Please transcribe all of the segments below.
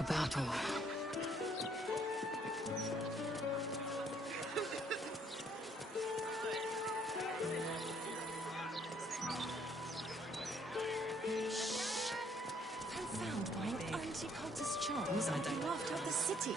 a battle. Confound my anti-cultist charms and you laughed out the city.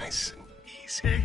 Nice and easy.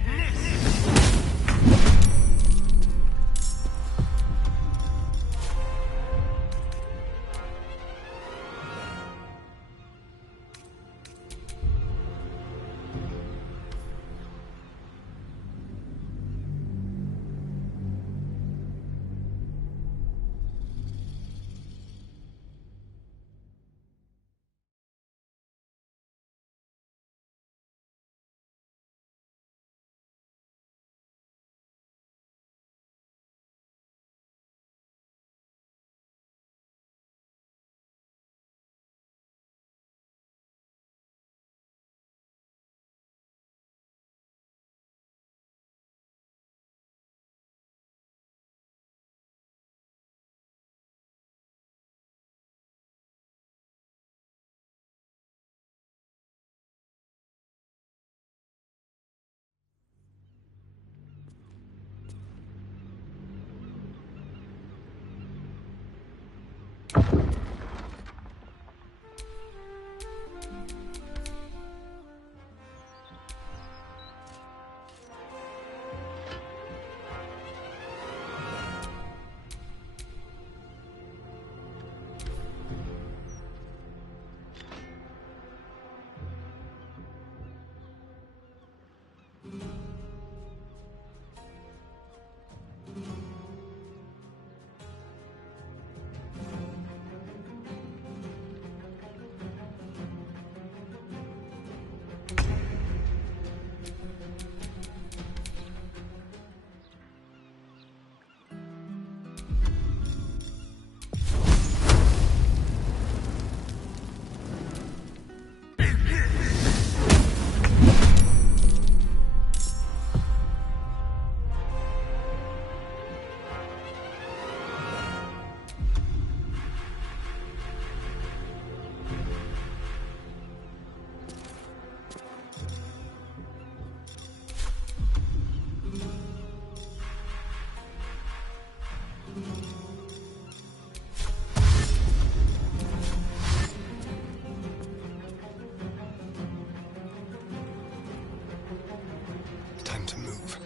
Time to move.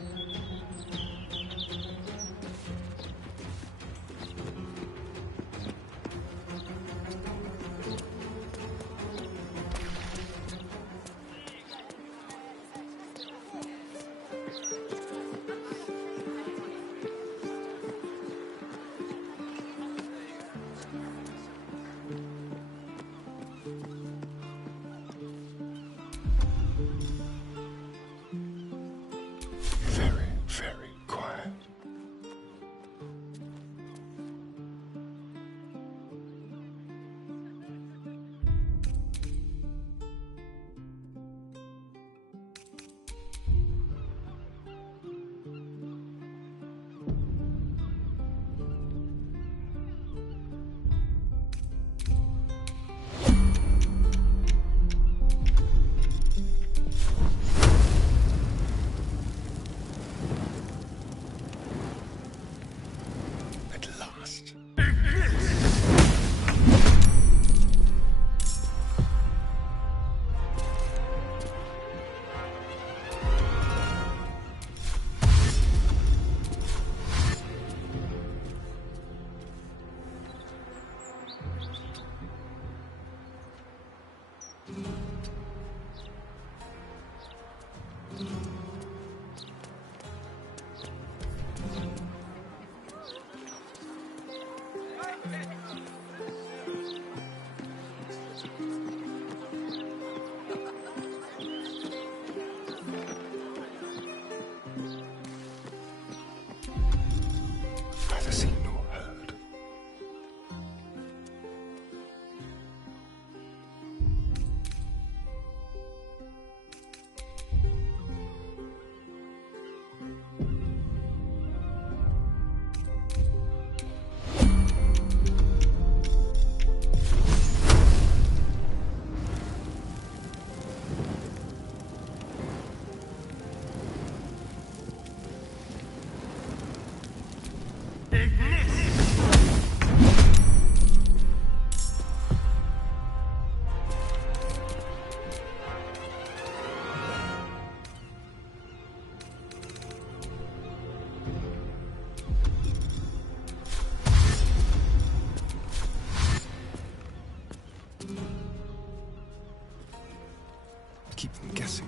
Keep them guessing.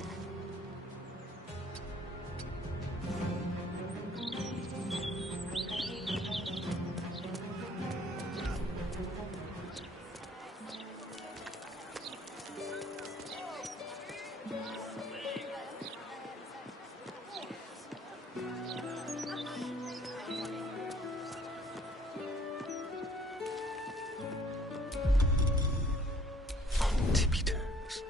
On tippy toes.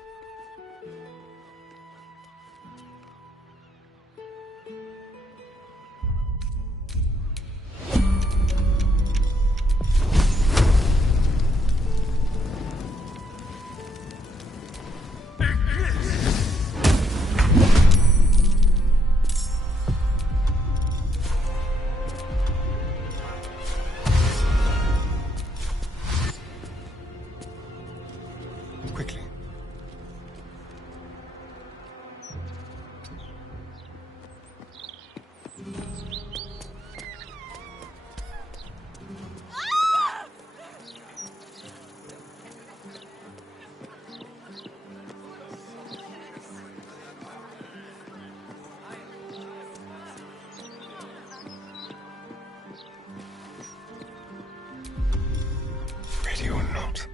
Quickly. Ready or not?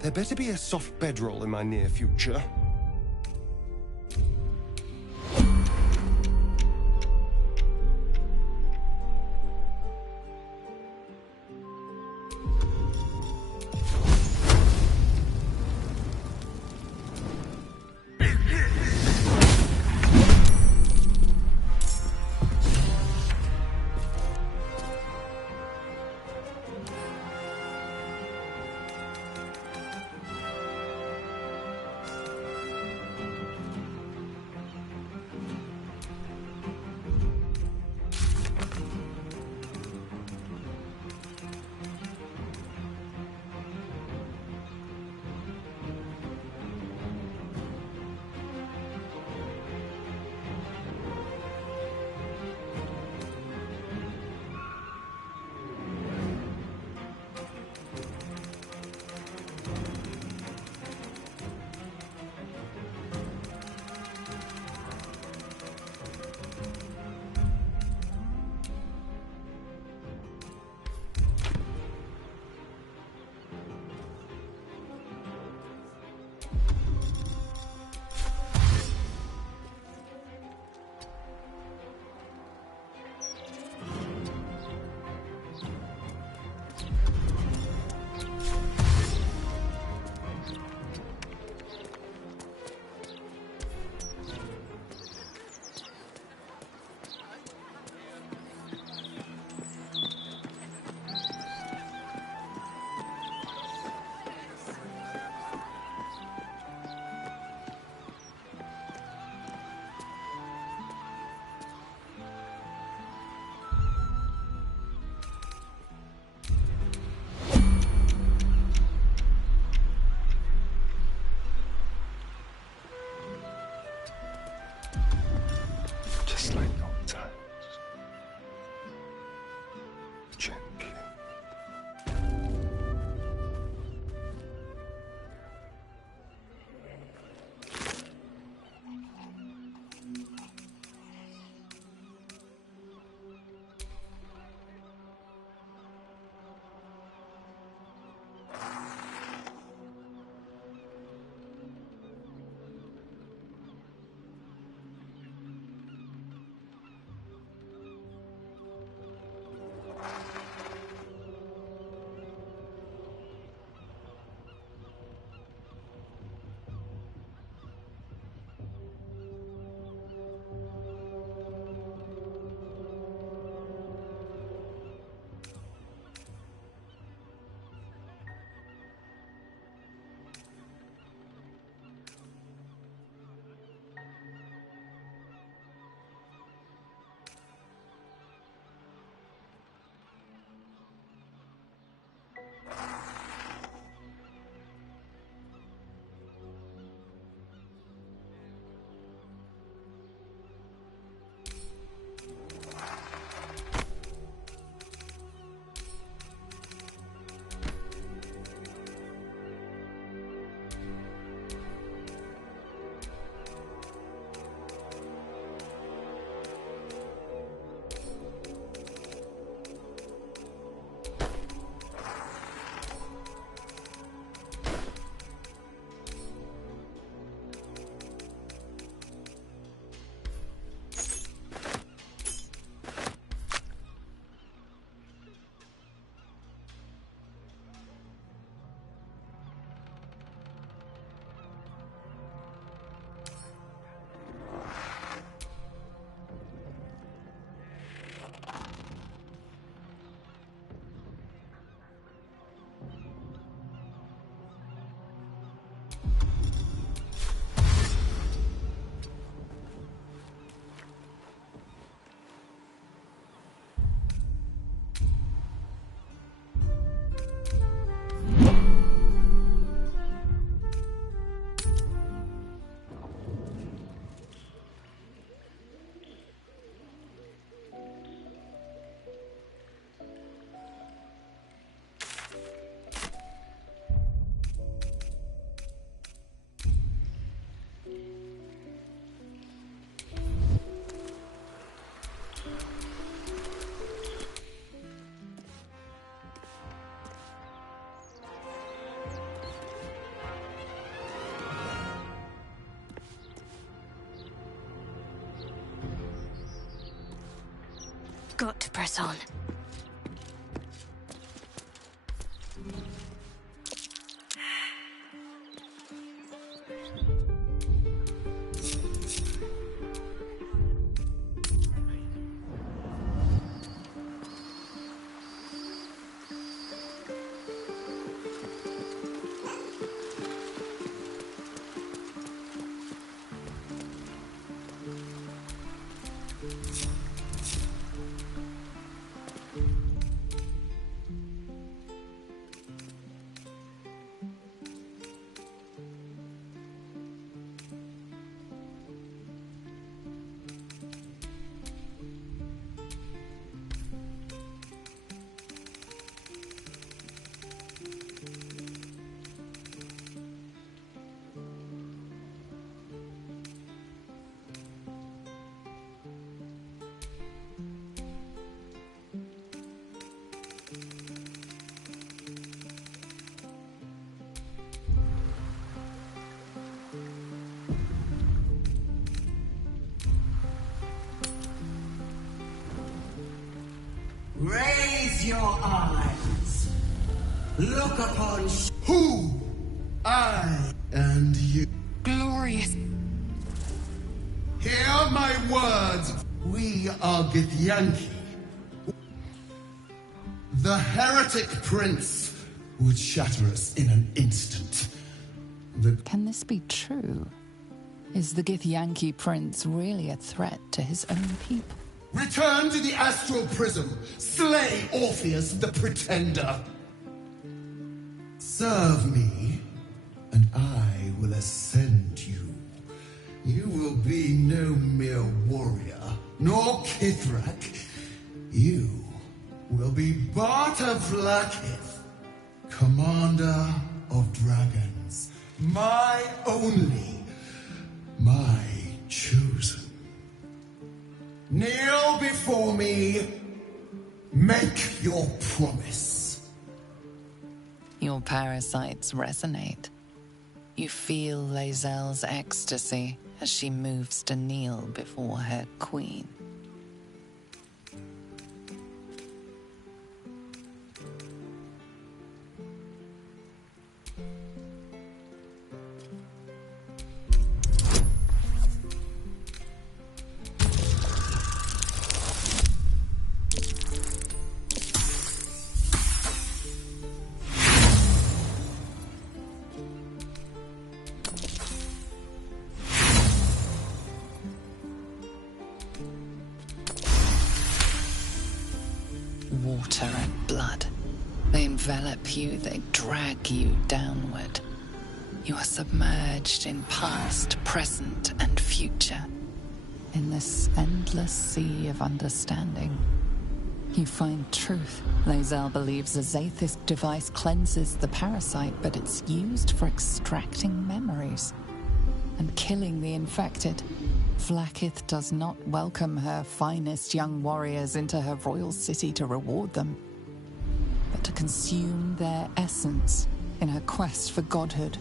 There better be a soft bedroll in my near future. Just like old times. Gently. got to press on. Raise your eyes. Look upon Who? I and you. Glorious. Hear my words. We are Githyanki. The heretic prince would shatter us in an instant. Can this be true? Is the Githyanki prince really a threat to his own people? Return to the astral prism. Slay Orpheus the Pretender. Serve me, and I will ascend you. You will be no mere warrior, nor Kithrak. You will be Barta Vlaakith, commander of dragons. My only, my chosen. Kneel before me. Make your promise. Your parasites resonate. You feel Lae'zel's ecstasy as she moves to kneel before her queen. Water and blood. They envelop you, they drag you downward. You are submerged in past, present, and future. In this endless sea of understanding, you find truth. Lae'zel believes a Zathith device cleanses the parasite, but it's used for extracting memories and killing the infected. Vlaakith does not welcome her finest young warriors into her royal city to reward them, but to consume their essence in her quest for godhood.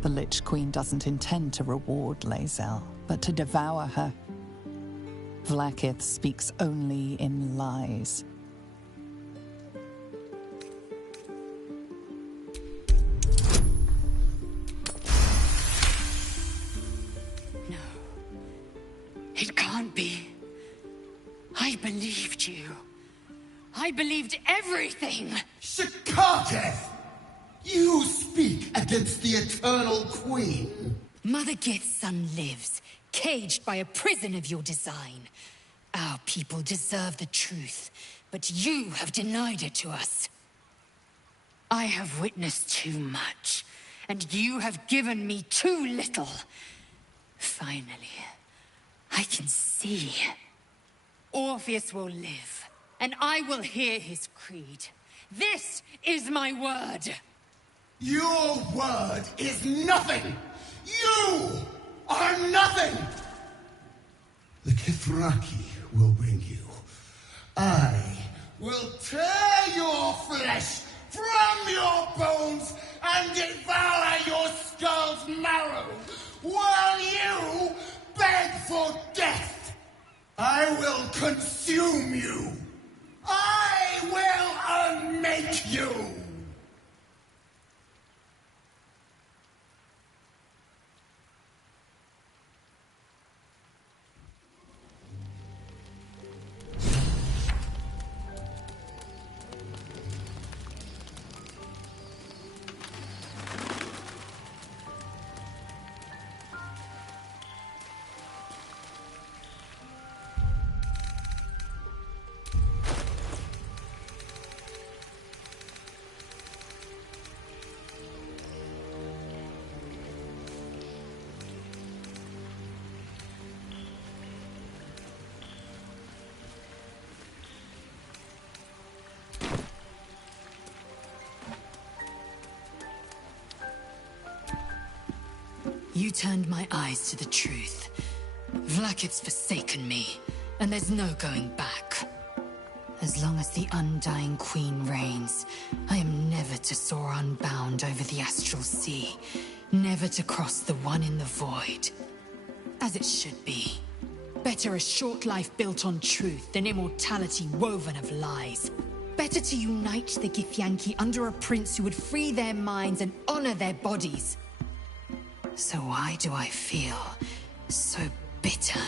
The Lich Queen doesn't intend to reward Lae'zel, but to devour her. Vlaakith speaks only in lies. It can't be. I believed you. I believed everything. Shikaketh! You speak against the Eternal Queen. Mother Gith's son lives, caged by a prison of your design. Our people deserve the truth, but you have denied it to us. I have witnessed too much, and you have given me too little. Finally, I can see. Orpheus will live, and I will hear his creed. This is my word. Your word is nothing! You are nothing! The Kithraki will bring you. I will tear your flesh from your bones and devour your skull's marrow while you beg for death! I will consume you! I will unmake you! You turned my eyes to the truth. Vlakith's forsaken me, and there's no going back. As long as the Undying Queen reigns, I am never to soar unbound over the astral sea, never to cross the one in the void. As it should be. Better a short life built on truth than immortality woven of lies. Better to unite the Githyanki under a prince who would free their minds and honor their bodies. So why do I feel so bitter?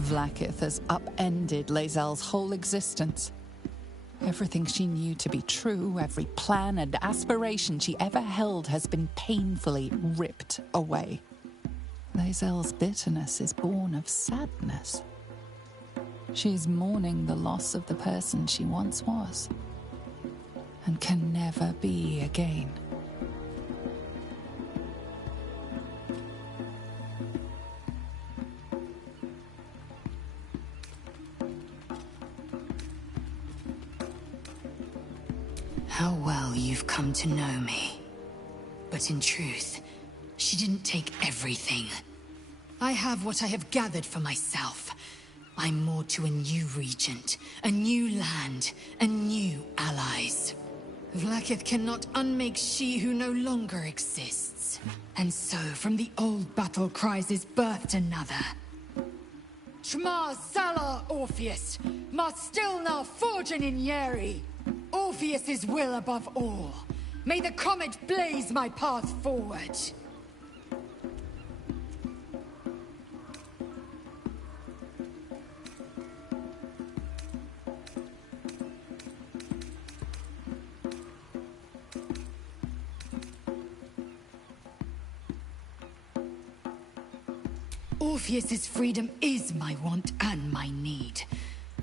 Vlakith has upended Lae'zel's whole existence. Everything she knew to be true, every plan and aspiration she ever held has been painfully ripped away. Lae'zel's bitterness is born of sadness. She's mourning the loss of the person she once was, and can never be again. How well you've come to know me. But in truth, she didn't take everything. I have what I have gathered for myself. I'm more to a new regent, a new land, and new allies. Vlakith cannot unmake she who no longer exists. And so, from the old battle cries is birthed another. Shma Salar Orpheus, Ma Stilna Forgin in Yeri. Orpheus's will above all. May the comet blaze my path forward. Orpheus's freedom is my want and my need.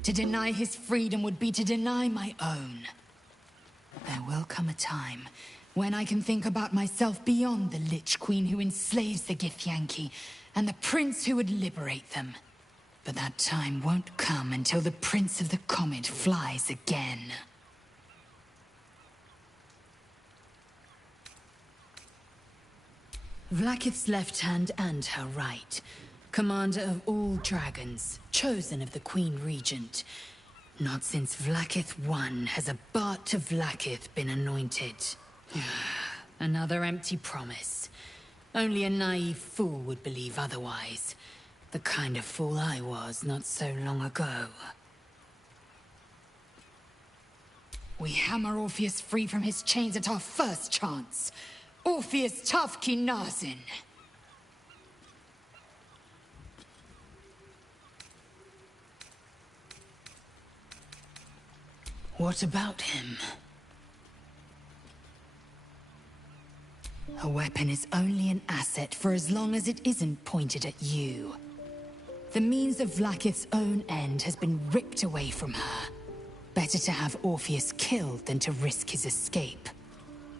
To deny his freedom would be to deny my own. There will come a time when I can think about myself beyond the Lich Queen who enslaves the Githyanki and the prince who would liberate them. But that time won't come until the Prince of the Comet flies again. Vlakith's left hand and her right. Commander of all dragons, chosen of the Queen Regent. Not since Vlakith I has a Bart to Vlakith been anointed. Another empty promise. Only a naive fool would believe otherwise. The kind of fool I was not so long ago. We hammer Orpheus free from his chains at our first chance. Orpheus Tavki Nazin. What about him? A weapon is only an asset for as long as it isn't pointed at you. The means of Vlakith's own end has been ripped away from her. Better to have Orpheus killed than to risk his escape.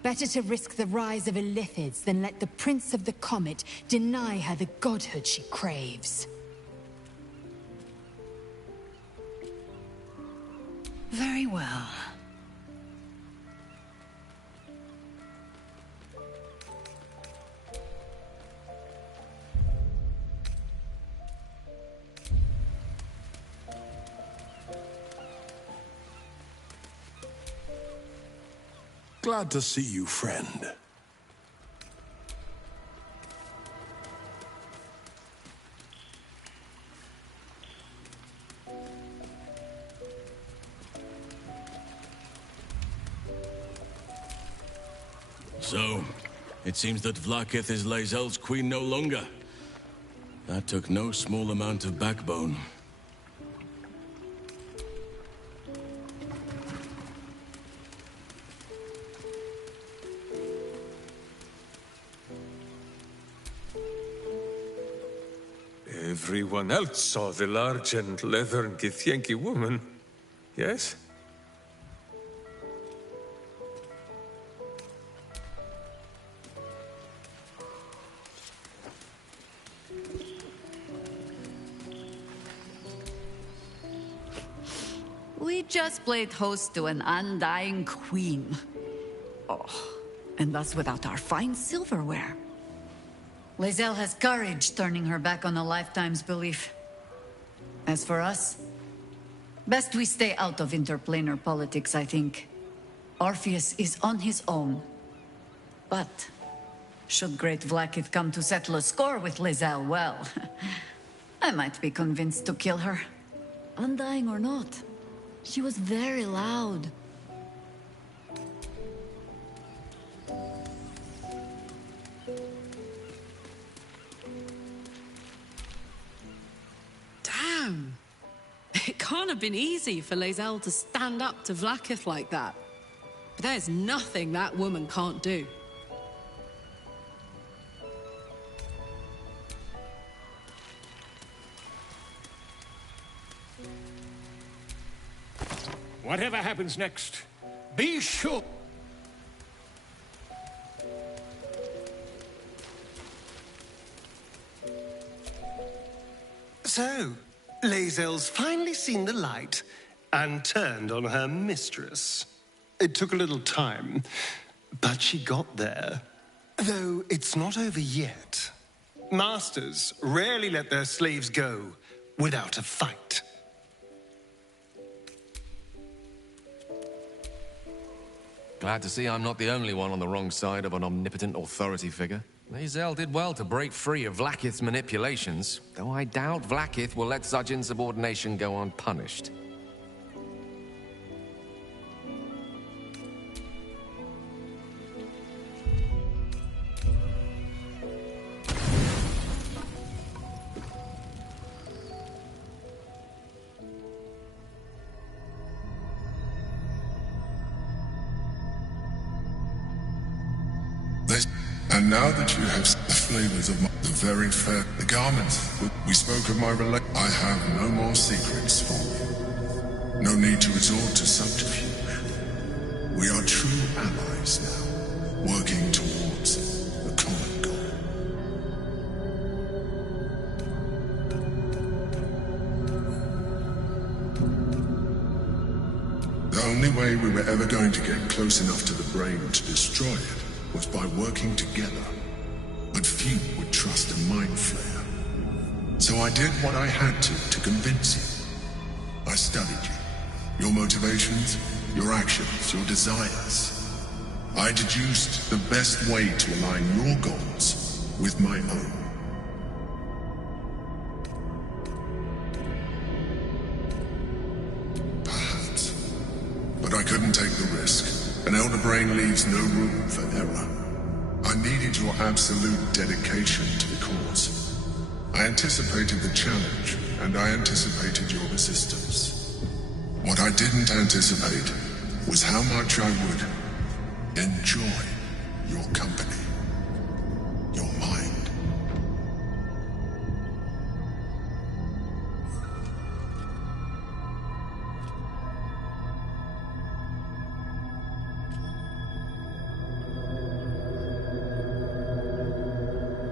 Better to risk the rise of Illithids than let the Prince of the Comet deny her the godhood she craves. Very well. Glad to see you, friend. So, it seems that Vlaakith is Lae'zel's queen no longer. That took no small amount of backbone. Everyone else saw the large and leathern Githyanki woman, yes? We just played host to an undying queen. Oh, and that's without our fine silverware. Lae'zel has courage turning her back on a lifetime's belief. As for us, best we stay out of interplanar politics, I think. Orpheus is on his own. But should Great Vlaakith come to settle a score with Lae'zel, well, I might be convinced to kill her. Undying or not, she was very loud. Damn! It can't have been easy for Lae'zel to stand up to Vlaakith like that. But there's nothing that woman can't do. Whatever happens next, be sure... So, Lae'zel's finally seen the light and turned on her mistress. It took a little time, but she got there. Though it's not over yet. Masters rarely let their slaves go without a fight. Glad to see I'm not the only one on the wrong side of an omnipotent authority figure. Lae'zel did well to break free of Vlaakith's manipulations, though I doubt Vlaakith will let such insubordination go unpunished. And now that you have the flavors of the very fair, the garments, we spoke of my I have no more secrets for you. No need to resort to subterfuge. We are true allies now, working towards a common goal. The only way we were ever going to get close enough to the brain to destroy it was by working together, but few would trust a mind flayer. So I did what I had to convince you. I studied you, your motivations, your actions, your desires. I deduced the best way to align your goals with my own. Perhaps, but I couldn't take the risk. An elder brain leaves no room for error. I needed your absolute dedication to the cause. I anticipated the challenge, and I anticipated your resistance. What I didn't anticipate was how much I would enjoy your company, your mind.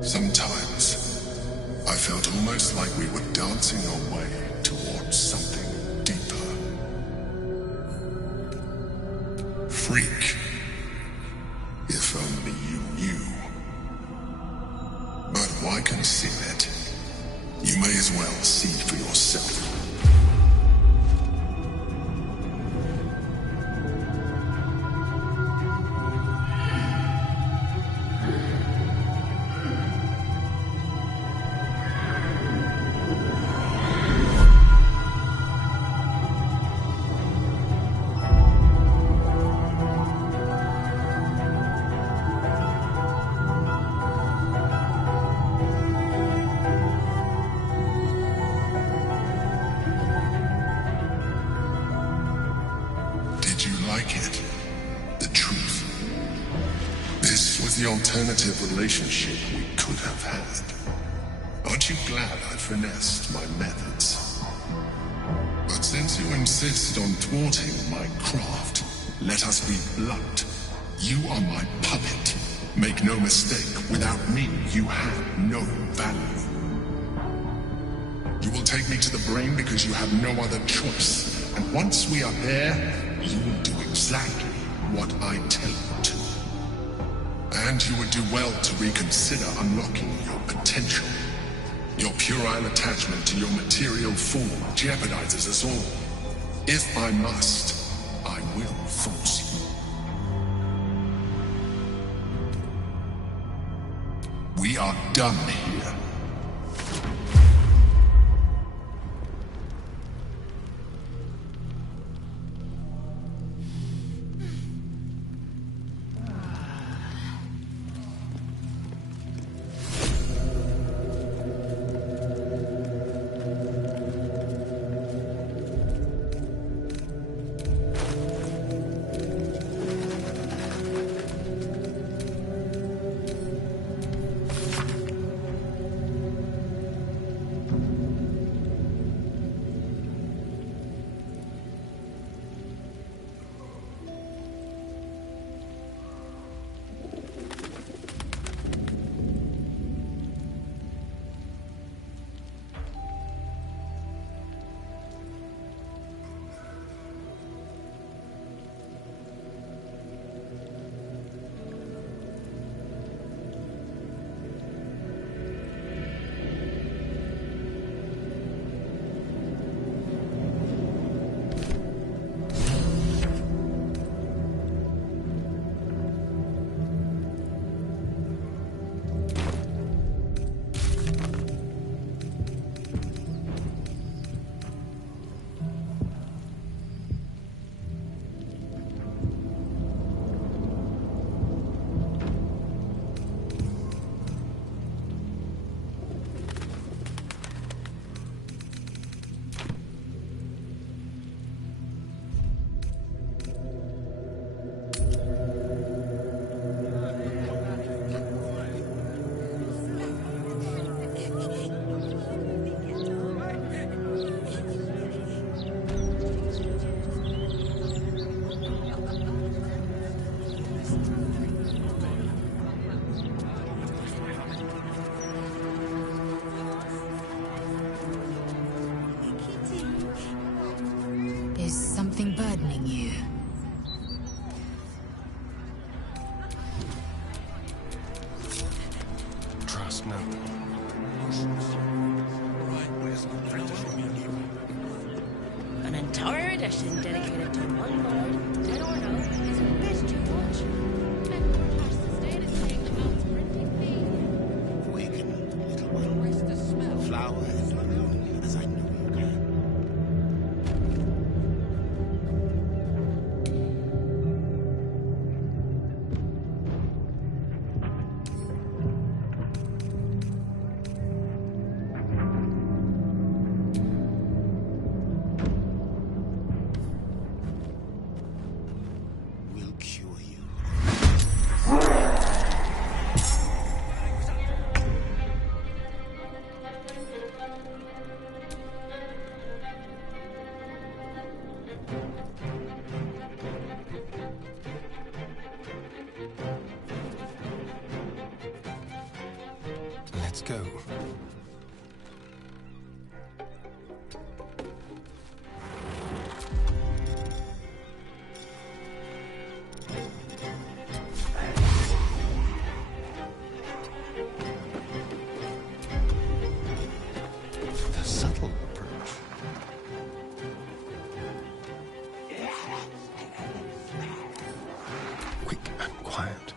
Sometimes, I felt almost like we were dancing our way towards something deeper. Freak. If only you knew. But why conceal it? You may as well see for yourself. the alternative relationship we could have had. Aren't you glad I finessed my methods? But since you insist on thwarting my craft, let us be blunt. You are my puppet. Make no mistake, without me, you have no value. You will take me to the brain because you have no other choice. And once we are there, you will do exactly what I tell you to. And you would do well to reconsider unlocking your potential. Your puerile attachment to your material form jeopardizes us all. If I must, I will force you. We are done here. Something burdening you. Trust no one. An entire edition dedicated to one lord, dead or no, is a bit too much. Awaken, little one. Where's the smell? Flower as long as I know you can. Let's go. The subtle approach. Quick and quiet.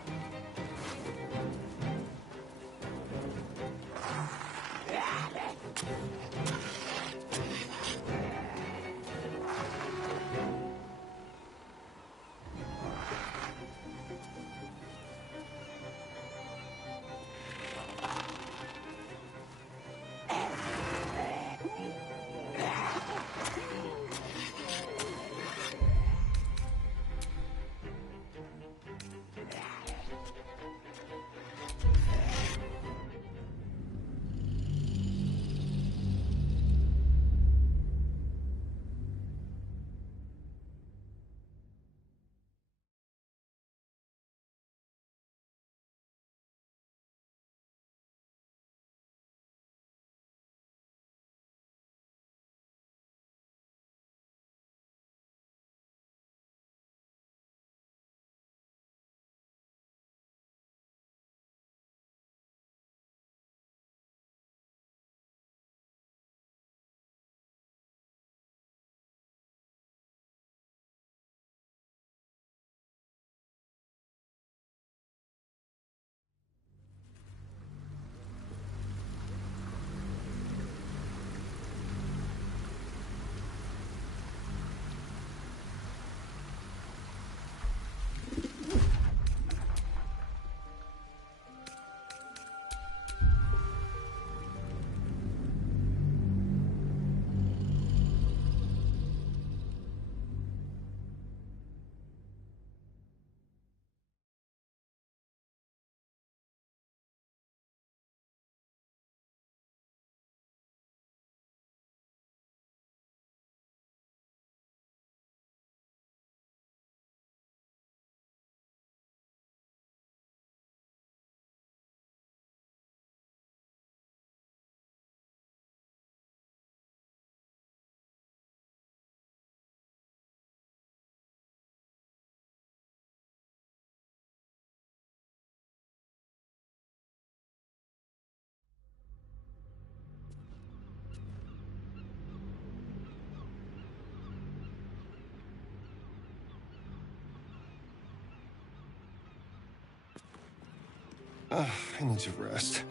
I need to rest.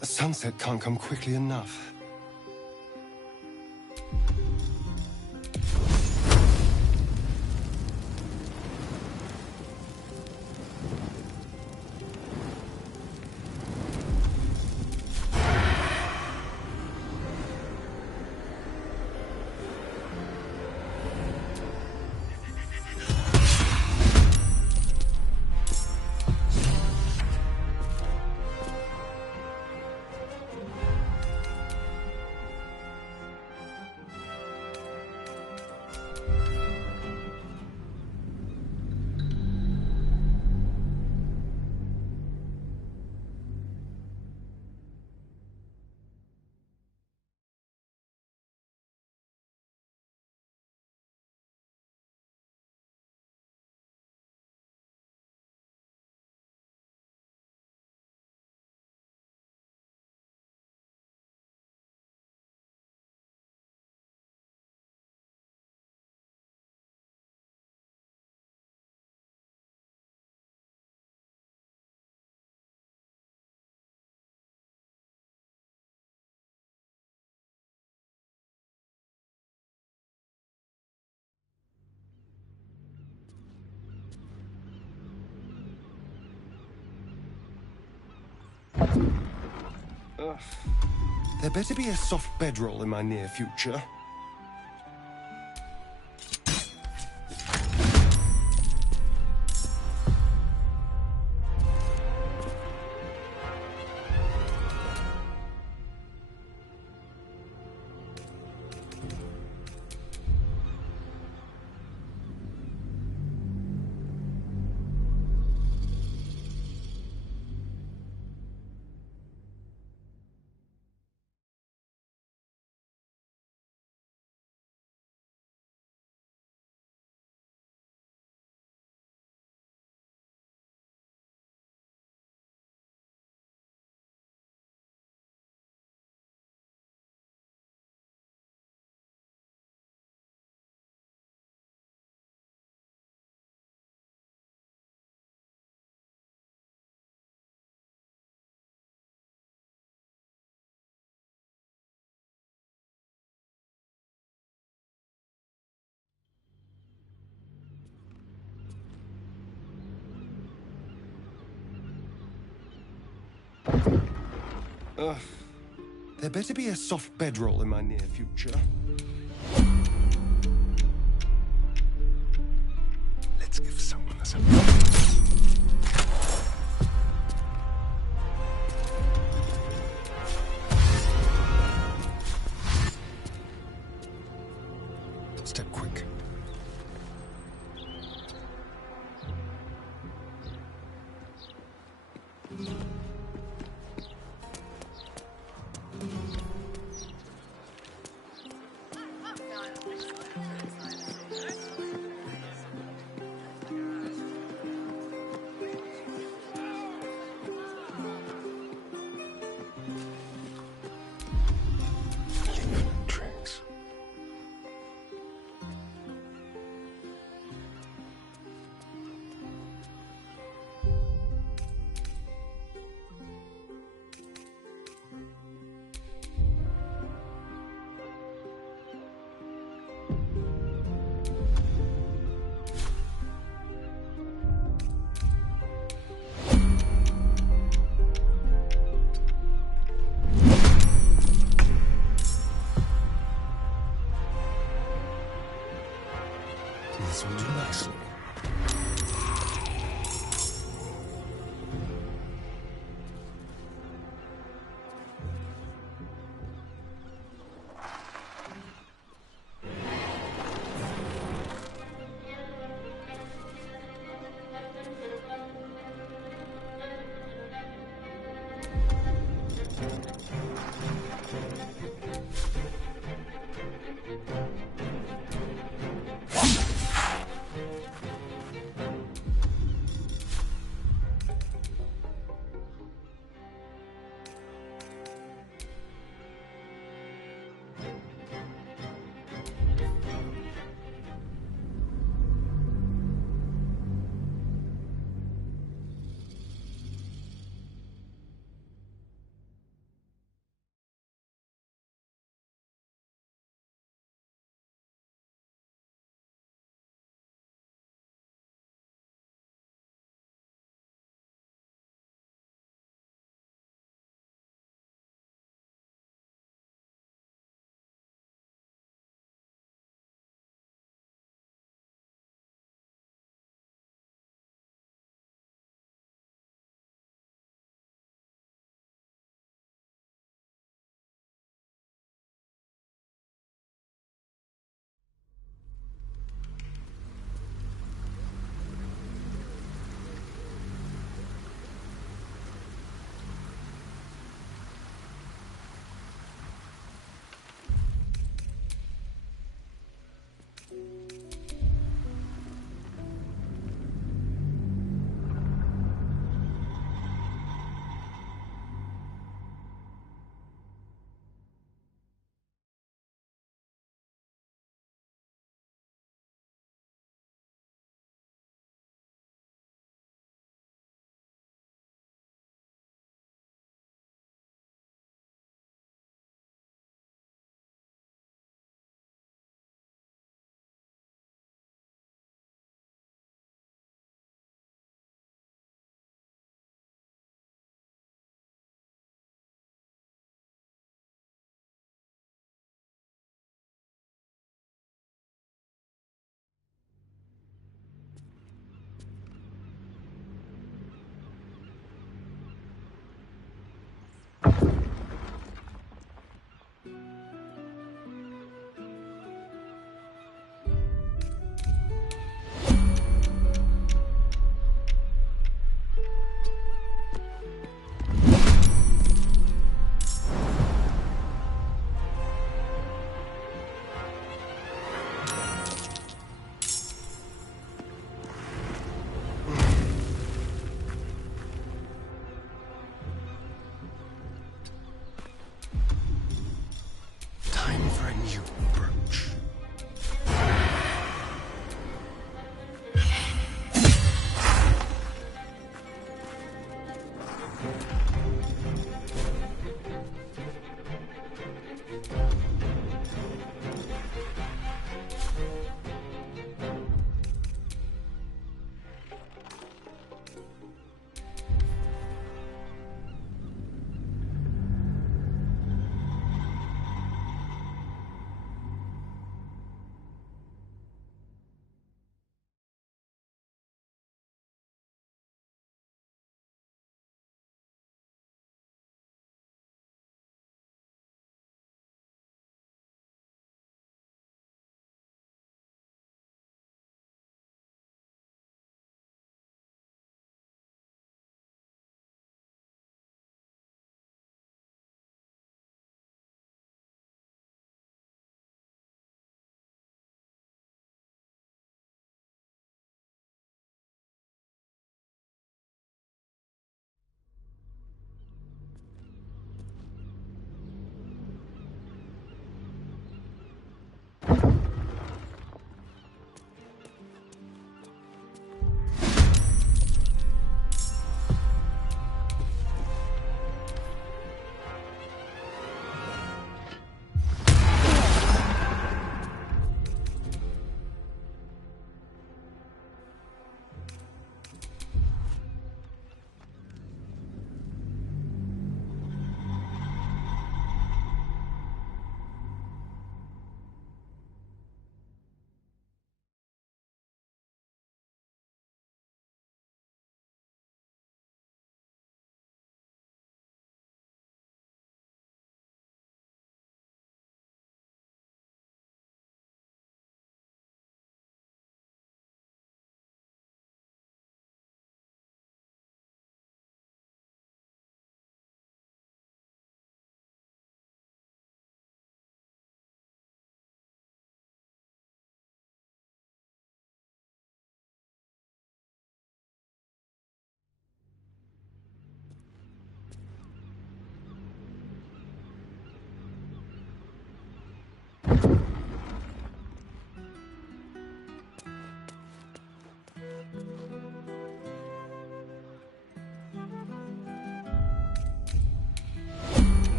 The sunset can't come quickly enough. There better be a soft bedroll in my near future. There better be a soft bedroll in my near future. Let's give someone a surprise. Step quick. This will do nicely.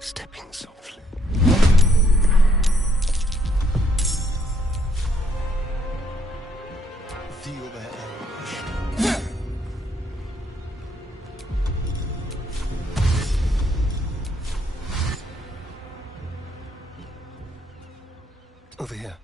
stepping softly. Feel their anguish. Over here.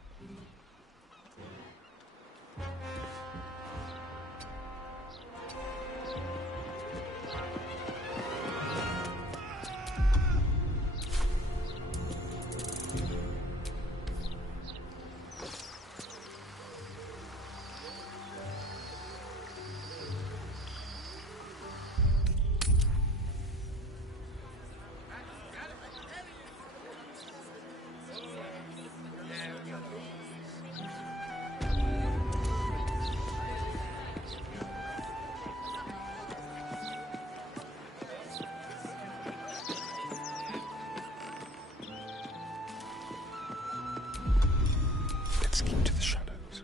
Let's keep to the shadows.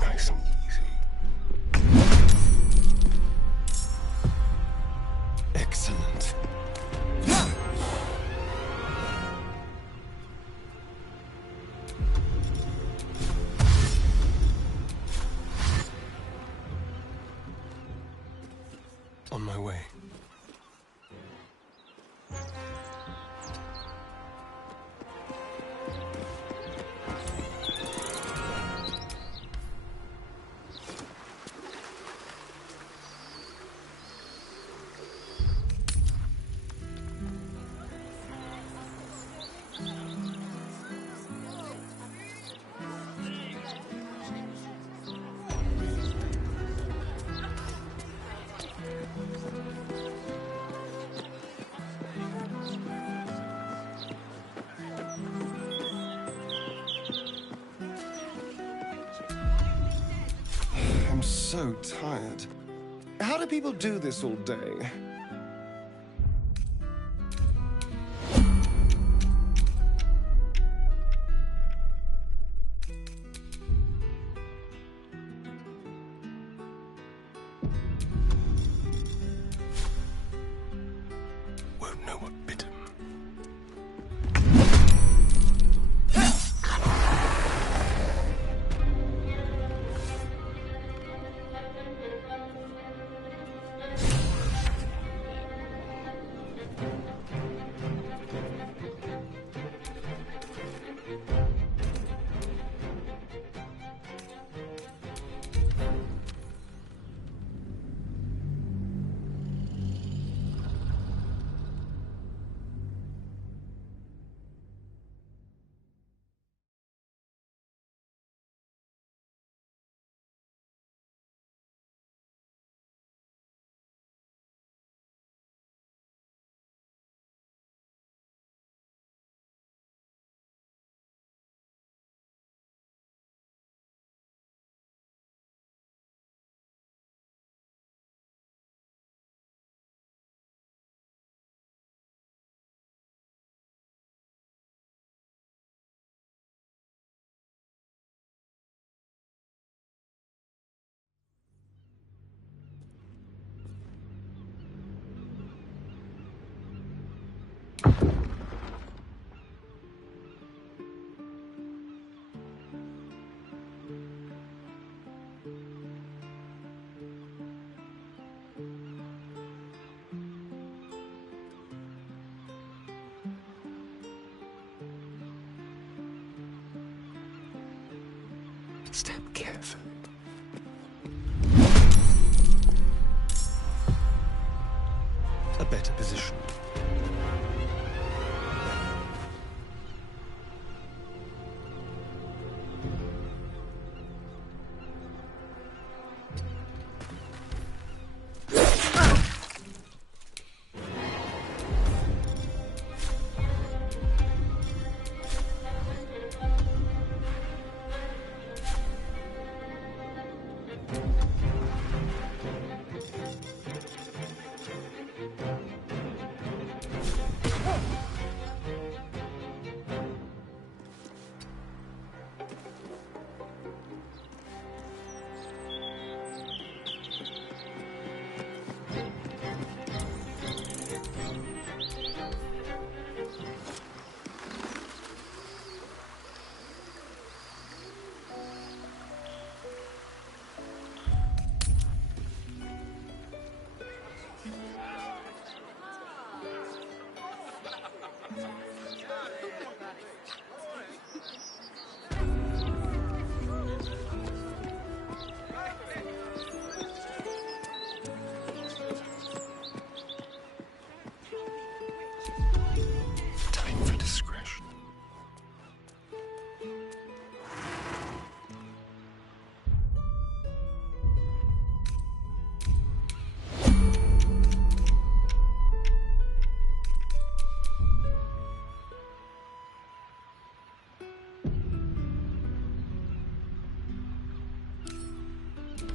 Nice and easy. Excellent. On my way. I'm so tired. How do people do this all day? Won't know what bit him. Step carefully. A better position.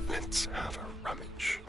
Let's have a rummage.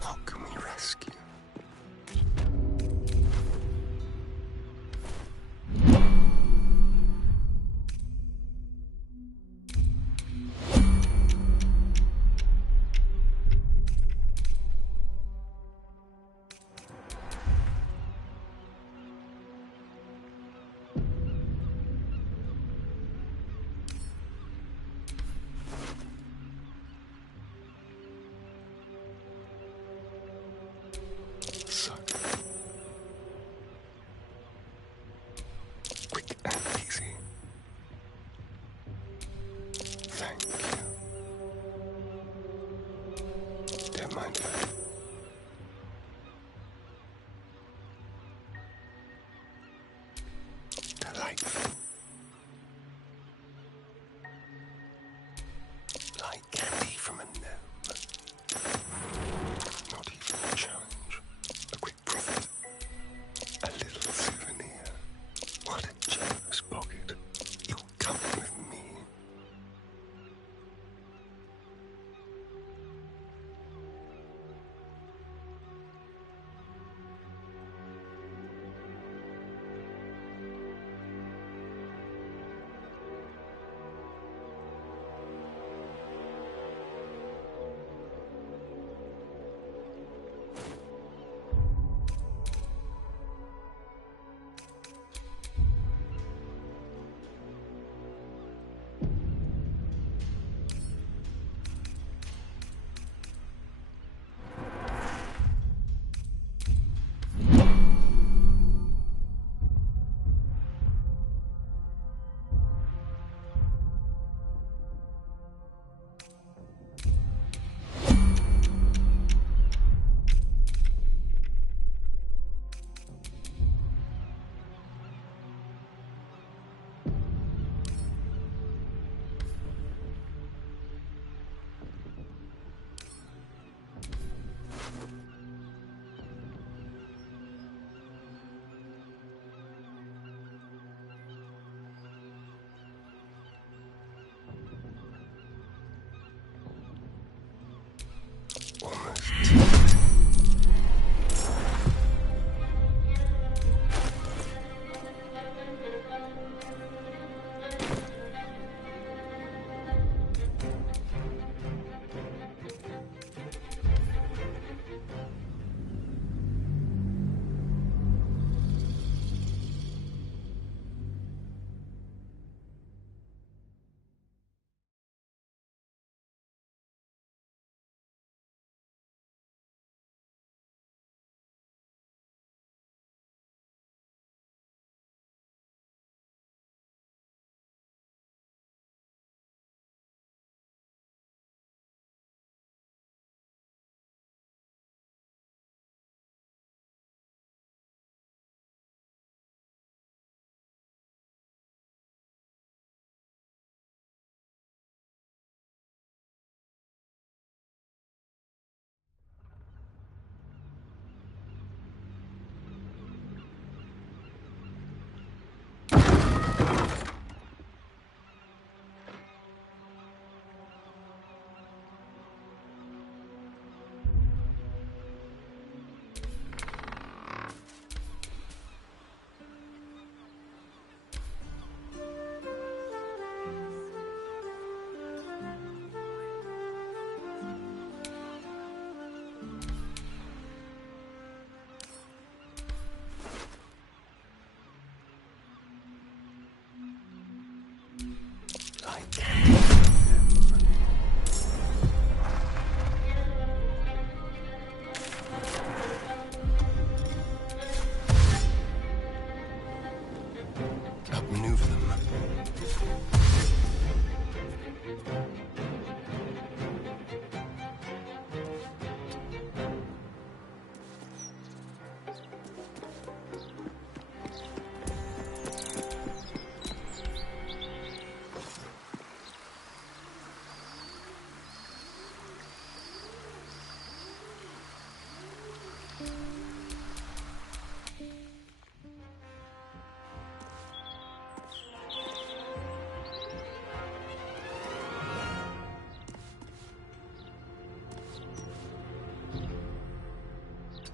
What can we rescue? Like candy from a gnome. Not even a challenge. A quick profit. A little souvenir. What a generous pocket. You'll come with me.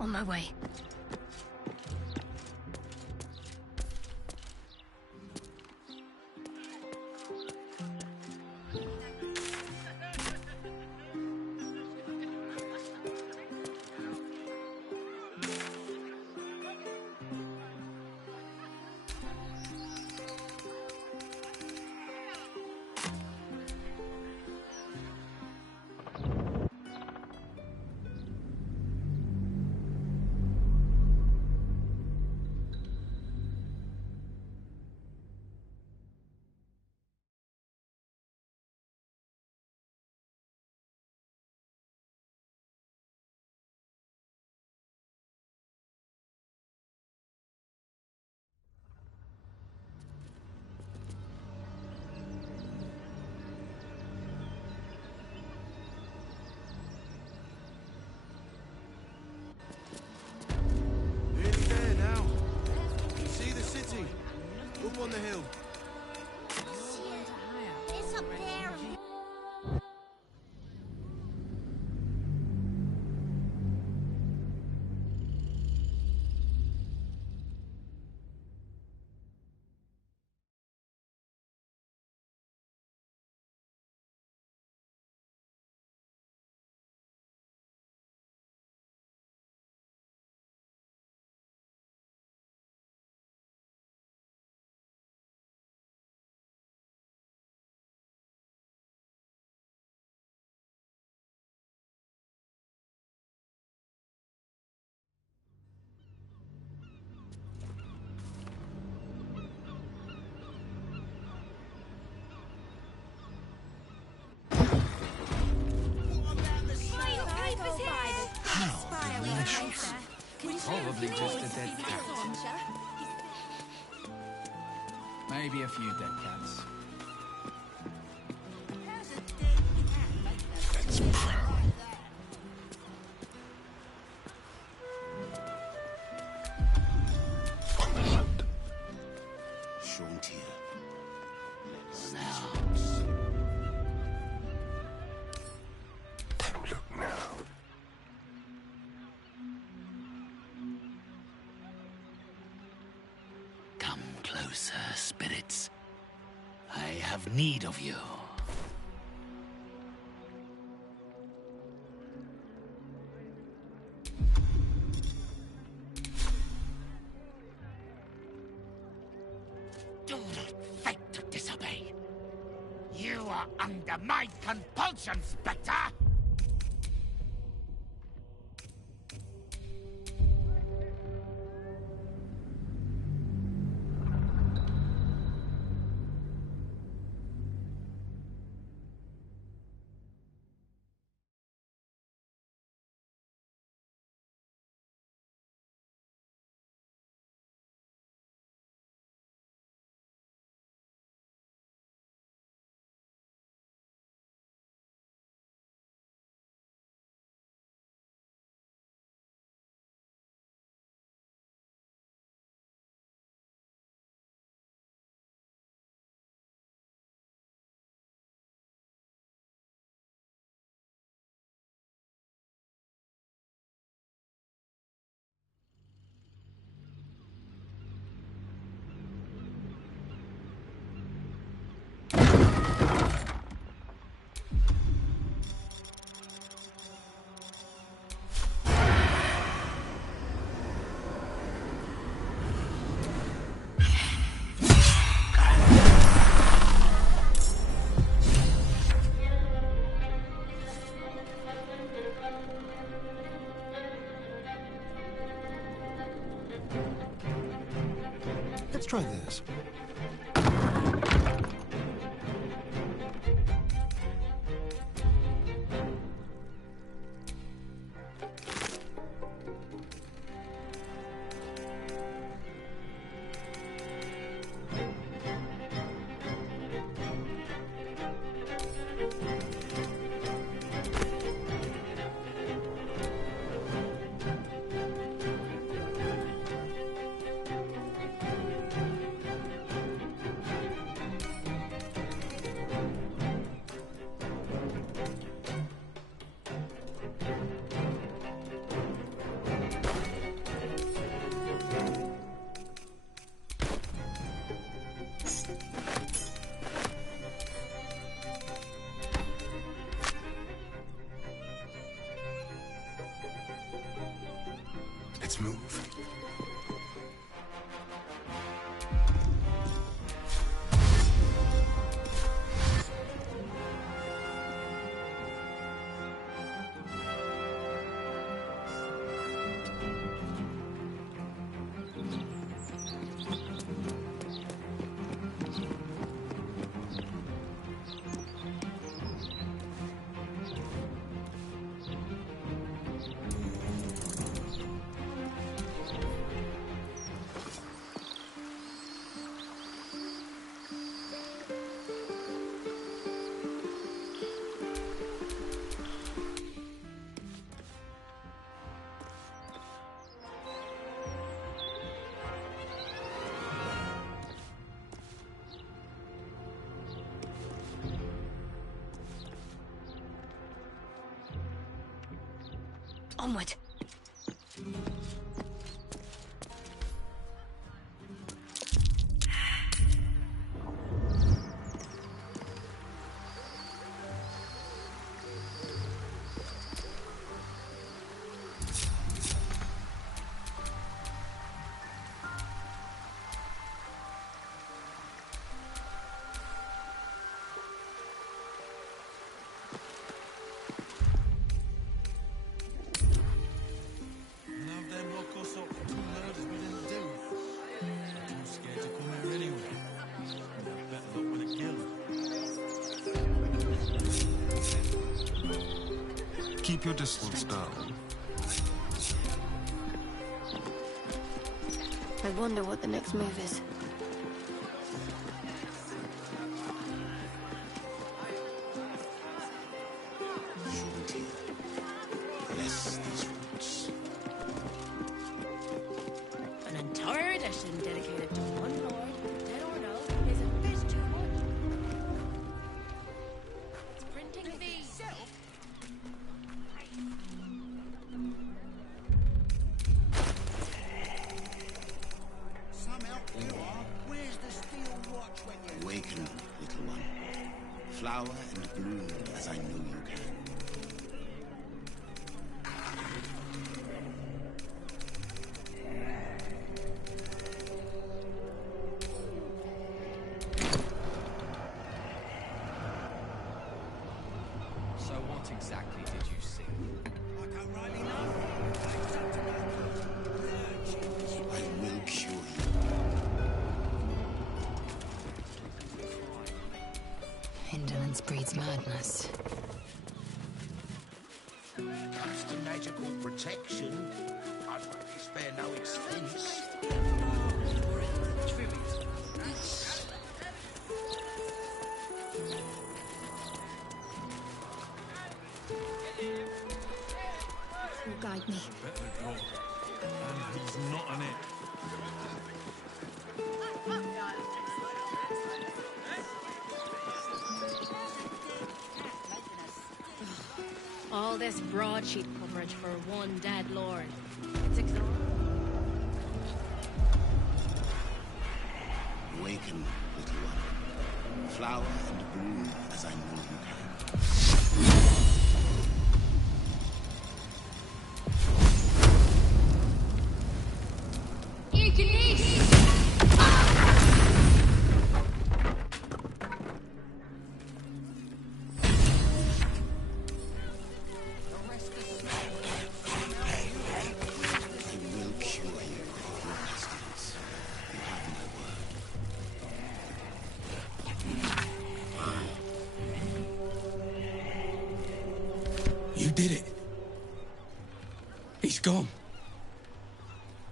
On my way. Up on the hill. It's up there. Probably just a dead cat. Maybe a few dead cats. It's proud. On the hunt. Shortier. Don't look now. Come closer, spirits. I have need of you. Do not fight to disobey. You are under my compulsion, Spectre! Let's try this. next move. Onward. Keep your distance down. I wonder what the next move is. Shouldn't he? Bless these roots. An entire edition dedicated to one lord, dead or no, is a bit too much. It's printing fees. Awaken, little one. Flower and bloom as I know you can. So what exactly did you see? I don't really know. I will cure you. Indolence breeds madness. Comes to magical protection, I'd really spare no expense. Will guide me. He's not on it. All this broadsheet coverage for one dead lord. It's exhausting. Awaken, little one. Flower and bloom as I know you can. You did it. He's gone.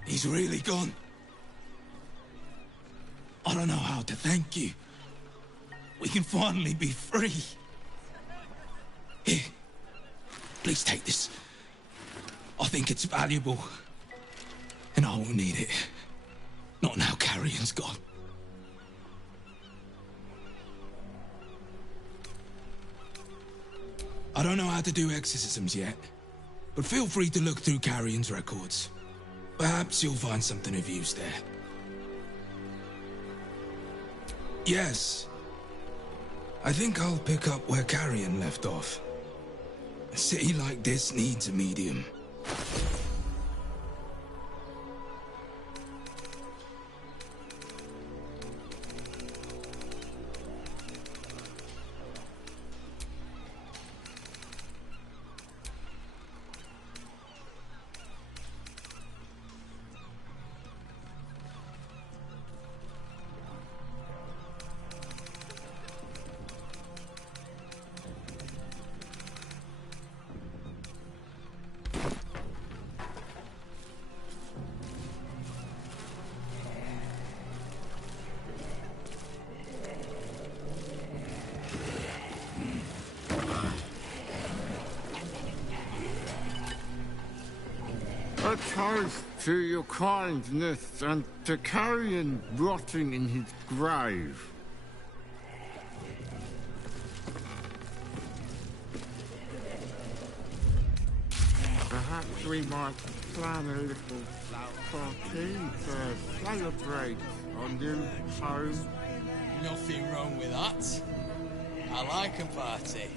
He's really gone. I don't know how to thank you. We can finally be free. Here, please take this. I think it's valuable. And I will need it. Not now Carrion's gone. I don't know how to do exorcisms yet, but feel free to look through Carrion's records. Perhaps you'll find something of use there. Yes. I think I'll pick up where Carrion left off. A city like this needs a medium. a toast to your kindness and to Carrion rotting in his grave. Perhaps we might plan a little party to celebrate our new home. Nothing wrong with that. I like a party.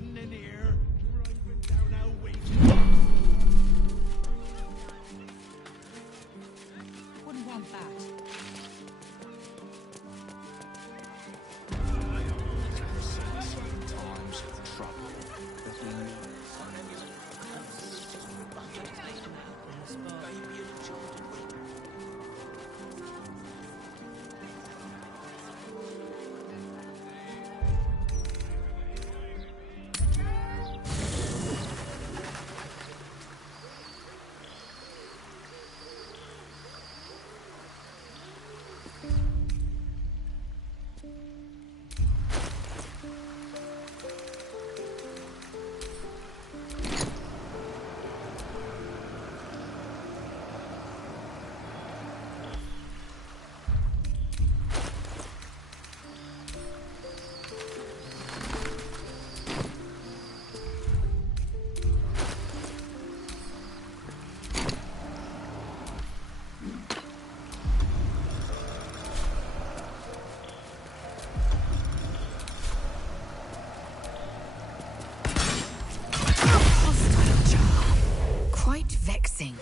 In here, driving down our way. Wouldn't want that. Times of trouble that we need. Vexing.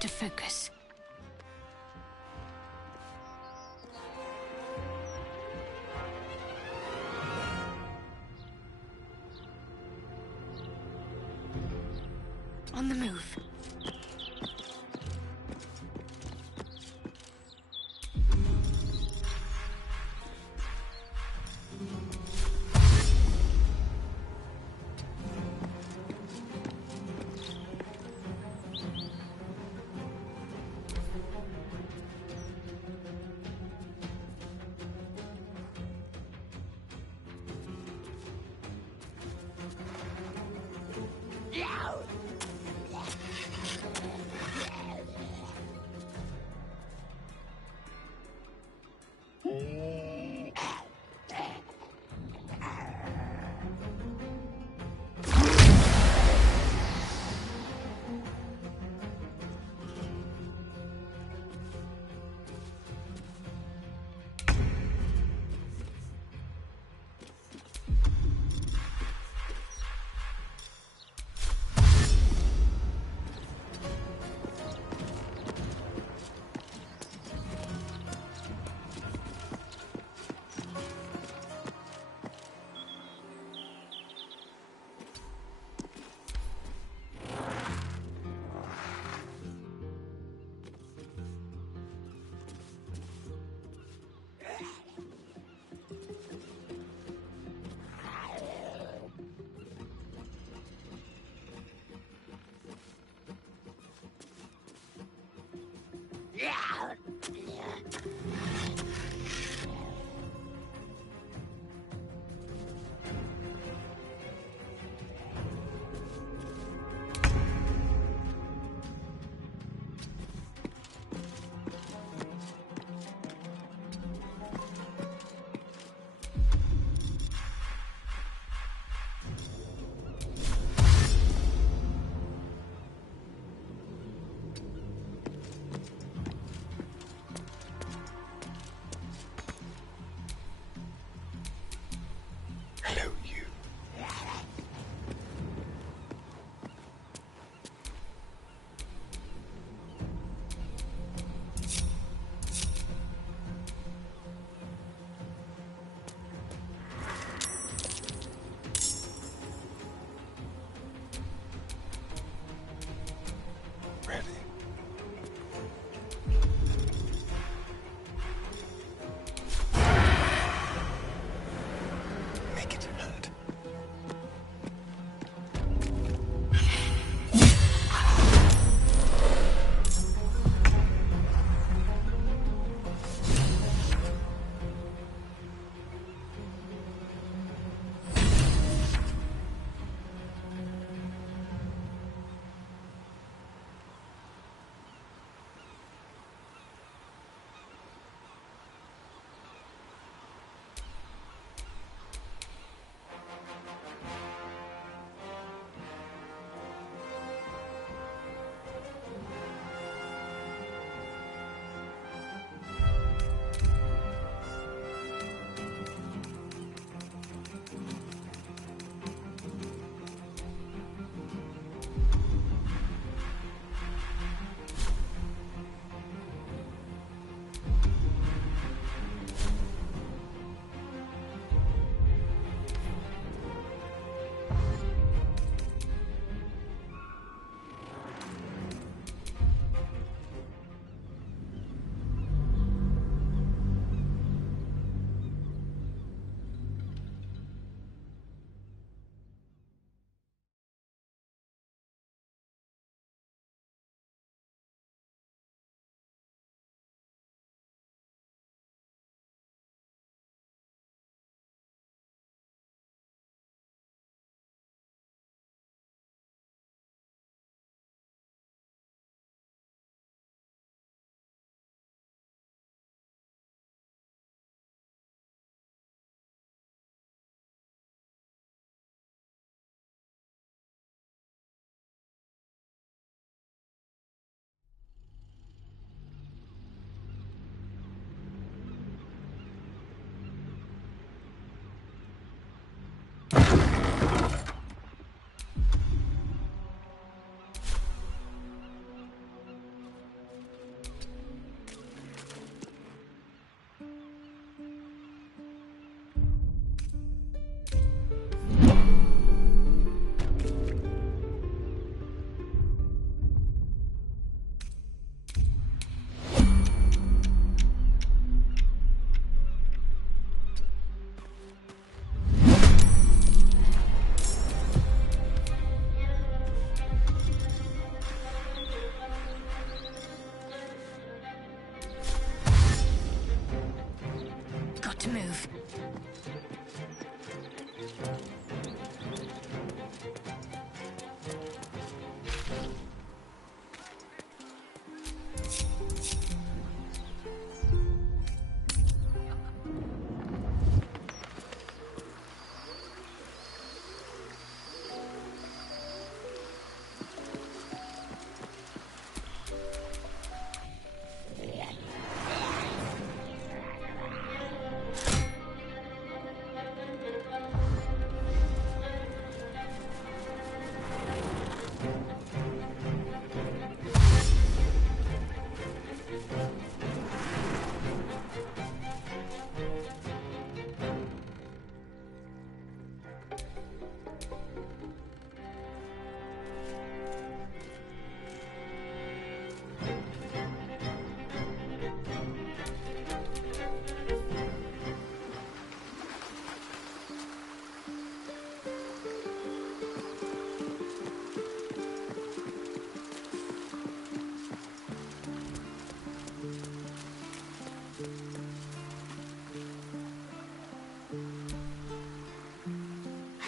To focus. On the move.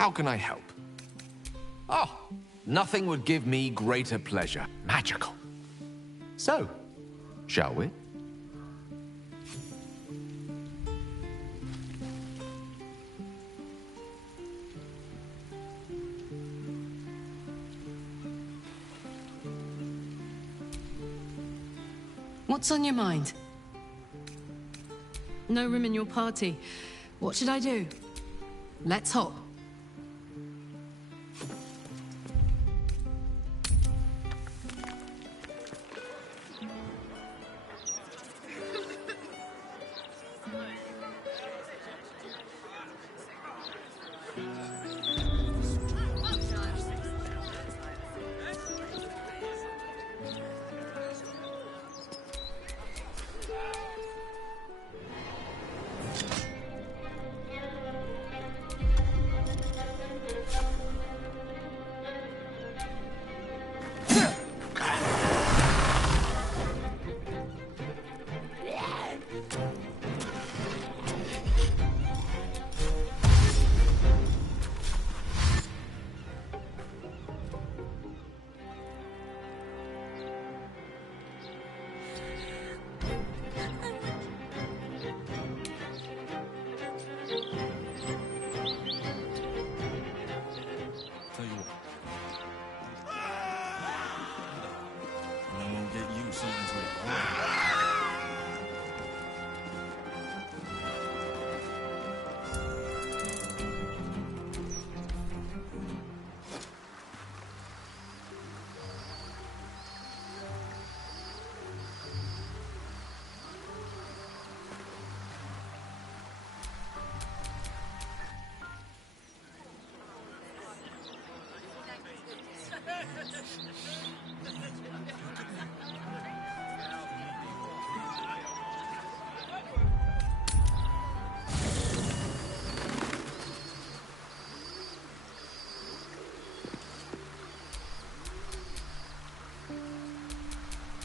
How can I help? Oh, nothing would give me greater pleasure. Magical. So, shall we? What's on your mind? No room in your party. What should I do? Let's hop.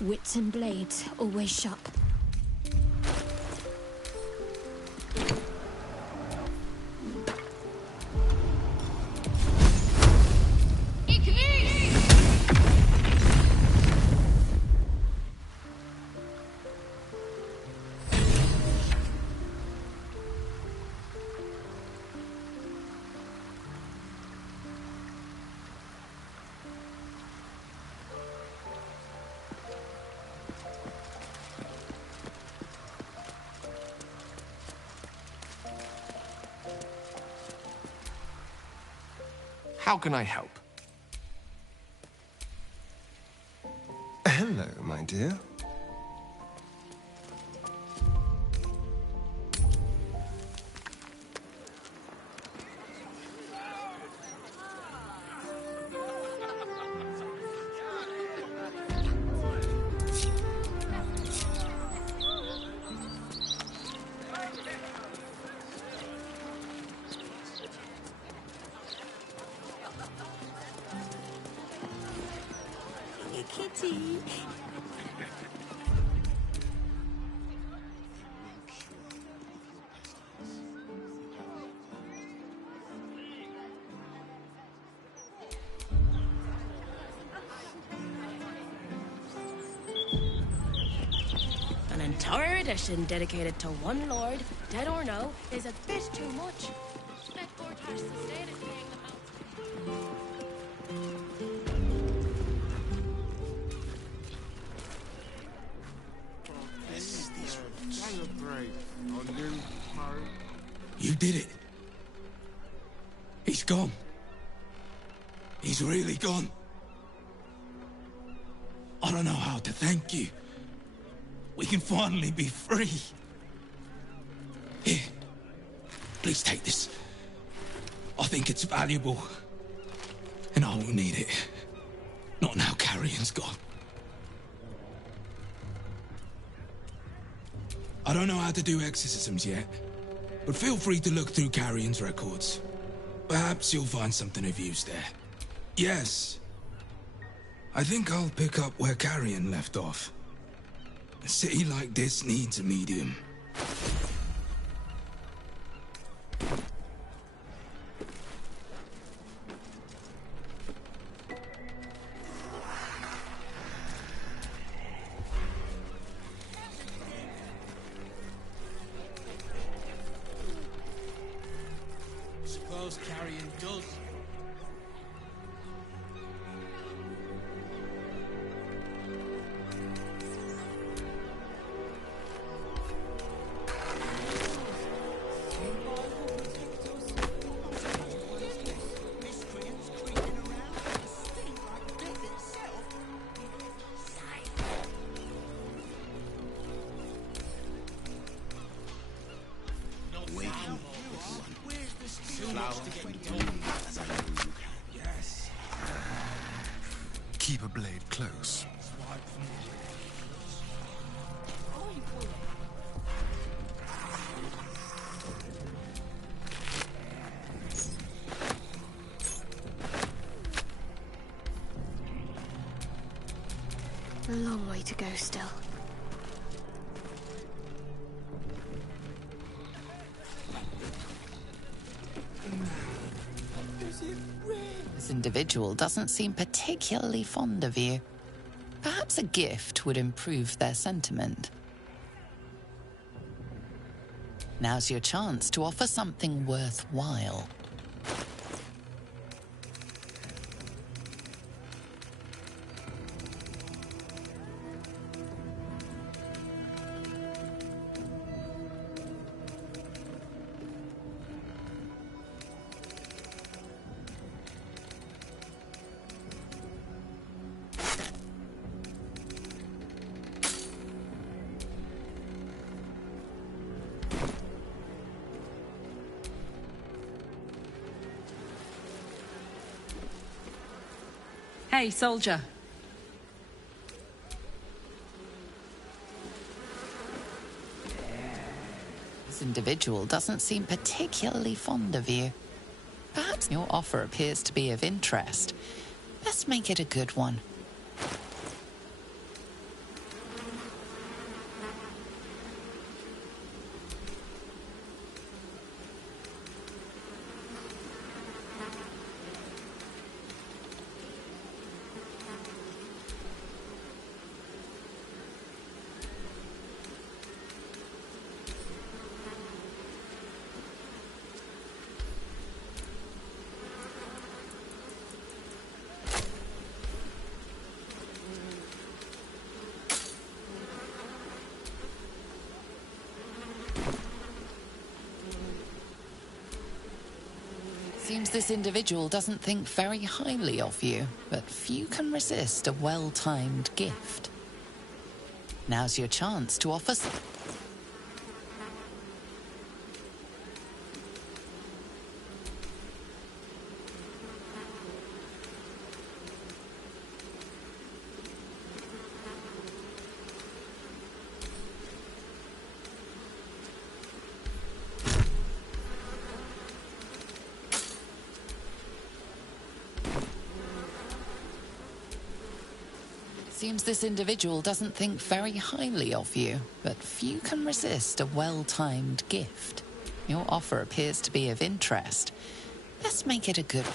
Wits and blades, always sharp. How can I help? Hello, my dear. Kitty. An entire edition dedicated to one lord, dead or no, is a bit too much. Bedford has sustained it paying the mountain. You did it. He's gone. He's really gone. I don't know how to thank you. We can finally be free. Here, please take this. I think it's valuable. And I won't need it. Not now Carrion's gone. I don't know how to do exorcisms yet, but feel free to look through Carrion's records. Perhaps you'll find something of use there. Yes. I think I'll pick up where Carrion left off. A city like this needs a medium. Suppose Carrion does. Keep a blade close. A long way to go still. This individual doesn't seem particularly fond of you. Perhaps a gift would improve their sentiment. Now's your chance to offer something worthwhile. Hey, soldier. This individual doesn't seem particularly fond of you. Perhaps your offer appears to be of interest. Let's make it a good one. Seems this individual doesn't think very highly of you, but few can resist a well-timed gift. Now's your chance to offer... Seems this individual doesn't think very highly of you, but few can resist a well-timed gift. Your offer appears to be of interest. Let's make it a good...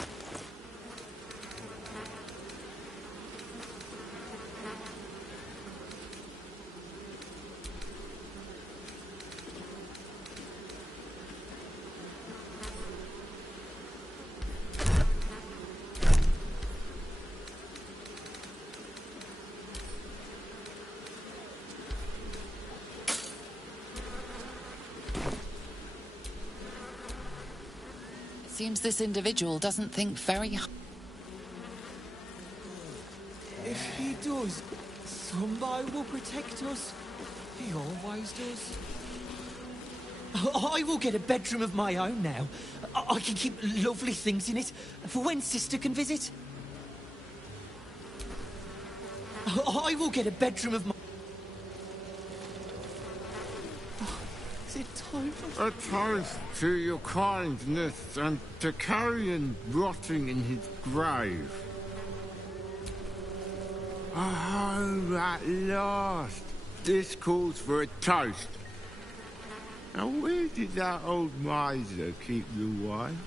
Seems this individual doesn't think very... If he does, somebody will protect us. He always does. I will get a bedroom of my own now. I can keep lovely things in it for when Sister can visit. I will get a bedroom of my... Is it time for... A toast to your kindness and to carrion rotting in his grave. Oh, at last. This calls for a toast. Now, where did that old miser keep the wine?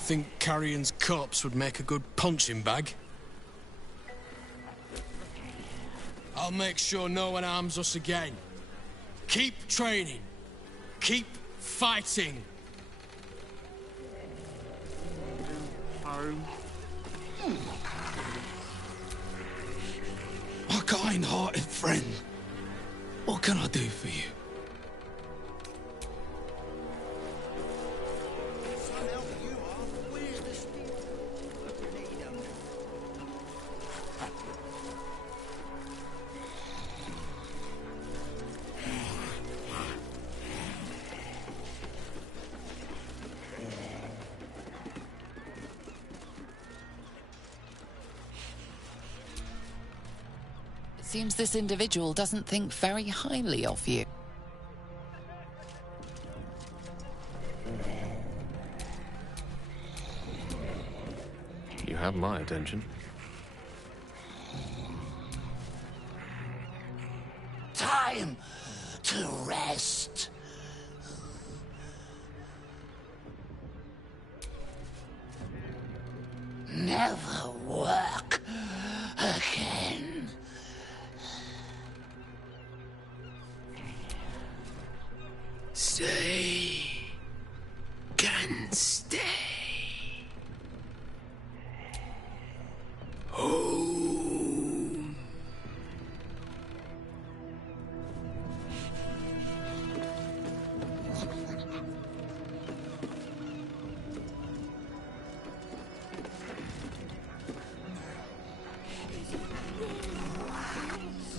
Think Carrion's corpse would make a good punching bag? I'll make sure no one harms us again. Keep training. Keep fighting. My kind-hearted friend. What can I do for you? Seems this individual doesn't think very highly of you. You have my attention. Time to rest. Never work again. Stay. Can stay. Home.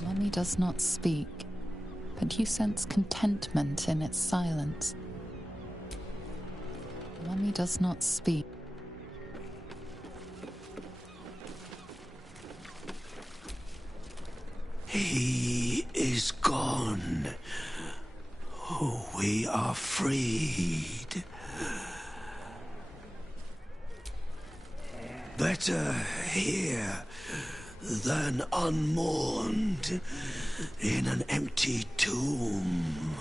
Mummy does not speak, but you sense contentment in its silence. Mummy does not speak. He is gone. Oh, we are freed. Better here than unmourned in an empty tomb.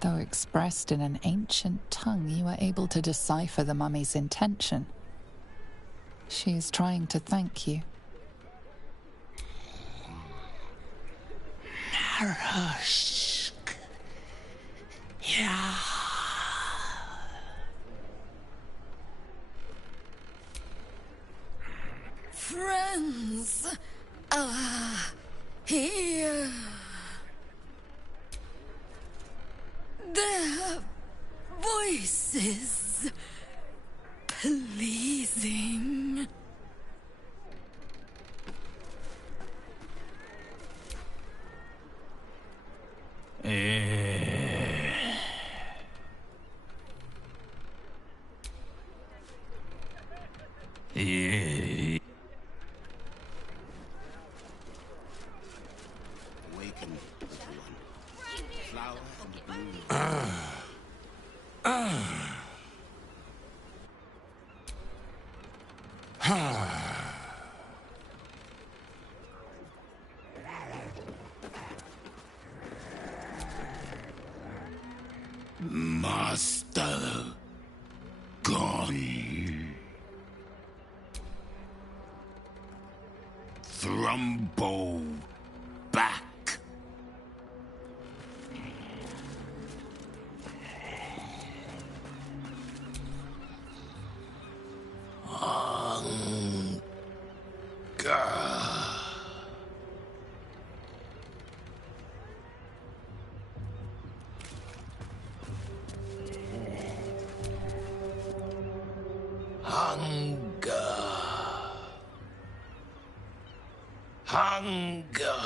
Though expressed in an ancient tongue, you are able to decipher the mummy's intention. She is trying to thank you. Narushk. Yeah. Friends are here. Their voices pleasing. Awaken, little one. Flower and bloom. Master gone. Hunger. Hunger.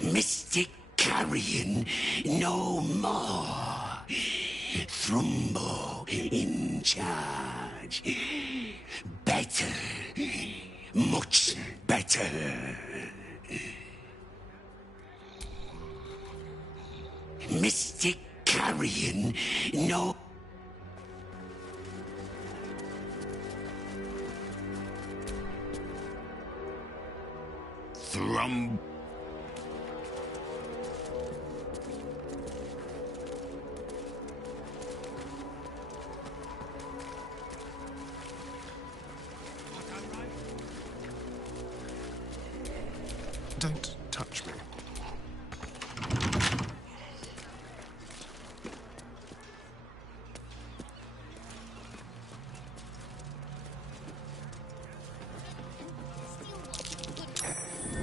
Mystic Carrion no more. Thrumbo in charge. Better. Much better. Mystic Carrion no... Thrum... Don't touch me.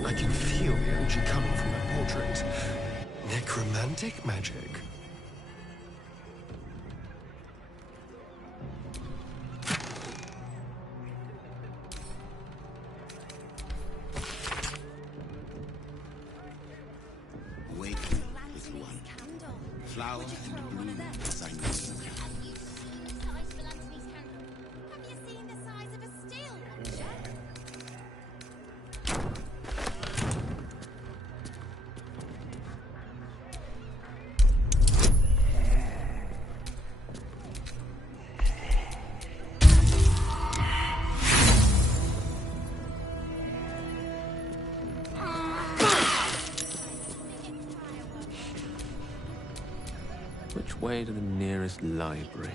I can feel the energy coming from that portrait. Necromantic magic. Wake little one. Flower and bloom as I know you. Which way to the nearest library?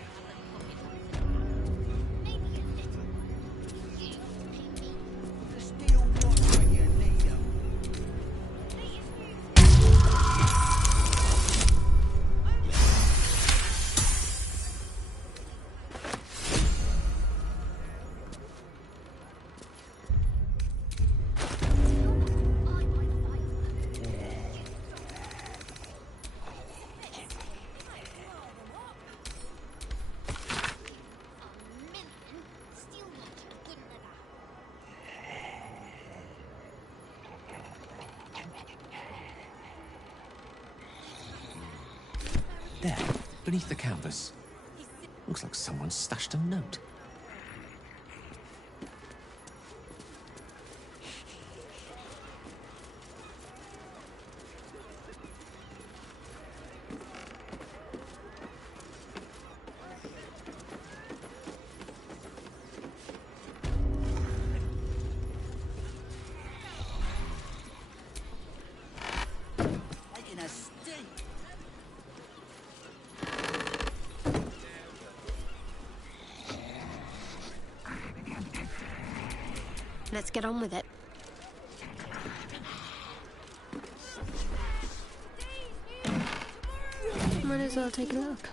There, beneath the canvas. Looks like someone stashed a note. Let's get on with it. Might as well take a look.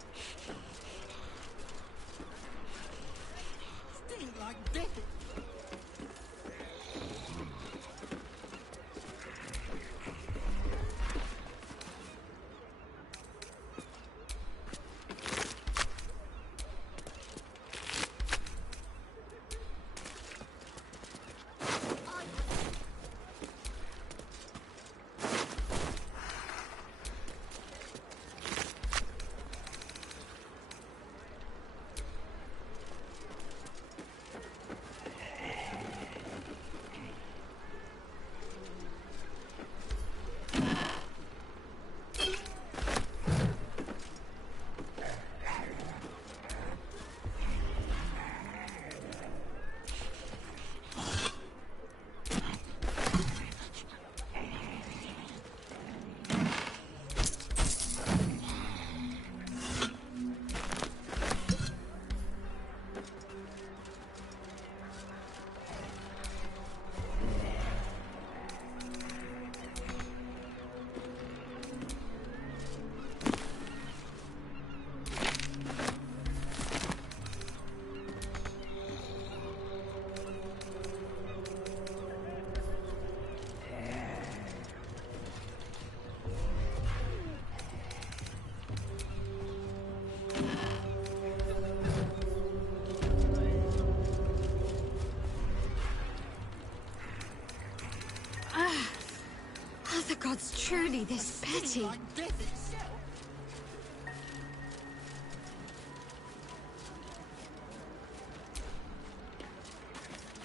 it's truly this petty.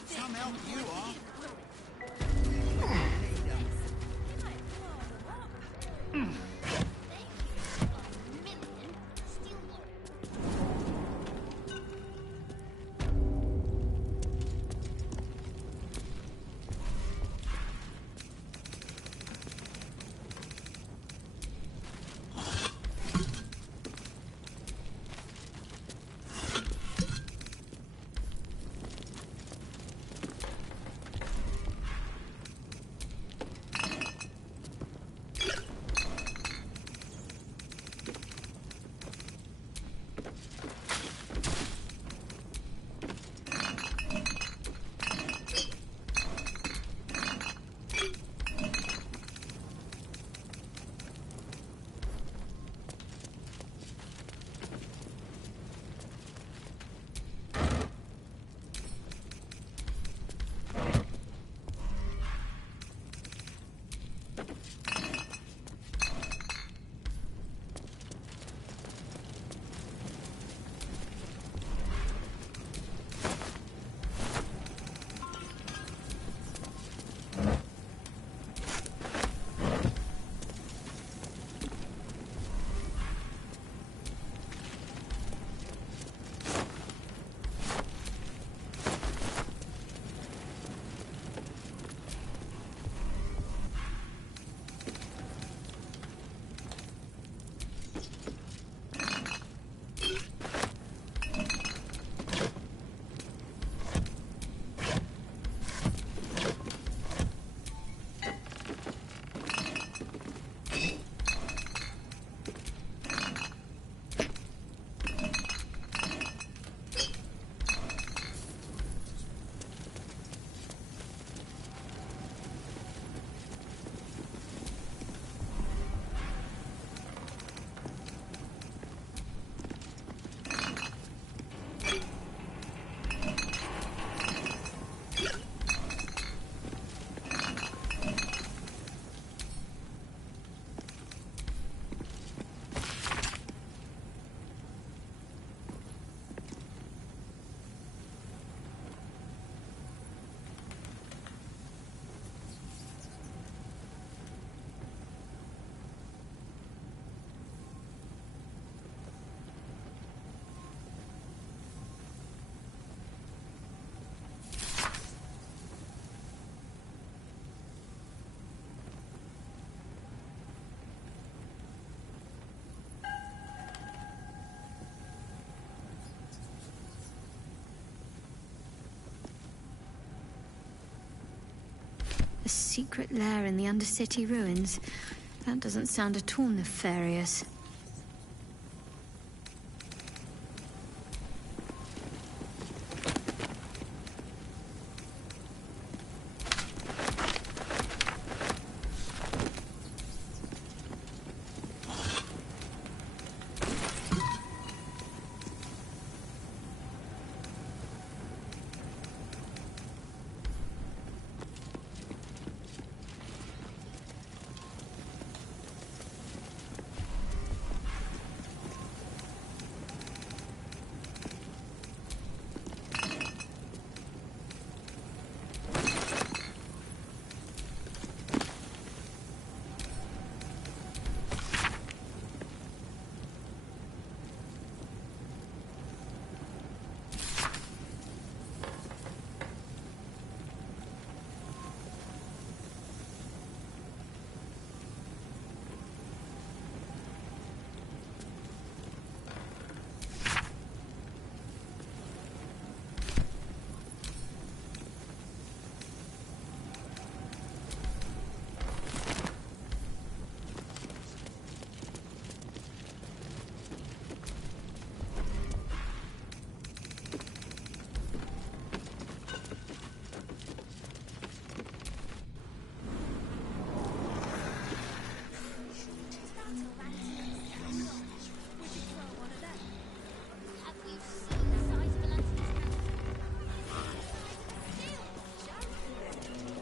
Some help you are. A secret lair in the Undercity ruins. That doesn't sound at all nefarious.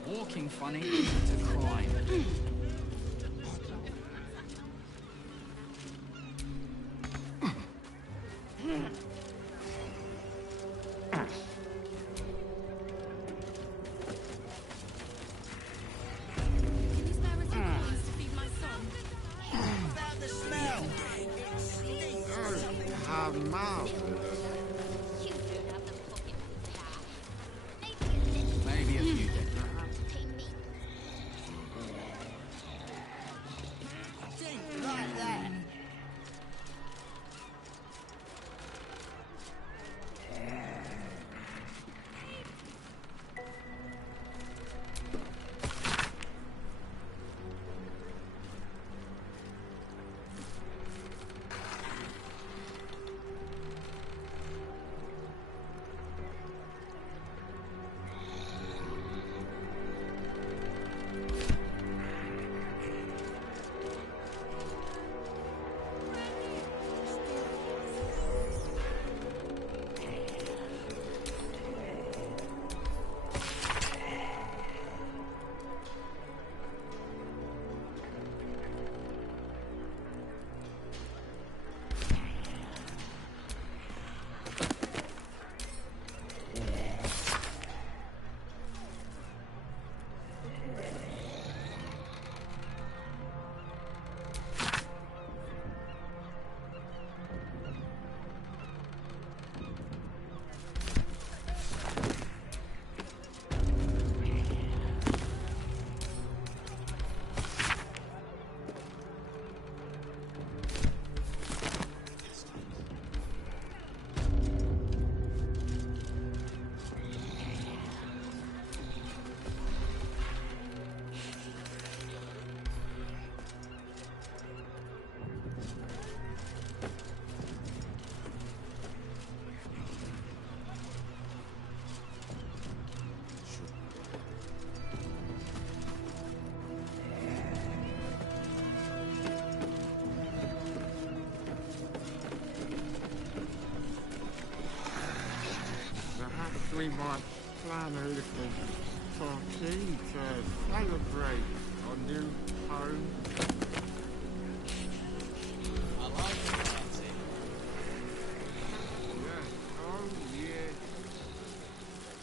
Walking funny isn't a crime. Perhaps we might plan a little party to celebrate our new home. I like the party. Yes, oh yes.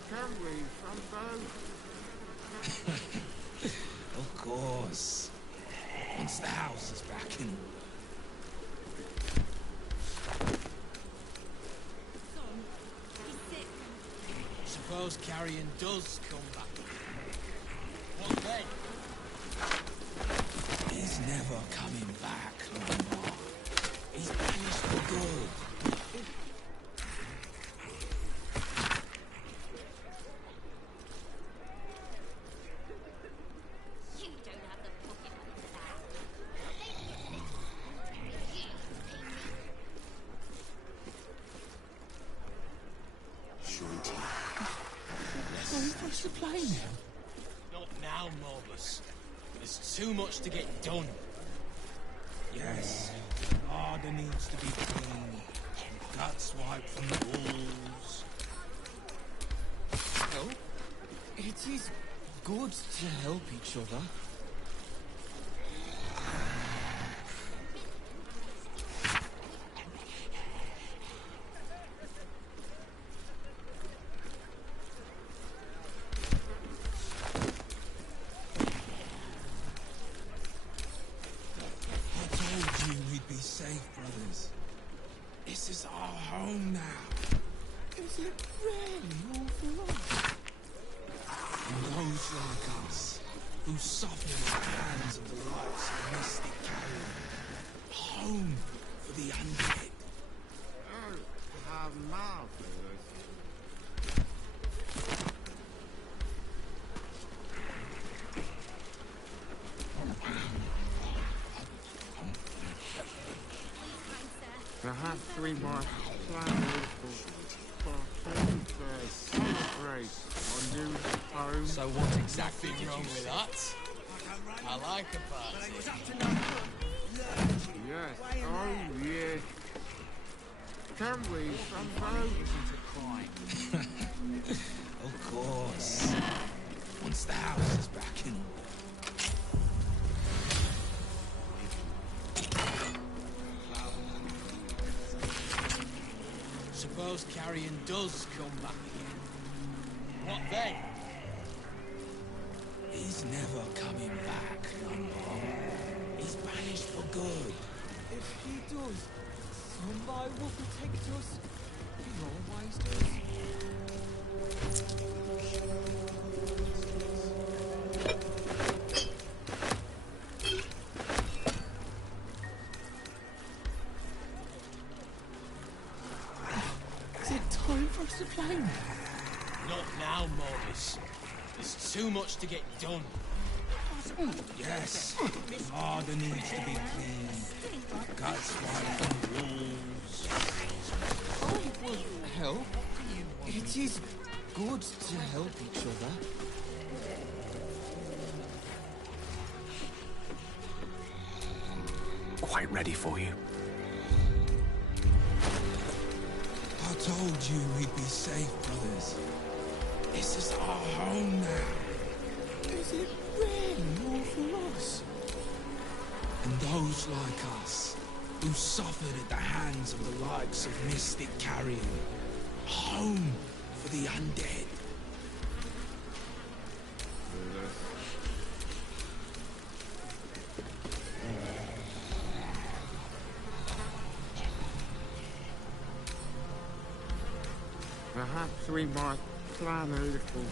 Can we from both? Of course. Once the house is back in. Suppose Carrion does come back. What then? He's never coming back no more. He's banished for good. The play now? Not now, Morbus. There's too much to get done. Yes, order needs to be clean. Guts wiped from the walls. Oh, it is good to help each other. Safe, brothers. This is our home now. Is it really all for us? And those like us, who suffered at the hands of the likes of Mystic Carrion. Home for the undead. Oh, how marvelous. Perhaps we might plan a little party to celebrate our new home. So what exactly wrong with that? I like a party. Yes, oh yes. Can we from both? Of course. Once the house is back in order. Suppose Carrion does come back again. What then? He's never coming back no more. He's banished for good. If he does, somebody will protect us. He always does. Is it time for us to play now? Not now, Morbus. There's too much to get done. Yes, order needs to be clean. Guts wiped from the walls. Oh, well, help. It is good to help each other. Quite ready for you. I told you we'd be safe, brothers. This is our home now. Is it really all for us? And those like us, who suffered at the hands of the likes of Mystic Carrion. Home for the undead. Perhaps we might plan a little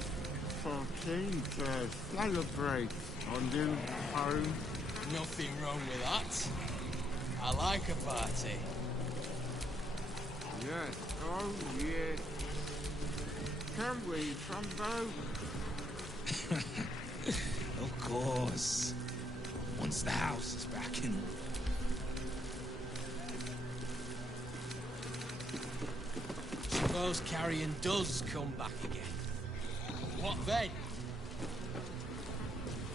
party to celebrate our new home. Nothing wrong with that. I like a party. Yes, oh yes. Can we from both? Of course. Once the house is back in order. Suppose Carrion does come back again. What then?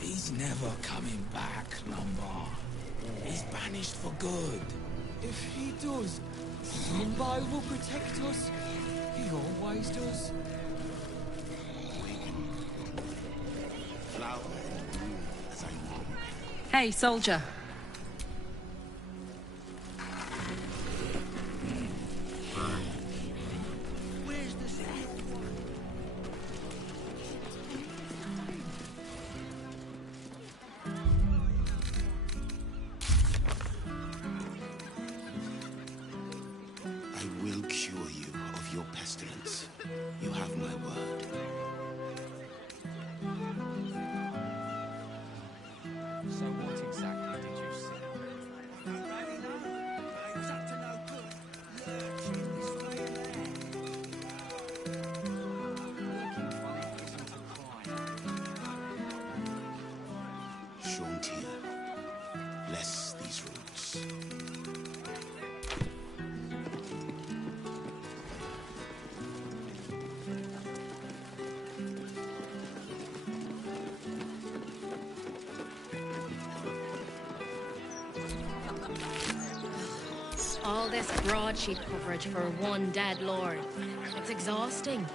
He's never coming back no more. He's banished for good. If he does, somebody will protect us. He always does. Hey, soldier. I will cure you of your pestilence. You have my word. So what exactly did you see? Shauntia, bless these roots. All this broadsheet coverage for one dead lord. It's exhausting.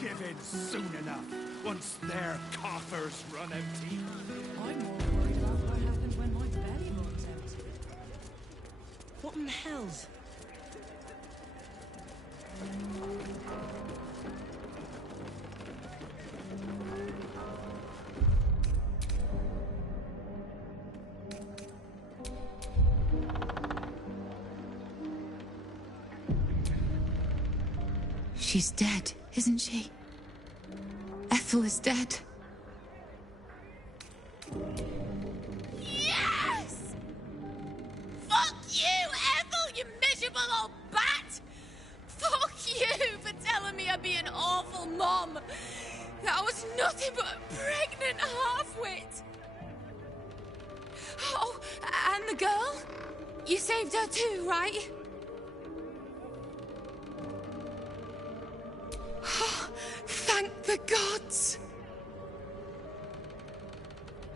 Give in soon enough, once their coffers run empty. I'm more worried about what happens when my belly runs empty. What in the hell's? She's dead, isn't she? Ethel is dead. Yes! Fuck you, Ethel, you miserable old bat! Fuck you for telling me I'd be an awful mom. That was nothing but a pregnant half-wit. Oh, and the girl? You saved her too, right? Oh, thank the gods!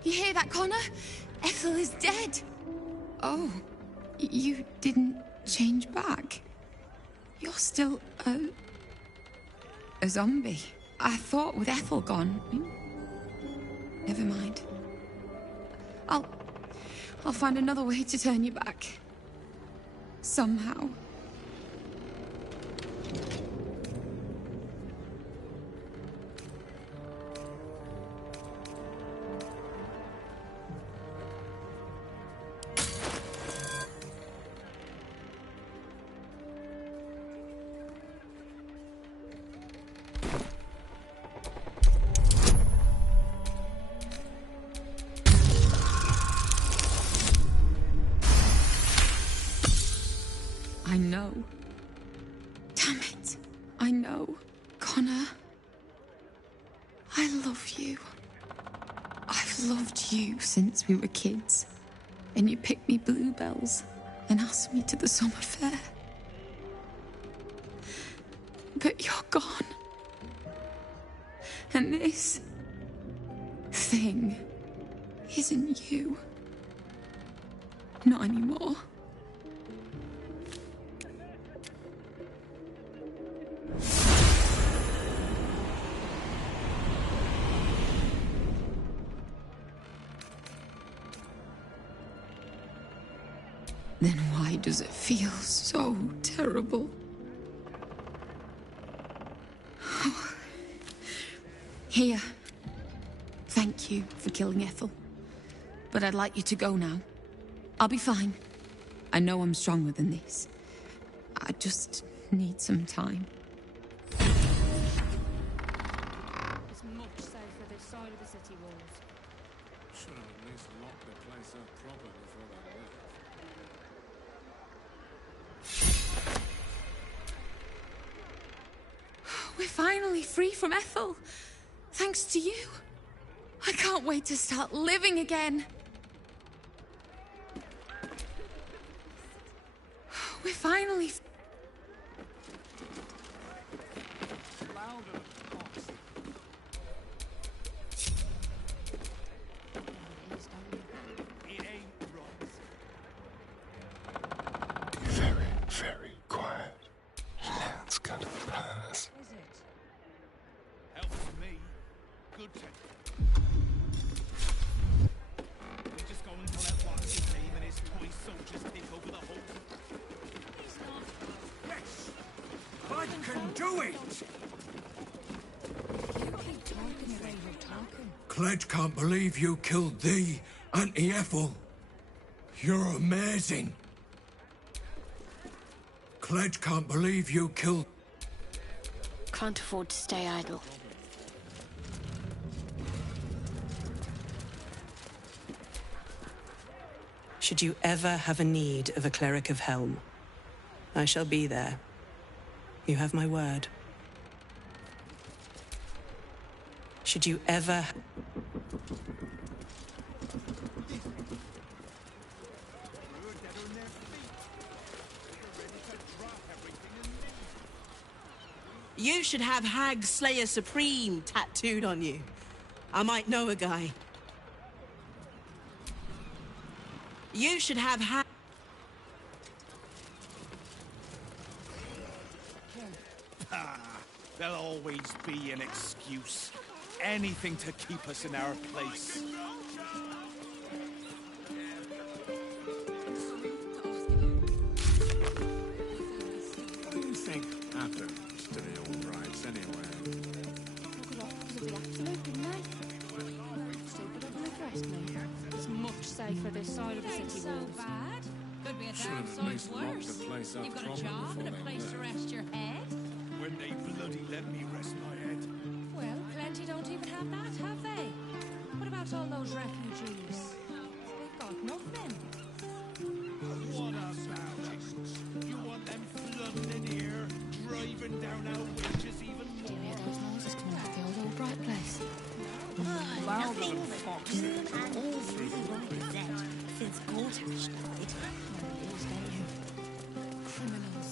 You hear that, Connor? Ethel is dead. Oh, you didn't change back? You're still a zombie. I thought with Ethel gone... Never mind. I'll find another way to turn you back. Somehow. I know. Damn it. I know. Connor. I love you. I've loved you since we were kids. And you picked me bluebells and asked me to the summer fair. But you're gone. And this thing isn't you. Not anymore. Then why does it feel so terrible? Here. Thank you for killing Ethel. But I'd like you to go now. I'll be fine. I know I'm stronger than this. I just need some time. It's much safer this side of the city walls. Should have at least locked the place up proper before they left. We're finally free from Ethel. Thanks to you. I can't wait to start living again. We're finally... Very, very quiet. That's gonna pass. Helps me. Good to... We just go and let what's his name and his toy soldiers take over the whole... Yes! I can do it! You keep talking the way you're talking. Cledge can't believe you killed thee, Auntie Ethel. You're amazing. Cledge can't believe you killed... Can't afford to stay idle. Should you ever have a need of a cleric of Helm, I shall be there. You have my word. Should you ever... You should have Hag Slayer Supreme tattooed on you. I might know a guy. You should have Hag... Ah, there'll always be an excuse. Anything to keep us in our place. What do you think happens to the old brides anyway? It's much safer this side of the city walls. Bad. Could be a Should have thousand at least times locked worse. the place up You've got a properly job and a before they place to left. rest your head. When they bloody let me rest my head. Well, plenty don't even have that, have they? What about all those refugees? They've got nothing. What about it? You want them flooding in here, driving down our wages even more? Do you hear those noises coming out of the old bright place? Nothing but doom and all through the Royal Gazette since Gortash died. Criminals.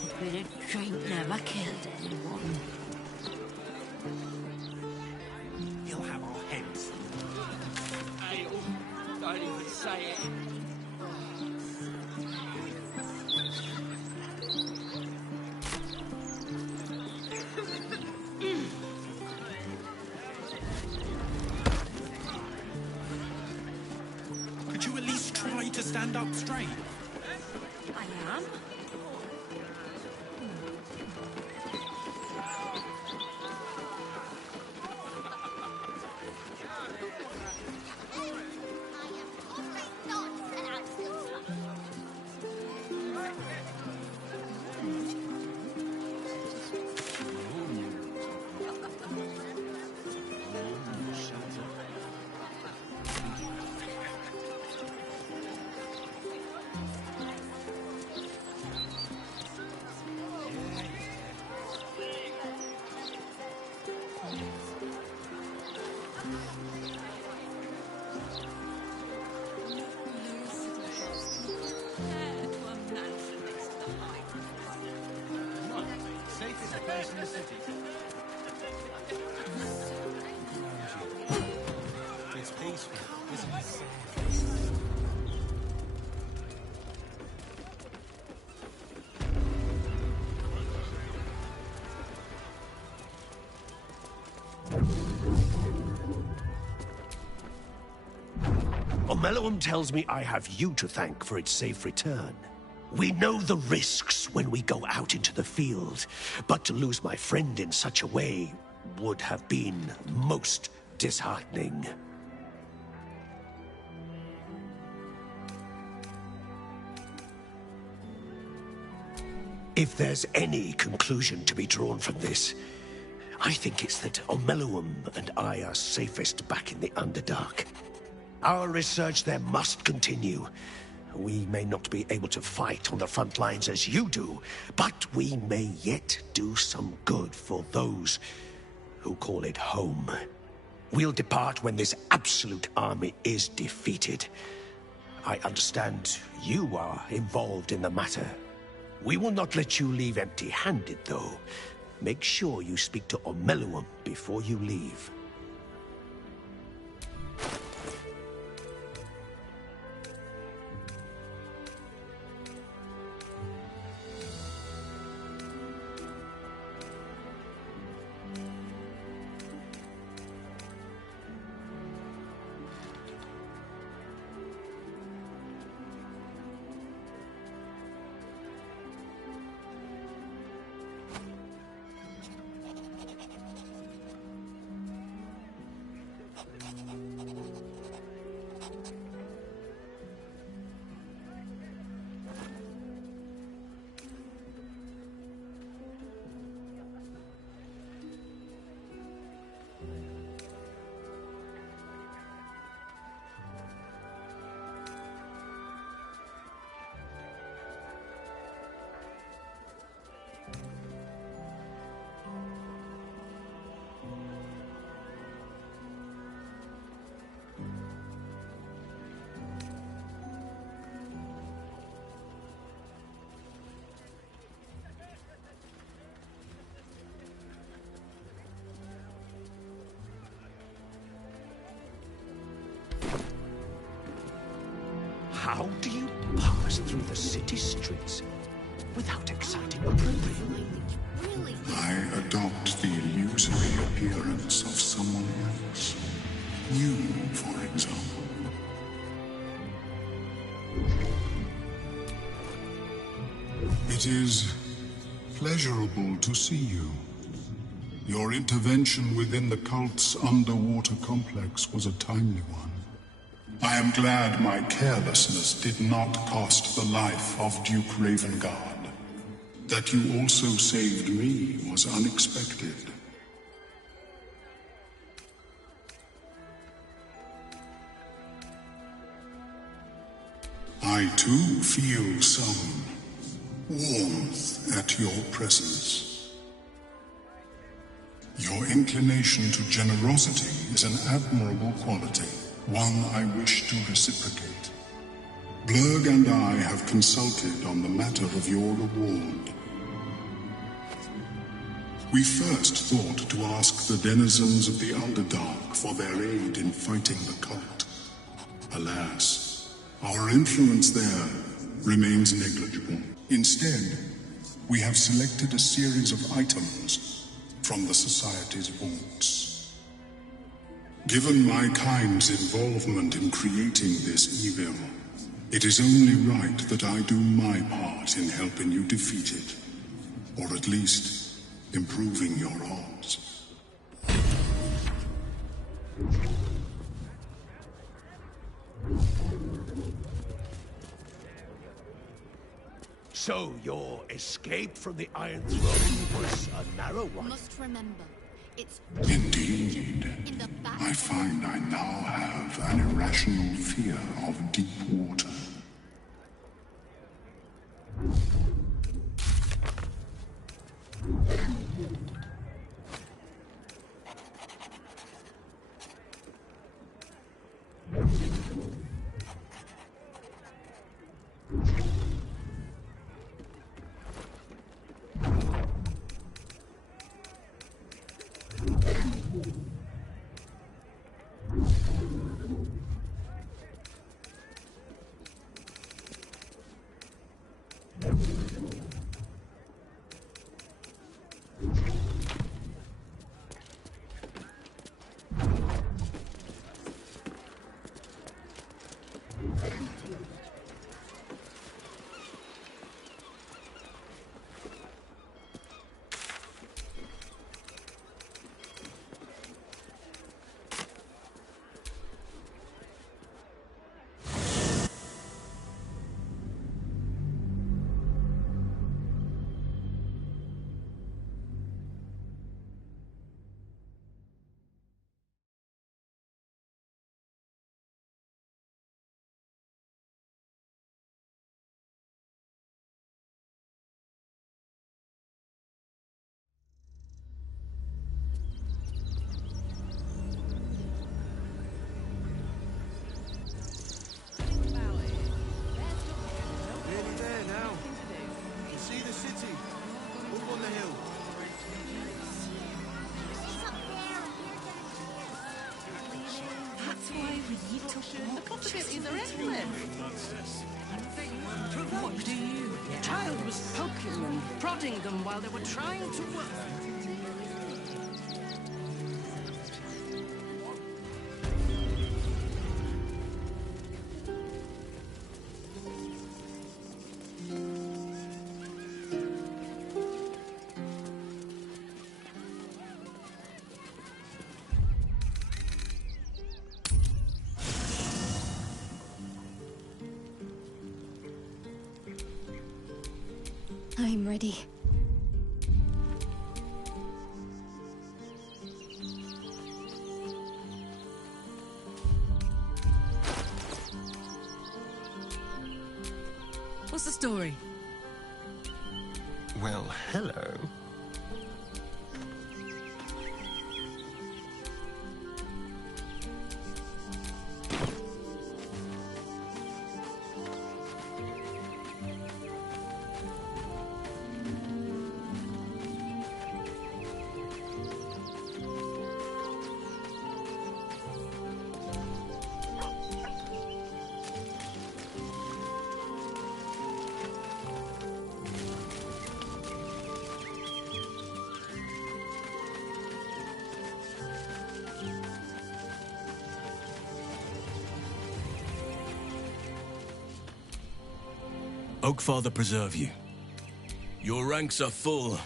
A bit of drink never killed anyone. He'll have our heads. Hey, don't even say it. Could you at least try to stand up straight? I am. Safest place in the city. It's peaceful, isn't it? Omeluum tells me I have you to thank for its safe return. We know the risks when we go out into the field, but to lose my friend in such a way would have been most disheartening. If there's any conclusion to be drawn from this, I think it's that Omeluum and I are safest back in the Underdark. Our research there must continue, We may not be able to fight on the front lines as you do, but we may yet do some good for those who call it home. We'll depart when this absolute army is defeated. I understand you are involved in the matter. We will not let you leave empty-handed, though. Make sure you speak to Omeluum before you leave. How do you pass through the city streets without exciting approval? I adopt the illusory appearance of someone else. You, for example. It is pleasurable to see you. Your intervention within the cult's underwater complex was a timely one. I am glad my carelessness did not cost the life of Duke Ravengard. That you also saved me was unexpected. I too feel some warmth at your presence. Your inclination to generosity is an admirable quality. One I wish to reciprocate. Blurg and I have consulted on the matter of your reward. We first thought to ask the denizens of the Underdark for their aid in fighting the cult. Alas, our influence there remains negligible. Instead, we have selected a series of items from the Society's vaults. Given my kind's involvement in creating this evil, it is only right that I do my part in helping you defeat it, or at least improving your odds. So your escape from the Iron Throne was a narrow one. Must remember, it's Indeed. I find I now have an irrational fear of deep water. now. You see the city? Up on the hill. That's why we need to walk. The possibilities are endless. What do you? The child was poking and prodding them while they were trying to work. I'm ready. What's the story? Well, hello. Oakfather preserve you. Your ranks are full.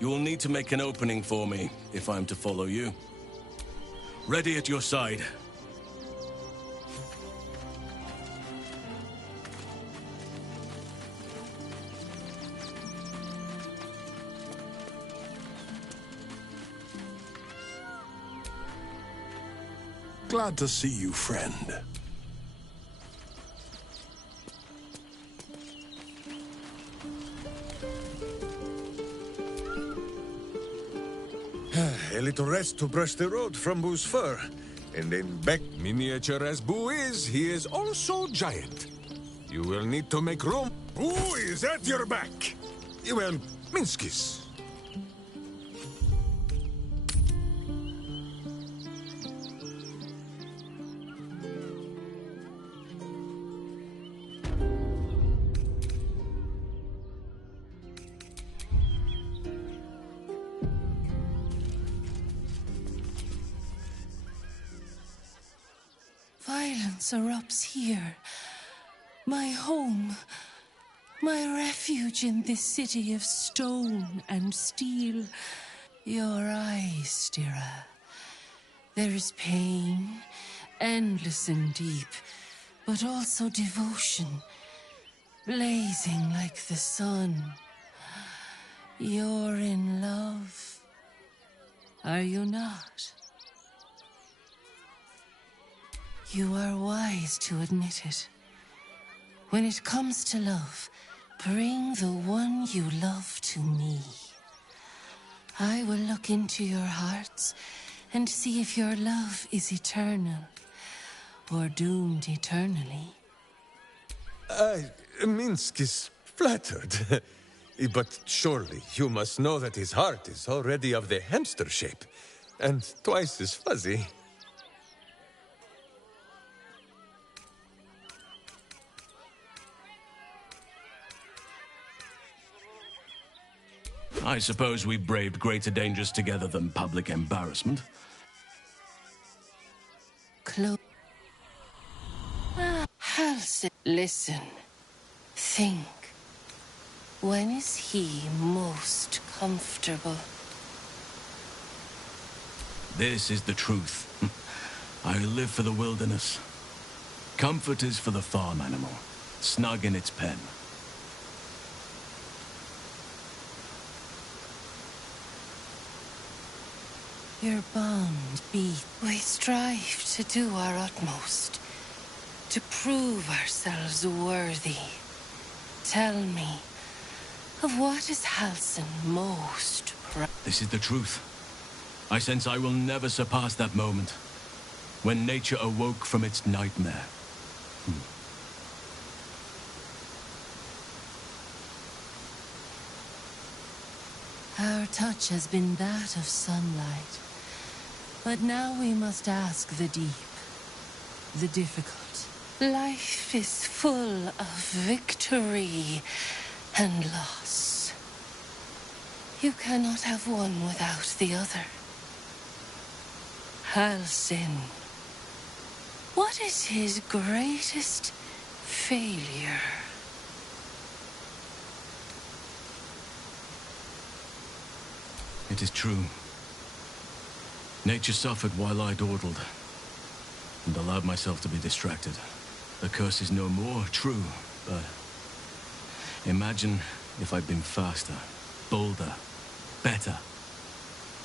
You will need to make an opening for me, if I'm to follow you. Ready at your side. Glad to see you, friend. A little rest to brush the road from Boo's fur. And then back. Miniature as Boo is, he is also giant. You will need to make room. Boo is at your back. Well, Minskis. Violence erupts here. My home. My refuge in this city of stone and steel. Your eyes, Stira. There is pain, endless and deep, but also devotion, blazing like the sun. You're in love. Are you not? You are wise to admit it. When it comes to love, bring the one you love to me. I will look into your hearts and see if your love is eternal or doomed eternally. Minsk is flattered. But surely you must know that his heart is already of the hamster shape, and twice as fuzzy. I suppose we braved greater dangers together than public embarrassment. Halsey, listen. Think. When is he most comfortable? This is the truth. I live for the wilderness. Comfort is for the farm animal, snug in its pen. Your bond beat. We strive to do our utmost, to prove ourselves worthy. Tell me, of what is Halsin most proud? This is the truth. I sense I will never surpass that moment, when nature awoke from its nightmare. Our touch has been that of sunlight. But now we must ask the deep, the difficult. Life is full of victory and loss. You cannot have one without the other. Halsin. What is his greatest failure? It is true. Nature suffered while I dawdled, and allowed myself to be distracted. The curse is no more true, but imagine if I'd been faster, bolder, better.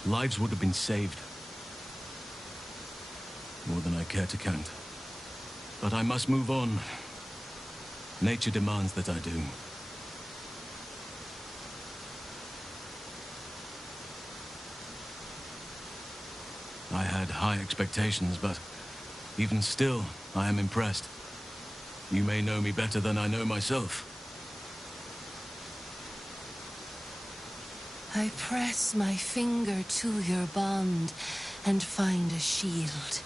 Lives would have been saved. More than I care to count. But I must move on. Nature demands that I do. I had high expectations, but even still, I am impressed. You may know me better than I know myself. I press my finger to your bond and find a shield.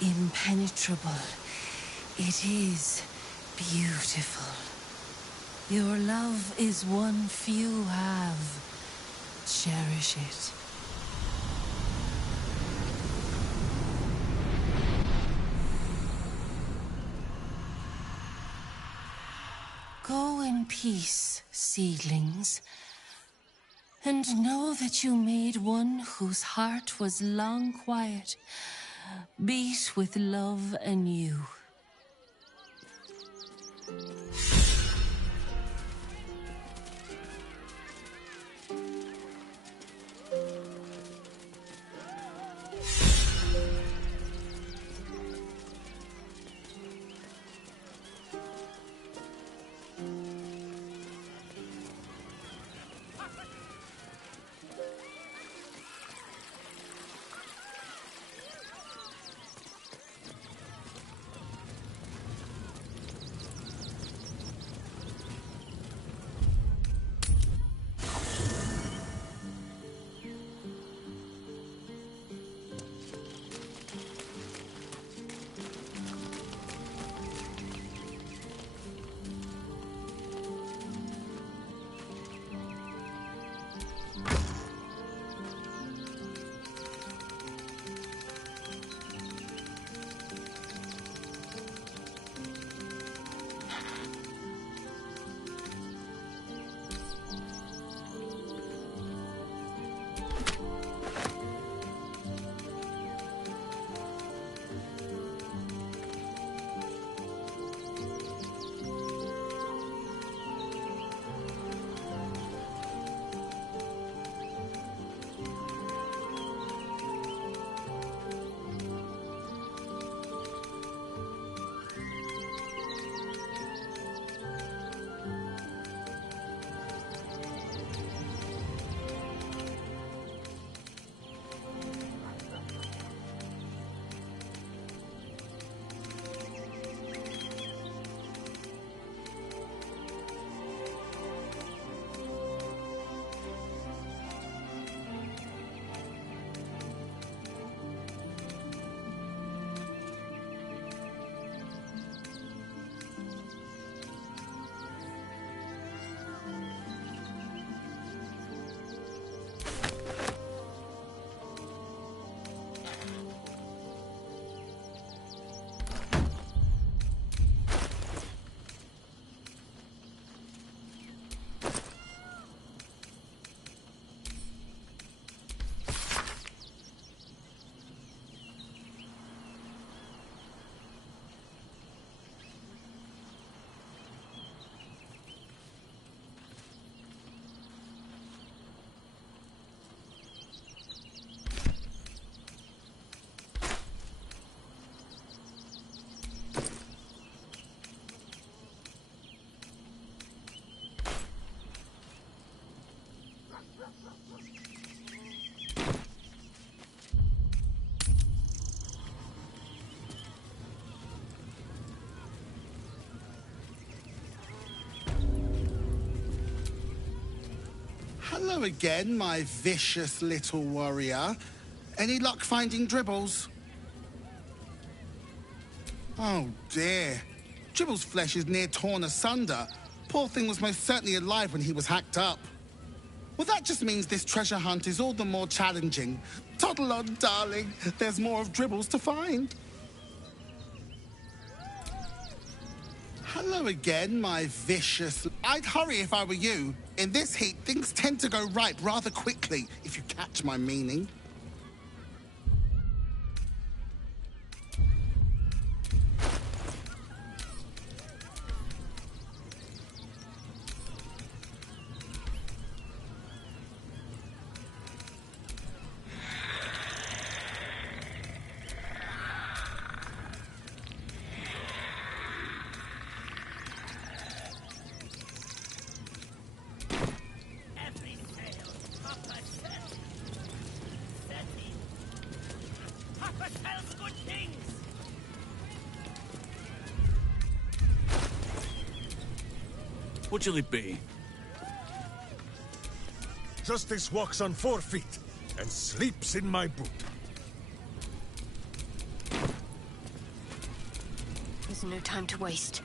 Impenetrable. It is beautiful. Your love is one few have. Cherish it. Go in peace, seedlings, and know that you made one whose heart was long quiet beat with love anew. Hello again, my vicious little warrior. Any luck finding Dribbles? Oh dear. Dribbles' flesh is near torn asunder. Poor thing was most certainly alive when he was hacked up. Well, that just means this treasure hunt is all the more challenging. Toddle on, darling. There's more of Dribbles to find. Hello again, my vicious... I'd hurry if I were you. In this heat, things tend to go ripe rather quickly, if you catch my meaning. What shall it be? Justice walks on 4 feet and sleeps in my boot. There's no time to waste.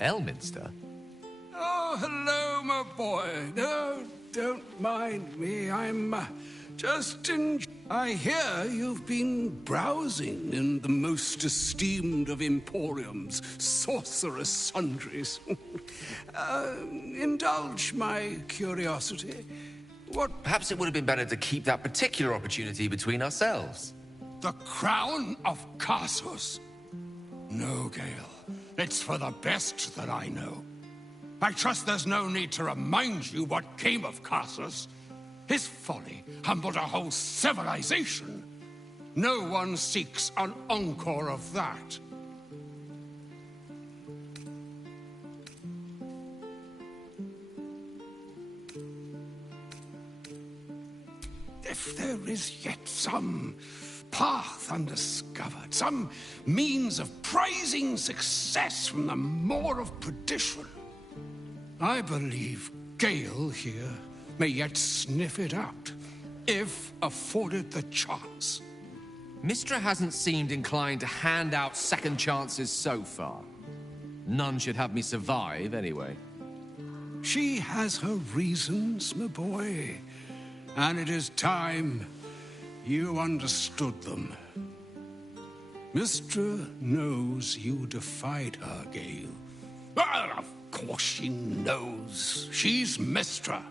Elminster? Oh, hello, my boy. No, don't mind me. I'm just in... I hear you've been browsing in the most esteemed of emporiums, sorcerous sundries. Indulge my curiosity. What... Perhaps it would have been better to keep that particular opportunity between ourselves. The crown of Casus. No, Gale. It's for the best that I know. I trust there's no need to remind you what came of Casus. His folly humbled a whole civilization. No one seeks an encore of that. If there is yet some path undiscovered, some means of prizing success from the maw of perdition, I believe Gale here may yet sniff it out, if afforded the chance. Mystra hasn't seemed inclined to hand out second chances so far. None should have me survive, anyway. She has her reasons, my boy, and it is time you understood them. Mystra knows you defied her, Gale. Well, of course she knows. She's Mystra.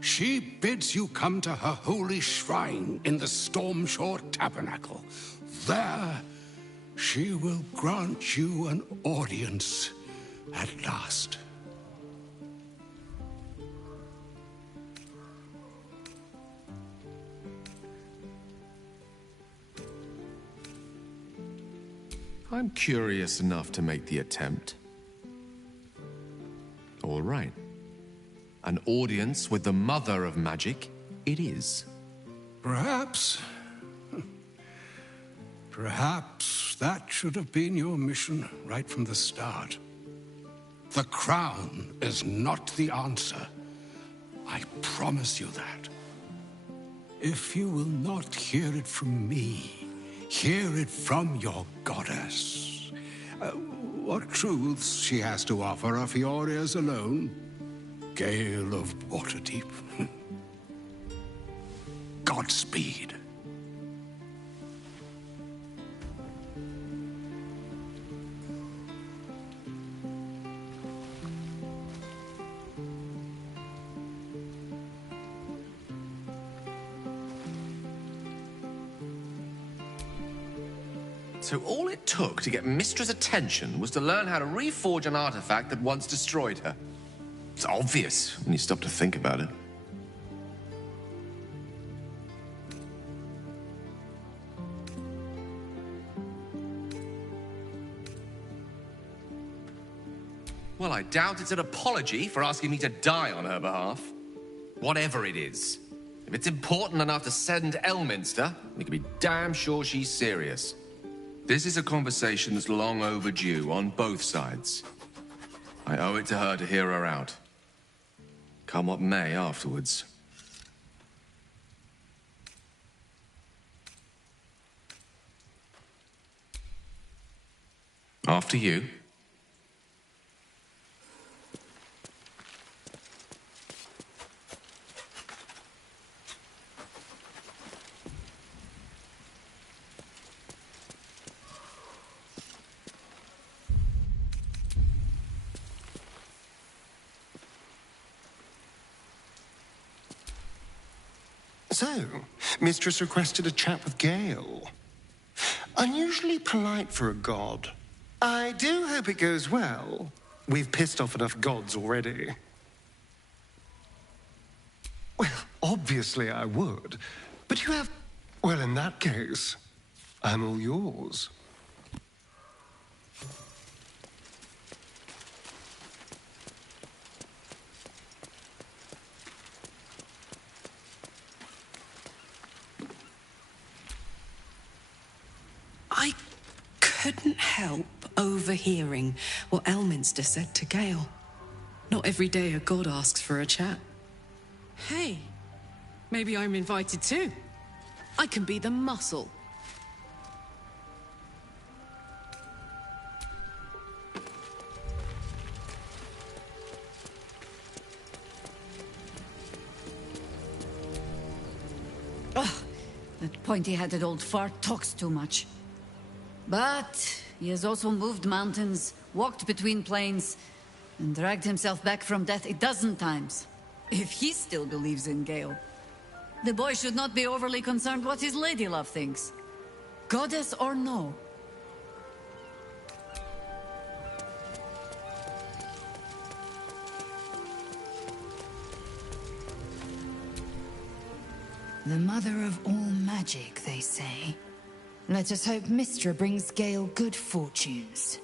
She bids you come to her holy shrine in the Stormshore Tabernacle. There, she will grant you an audience at last. I'm curious enough to make the attempt. All right. An audience with the mother of magic, it is. Perhaps that should have been your mission right from the start. The crown is not the answer. I promise you that. If you will not hear it from me, hear it from your goddess. What truths she has to offer are for your ears alone. Gale of Waterdeep. Godspeed. So all it took to get Mystra's attention was to learn how to reforge an artifact that once destroyed her. It's obvious when you stop to think about it. Well, I doubt it's an apology for asking me to die on her behalf. Whatever it is. If it's important enough to send Elminster, we can be damn sure she's serious. This is a conversation that's long overdue on both sides. I owe it to her to hear her out. Come what may afterwards. After you. So, Mistress requested a chat with Gale. Unusually polite for a god. I do hope it goes well. We've pissed off enough gods already. Well, obviously I would. But you have... Well, in that case, I'm all yours. I couldn't help overhearing what Elminster said to Gale. Not every day a god asks for a chat. Hey, maybe I'm invited too. I can be the muscle. Ugh, that pointy-headed old fart talks too much. But he has also moved mountains, walked between planes, and dragged himself back from death 12 times. If he still believes in Gale, the boy should not be overly concerned what his ladylove thinks. Goddess or no. The mother of all magic, they say. Let us hope Mystra brings Gale good fortunes.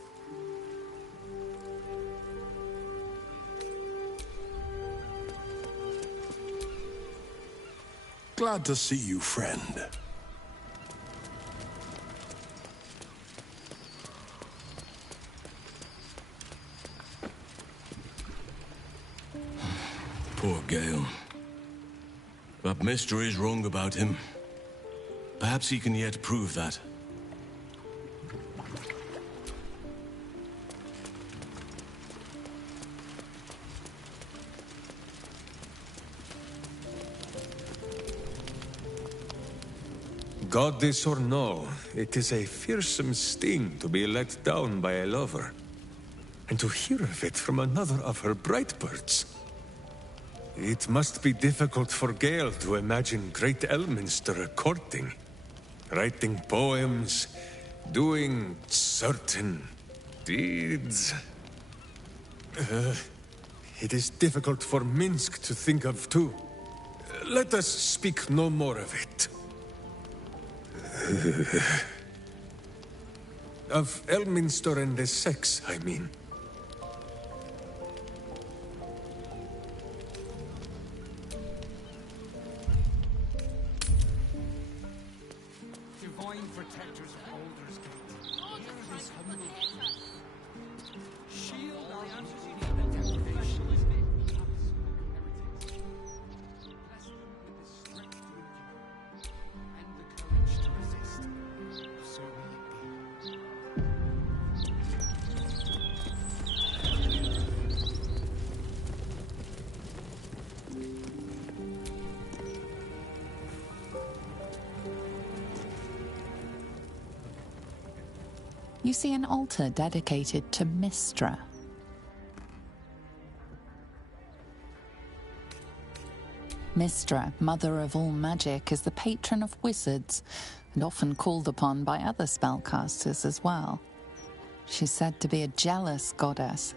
Glad to see you, friend. Poor Gale. But Mystra is wrong about him. Perhaps he can yet prove that. Goddess or no, it is a fearsome sting to be let down by a lover. And to hear of it from another of her bright birds. It must be difficult for Gale to imagine Great Elminster courting, writing poems, doing certain deeds. It is difficult for Minsk to think of too. Let us speak no more of it. Of Elminster and the sex, I mean. Divine protectors of Baldur's Gate. Shield our answers you need the deprivation. Bless them with the strength to endure and the courage to resist. So will it be. You see an altar dedicated to Mystra. Mystra, mother of all magic, is the patron of wizards and often called upon by other spellcasters as well. She's said to be a jealous goddess.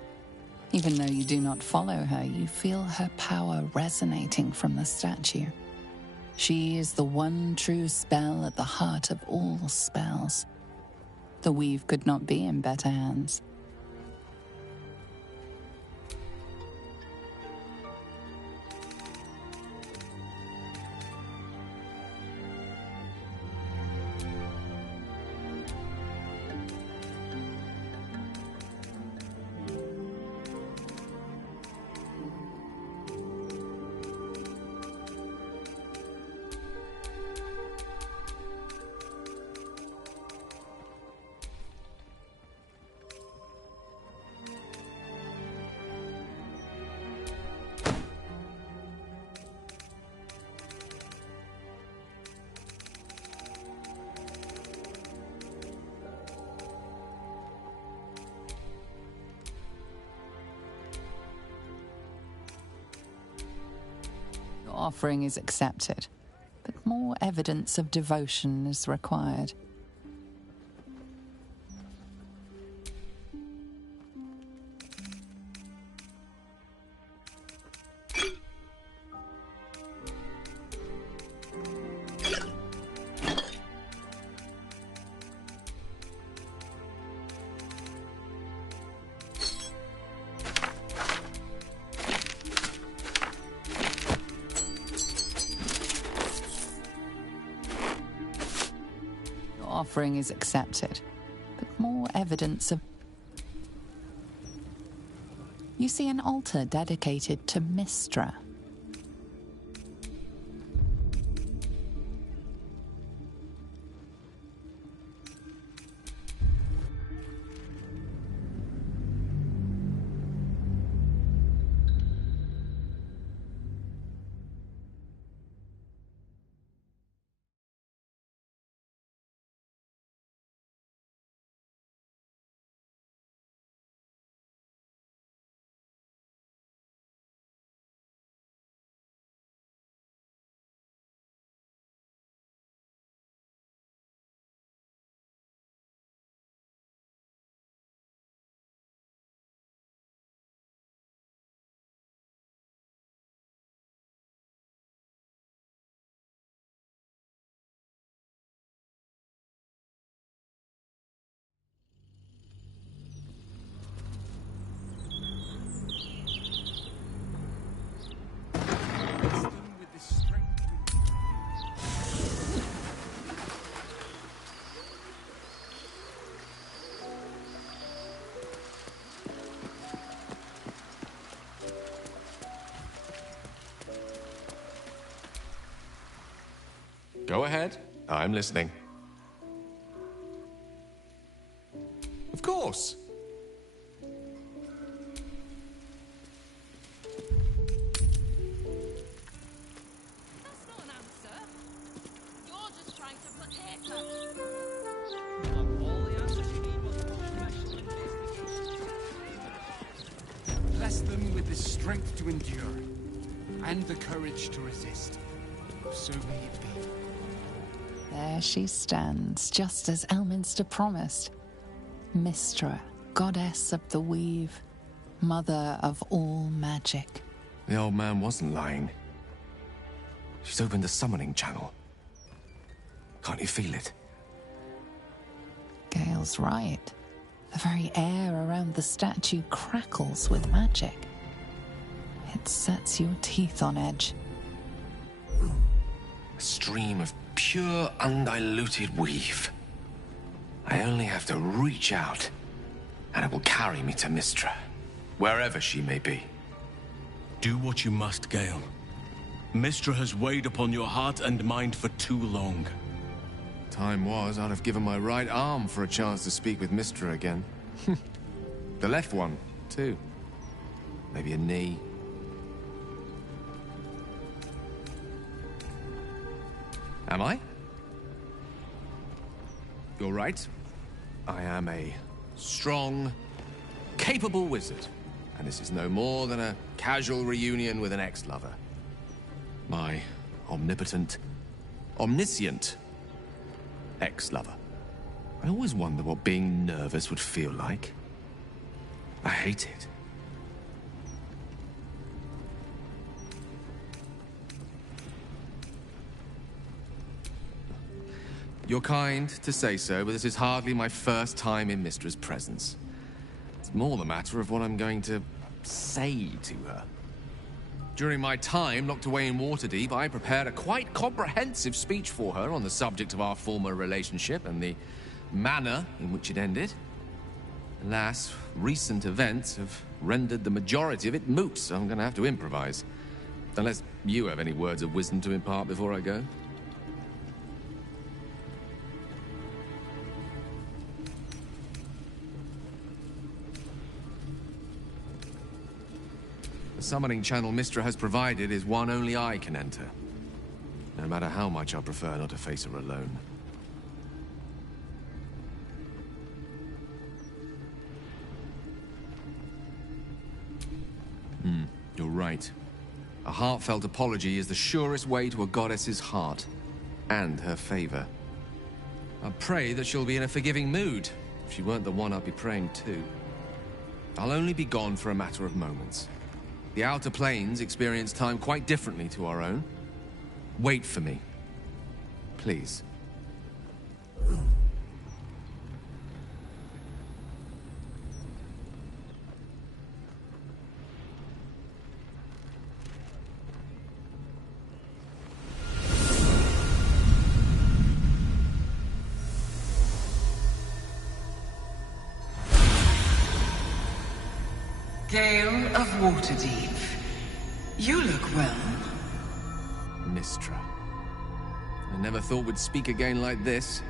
Even though you do not follow her, you feel her power resonating from the statue. She is the one true spell at the heart of all spells. The weave could not be in better hands. Offering is accepted, but more evidence of devotion is required. Offering is accepted, but more evidence of... You see an altar dedicated to Mystra. Go ahead. I'm listening. Of course. That's not an answer. You're just trying to put Bless them with the strength to endure, and the courage to resist. So may it be. There she stands, just as Elminster promised. Mystra, goddess of the weave, mother of all magic. The old man wasn't lying. She's opened the summoning channel. Can't you feel it? Gale's right. The very air around the statue crackles with magic. It sets your teeth on edge. A stream of pure, undiluted weave. I only have to reach out, and it will carry me to Mystra, wherever she may be. Do what you must, Gale. Mystra has weighed upon your heart and mind for too long. Time was, I'd have given my right arm for a chance to speak with Mystra again. The left one, too. Maybe a knee. Am I? You're right. I am a strong, capable wizard. And this is no more than a casual reunion with an ex-lover. My omnipotent, omniscient ex-lover. I always wonder what being nervous would feel like. I hate it. You're kind to say so, but this is hardly my first time in Mystra's presence. It's more the matter of what I'm going to say to her. During my time locked away in Waterdeep, I prepared a quite comprehensive speech for her on the subject of our former relationship and the manner in which it ended. Alas, recent events have rendered the majority of it moot, so I'm going to have to improvise. Unless you have any words of wisdom to impart before I go. The summoning channel Mystra has provided is one only I can enter. No matter how much I prefer not to face her alone. You're right. A heartfelt apology is the surest way to a goddess's heart, and her favor. I pray that she'll be in a forgiving mood. If she weren't the one, I'd be praying too. I'll only be gone for a matter of moments. The Outer Planes experience time quite differently to our own. Wait for me. Please. Gale of Waterdeep. You look well. Mystra. I never thought we'd speak again like this.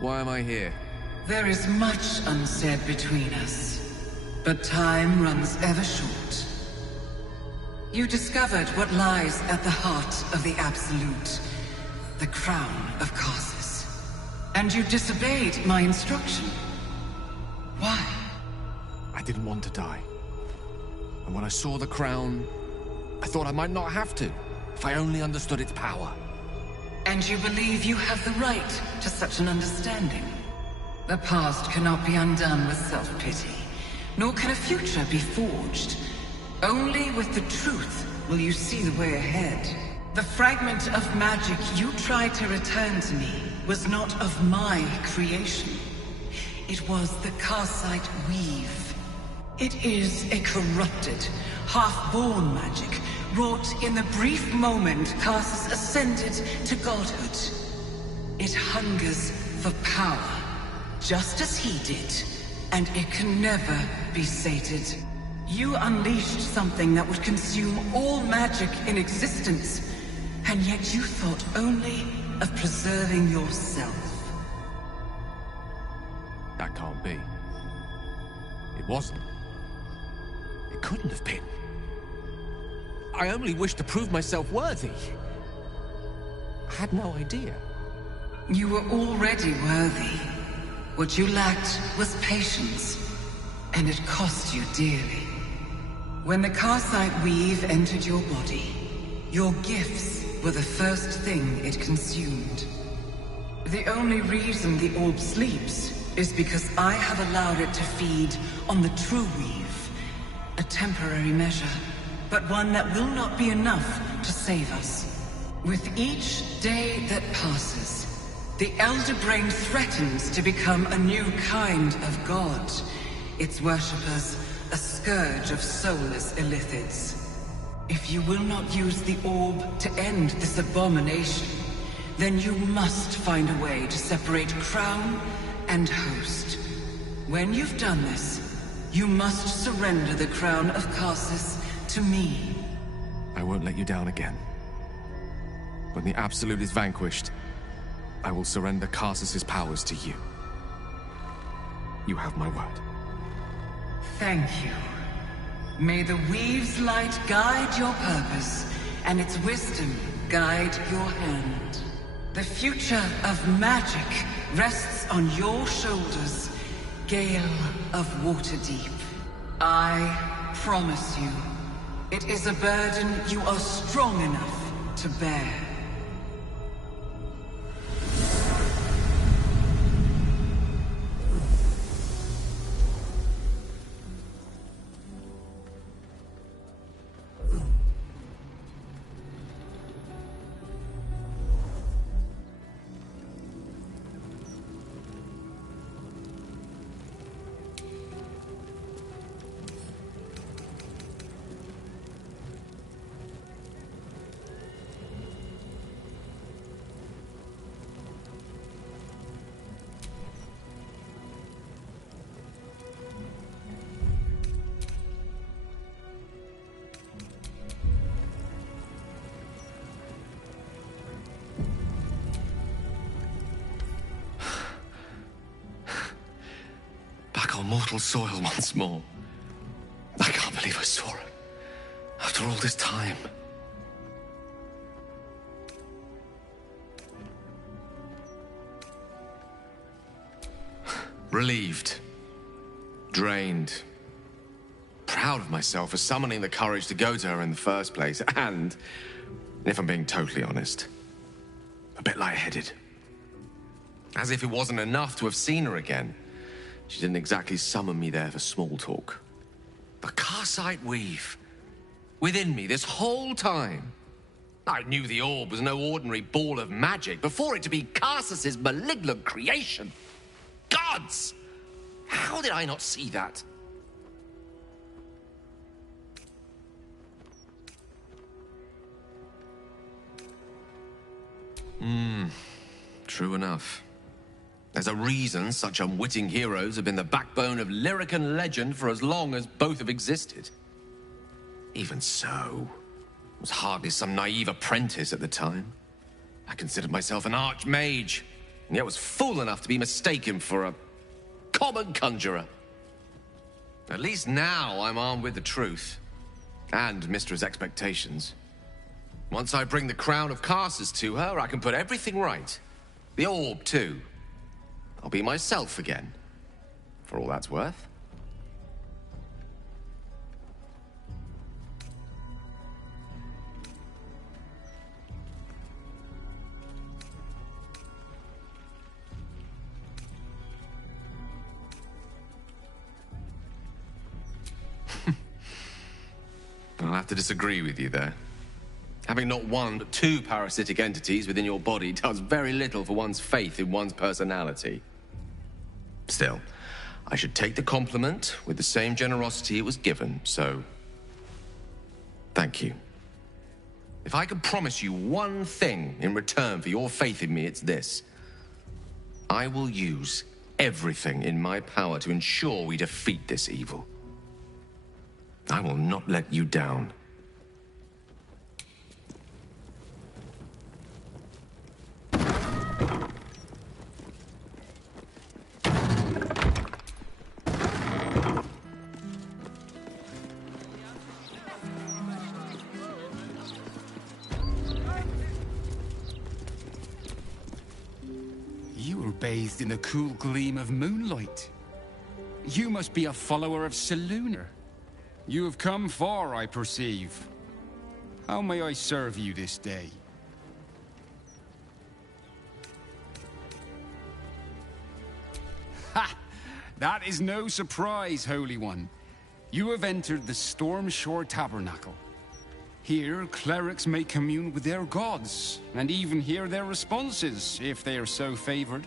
Why am I here? There is much unsaid between us, but time runs ever short. You discovered what lies at the heart of the Absolute, the crown of Karsus. And you disobeyed my instruction. Why? I didn't want to die. And when I saw the crown, I thought I might not have to, if I only understood its power. And you believe you have the right to such an understanding? The past cannot be undone with self-pity, nor can a future be forged. Only with the truth will you see the way ahead. The fragment of magic you tried to return to me was not of my creation. It was the Karsite weave. It is a corrupted, half-born magic, wrought in the brief moment Karsus ascended to godhood. It hungers for power, just as he did, and it can never be sated. You unleashed something that would consume all magic in existence, and yet you thought only of preserving yourself. That can't be. It wasn't. It couldn't have been. I only wished to prove myself worthy. I had no idea. You were already worthy. What you lacked was patience, and it cost you dearly. When the Karsite weave entered your body, your gifts were the first thing it consumed. The only reason the orb sleeps is because I have allowed it to feed on the true weave. A temporary measure, but one that will not be enough to save us. With each day that passes, the Elder Brain threatens to become a new kind of god. Its worshippers, a scourge of soulless illithids. If you will not use the orb to end this abomination, then you must find a way to separate crown and host. When you've done this, you must surrender the crown of Karsus to me. I won't let you down again. When the Absolute is vanquished, I will surrender Karsus's powers to you. You have my word. Thank you. May the Weave's light guide your purpose, and its wisdom guide your hand. The future of magic rests on your shoulders, Gale of Waterdeep. I promise you, it is a burden you are strong enough to bear. On mortal soil once more. I can't believe I saw it. After all this time. Relieved. Drained. Proud of myself for summoning the courage to go to her in the first place. And, if I'm being totally honest, a bit lightheaded. As if it wasn't enough to have seen her again. She didn't exactly summon me there for small talk. The Karsite weave. Within me this whole time. I knew the orb was no ordinary ball of magic before it to be Karsus's malignant creation. Gods! How did I not see that? True enough. There's a reason such unwitting heroes have been the backbone of lyric and legend for as long as both have existed. Even so, I was hardly some naive apprentice at the time. I considered myself an archmage, and yet was fool enough to be mistaken for a common conjurer. At least now I'm armed with the truth, and Mistra's expectations. Once I bring the crown of Karsus to her, I can put everything right. The orb, too. I'll be myself again, for all that's worth. I'll have to disagree with you there. Having not one but two parasitic entities within your body does very little for one's faith in one's personality. Still, I should take the compliment with the same generosity it was given, so... thank you. If I could promise you one thing in return for your faith in me, it's this. I will use everything in my power to ensure we defeat this evil. I will not let you down. You were bathed in the cool gleam of moonlight. You must be a follower of Selûne. You have come far, I perceive. How may I serve you this day? Ha! That is no surprise, Holy One. You have entered the Stormshore Tabernacle. Here, clerics may commune with their gods, and even hear their responses, if they are so favored.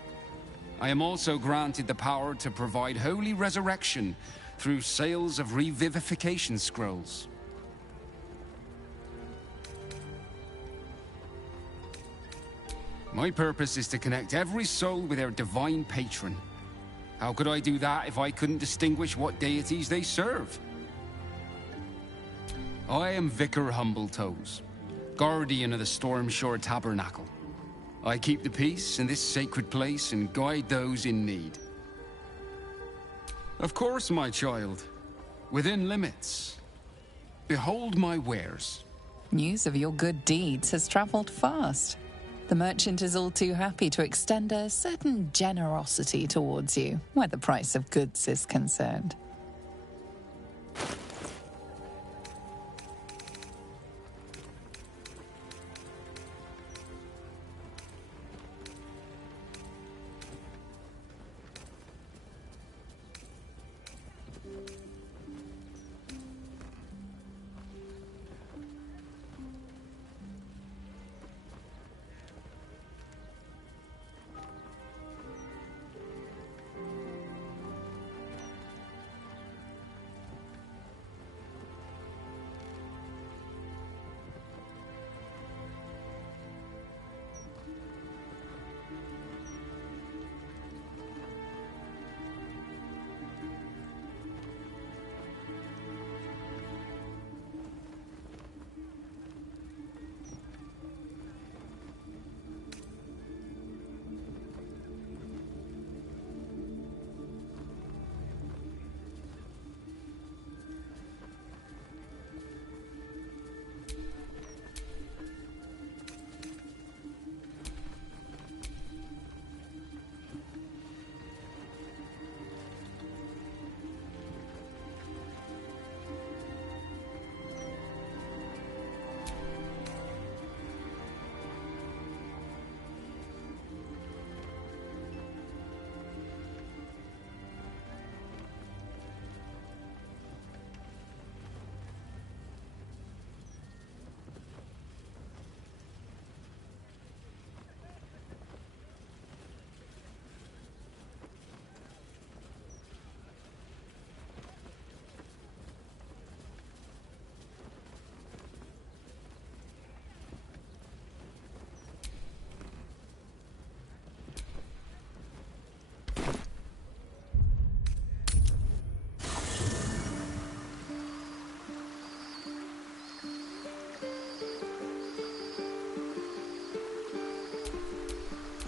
I am also granted the power to provide holy resurrection through sales of revivification scrolls. My purpose is to connect every soul with their divine patron. How could I do that if I couldn't distinguish what deities they serve? I am Vicar Humbletoes, guardian of the Stormshore Tabernacle. I keep the peace in this sacred place and guide those in need. Of course, my child. Within limits. Behold my wares. News of your good deeds has travelled fast. The merchant is all too happy to extend a certain generosity towards you, where the price of goods is concerned.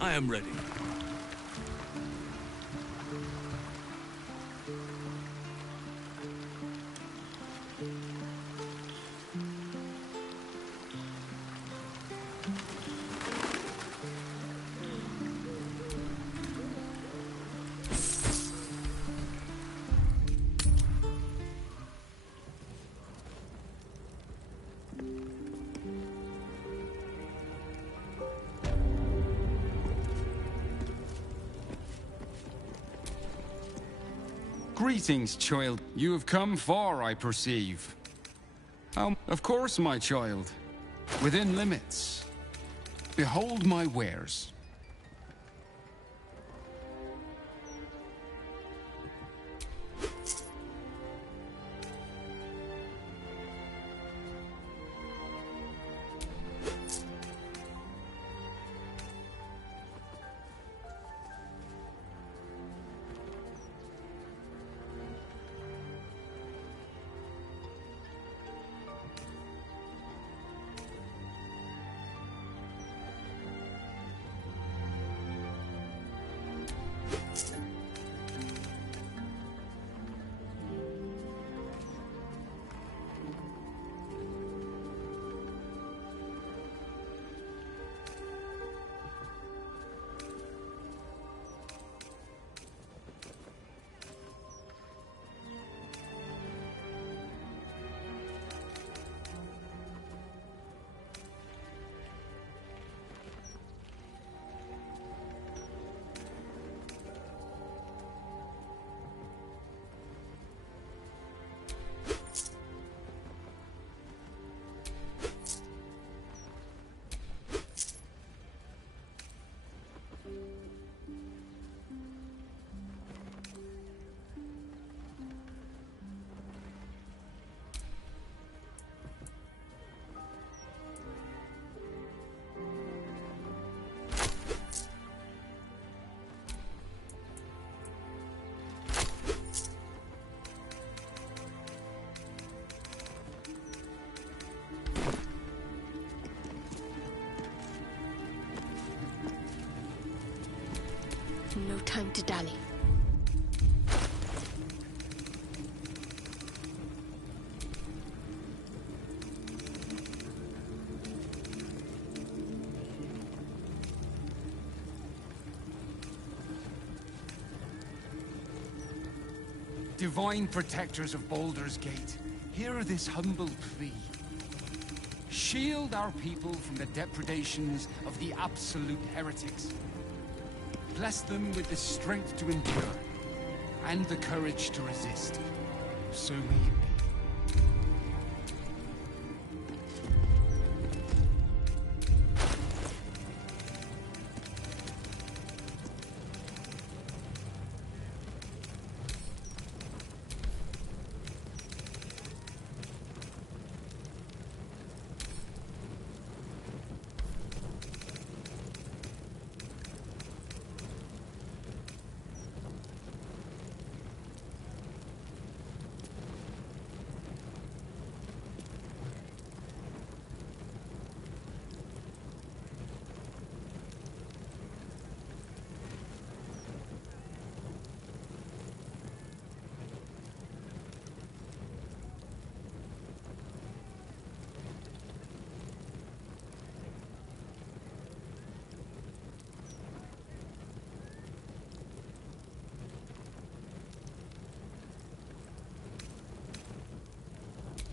I am ready. Greetings, child. You have come far, I perceive. Of course, my child. Within limits. Behold my wares. no time to dally. Divine protectors of Baldur's Gate, hear this humble plea. Shield our people from the depredations of the absolute heretics. Bless them with the strength to endure, and the courage to resist. So may it be.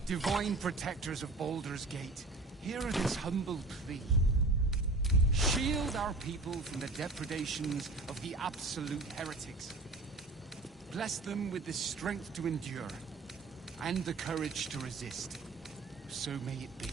Divine protectors of Baldur's Gate, hear this humble plea. Shield our people from the depredations of the absolute heretics. Bless them with the strength to endure, and the courage to resist. So may it be.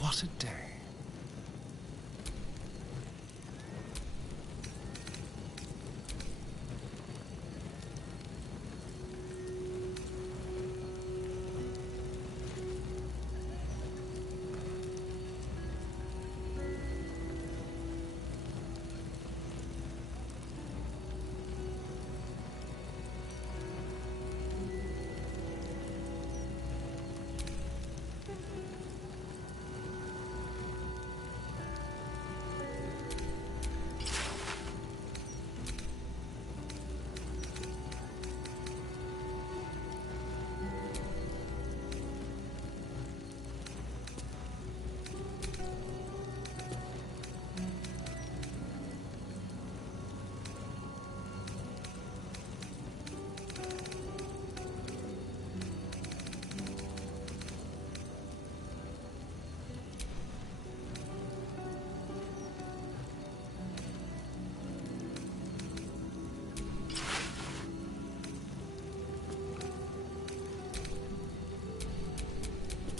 What a day.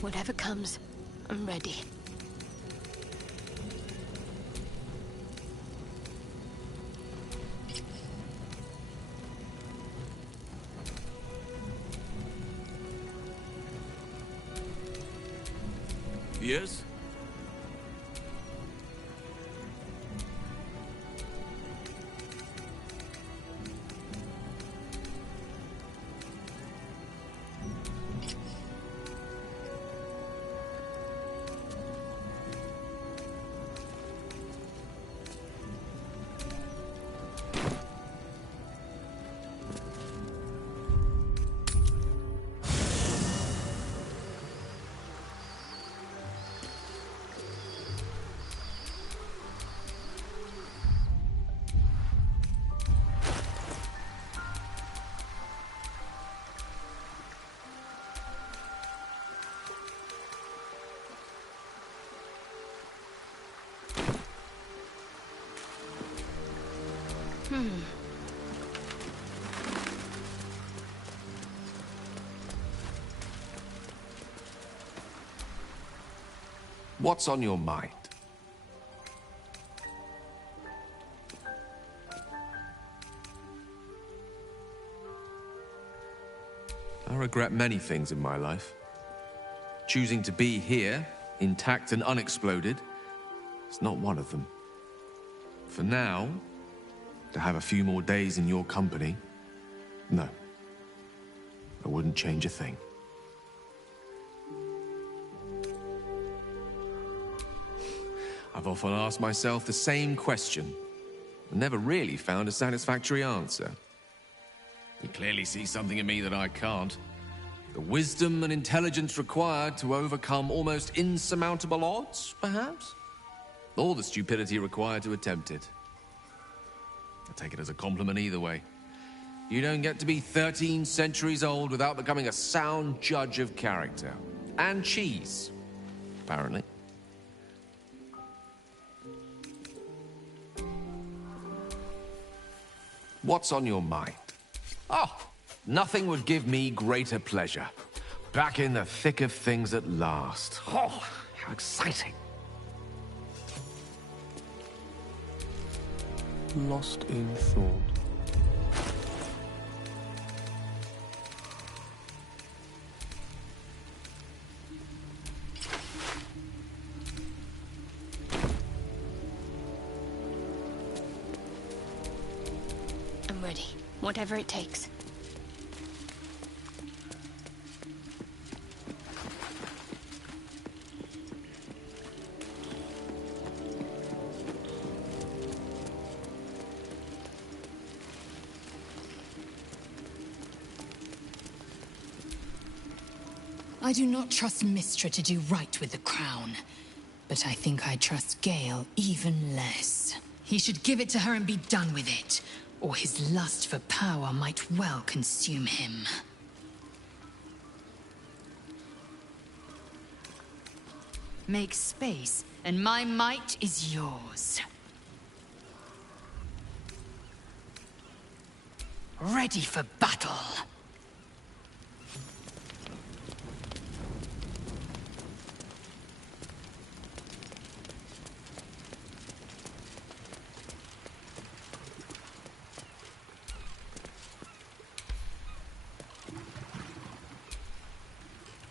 Whatever comes, I'm ready. Yes? What's on your mind? I regret many things in my life. Choosing to be here, intact and unexploded, is not one of them. For now, to have a few more days in your company, no. I wouldn't change a thing. I've often asked myself the same question, and never really found a satisfactory answer. You clearly see something in me that I can't. The wisdom and intelligence required to overcome almost insurmountable odds, perhaps? Or the stupidity required to attempt it. I take it as a compliment either way. You don't get to be 13 centuries old without becoming a sound judge of character. And cheese, apparently. What's on your mind? Oh, nothing would give me greater pleasure. Back in the thick of things at last. Oh, how exciting. Lost in thought. I'm ready. Whatever it takes. I do not trust Mystra to do right with the crown. But I think I trust Gale even less. He should give it to her and be done with it, or his lust for power might well consume him. Make space, and my might is yours. Ready for battle!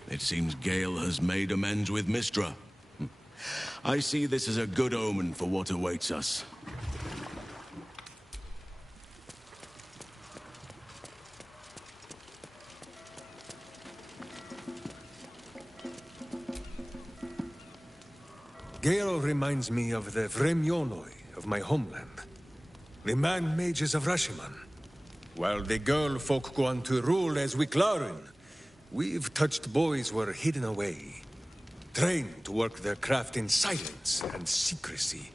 It seems Gale has made amends with Mystra. I see this as a good omen for what awaits us. Gale reminds me of the Vremyonoi of my homeland. The man-mages of Rashiman. While the girl folk go on to rule as Wiklarin, we've touched boys were hidden away, trained to work their craft in silence and secrecy.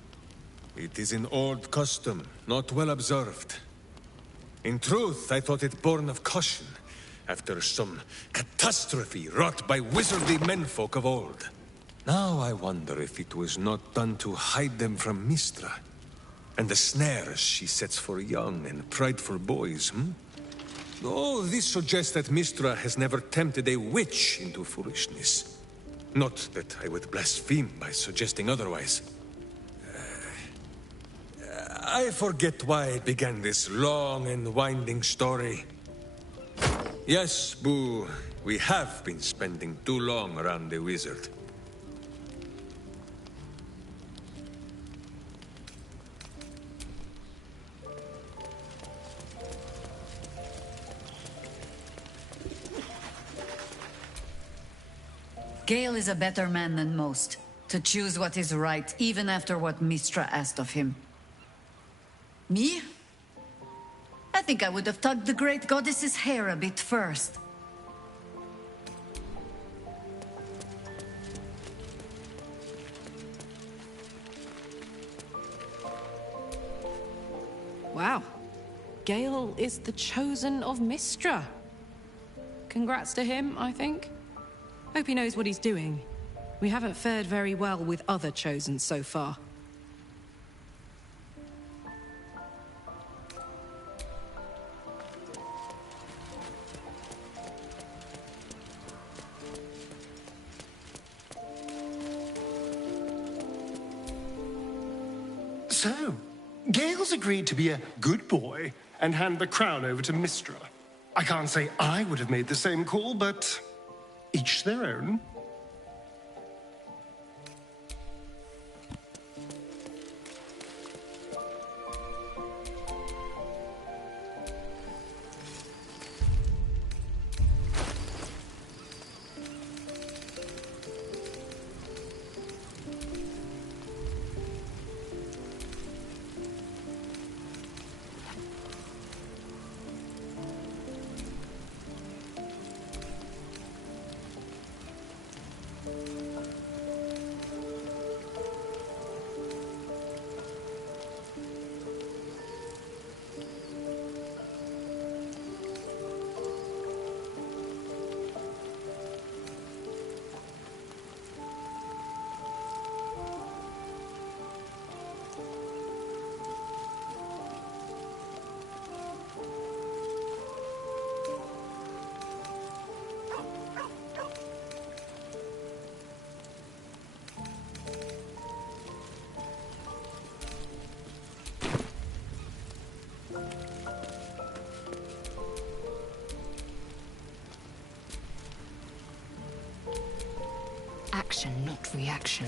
It is an old custom, not well observed. In truth, I thought it born of caution, after some catastrophe wrought by wizardly menfolk of old. Now I wonder if it was not done to hide them from Mystra, and the snares she sets for young and prideful boys, Oh, this suggests that Mystra has never tempted a witch into foolishness. Not that I would blaspheme by suggesting otherwise. I forget why I began this long and winding story. Yes, Boo, we have been spending too long around the wizard. Gale is a better man than most, to choose what is right, even after what Mystra asked of him. Me? I think I would have tugged the great goddess's hair a bit first. Wow. Gale is the chosen of Mystra. Congrats to him, I think. Hope he knows what he's doing. We haven't fared very well with other Chosens so far. So, Gale's agreed to be a good boy and hand the crown over to Mistra. I can't say I would have made the same call, but each their own. Action, not reaction.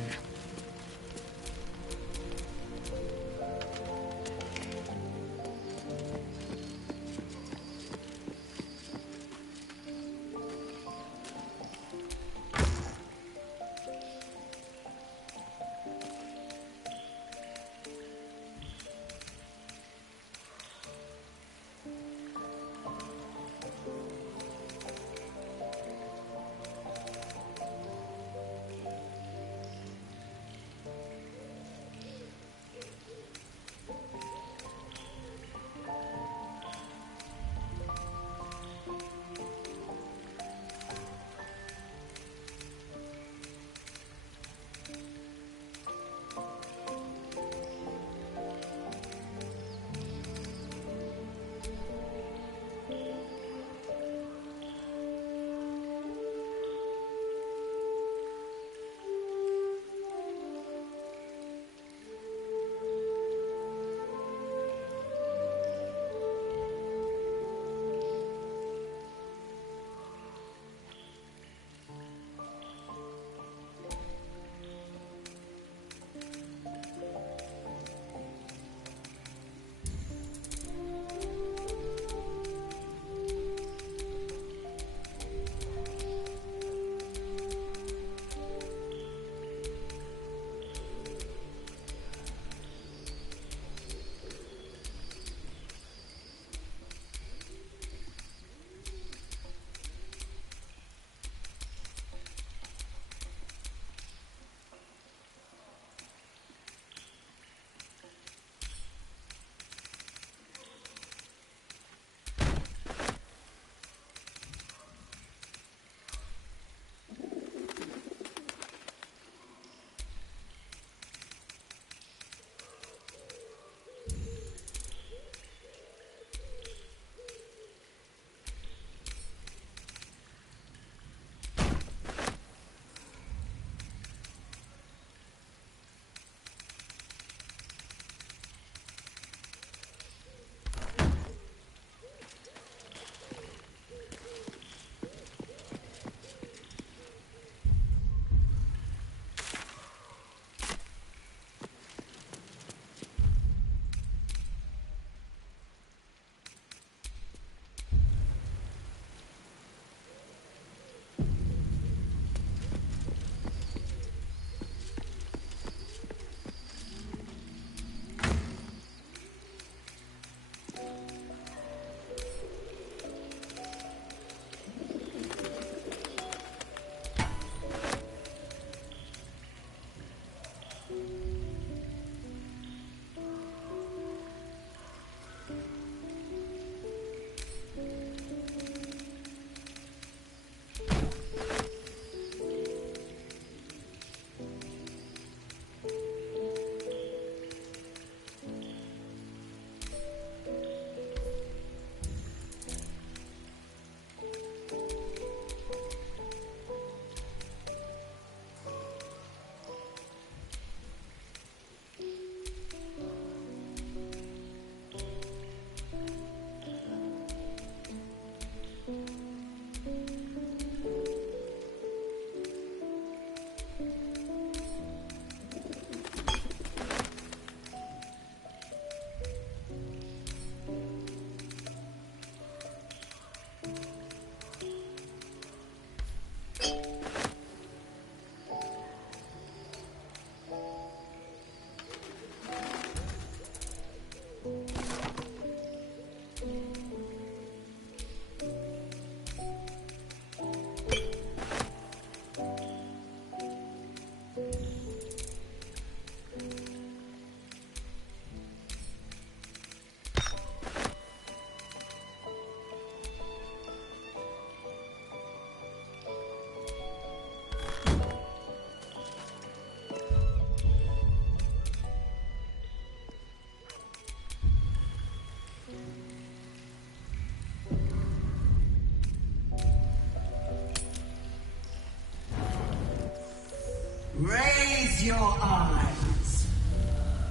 Raise your eyes.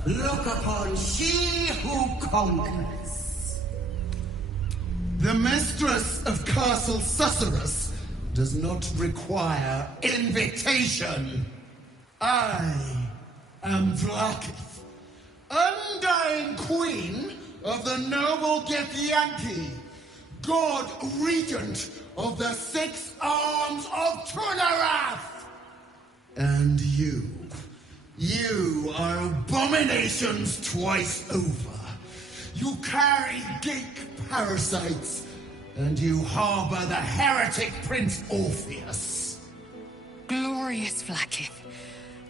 Look upon she who conquers. The mistress of Castle Susurrus does not require invitation. I am Vlaakith, undying queen of the noble Githyanki, god regent of the 6 arms of Tunarath. And you are abominations twice over. You carry geek parasites, and you harbor the heretic Prince Orpheus. Glorious Vlaakith,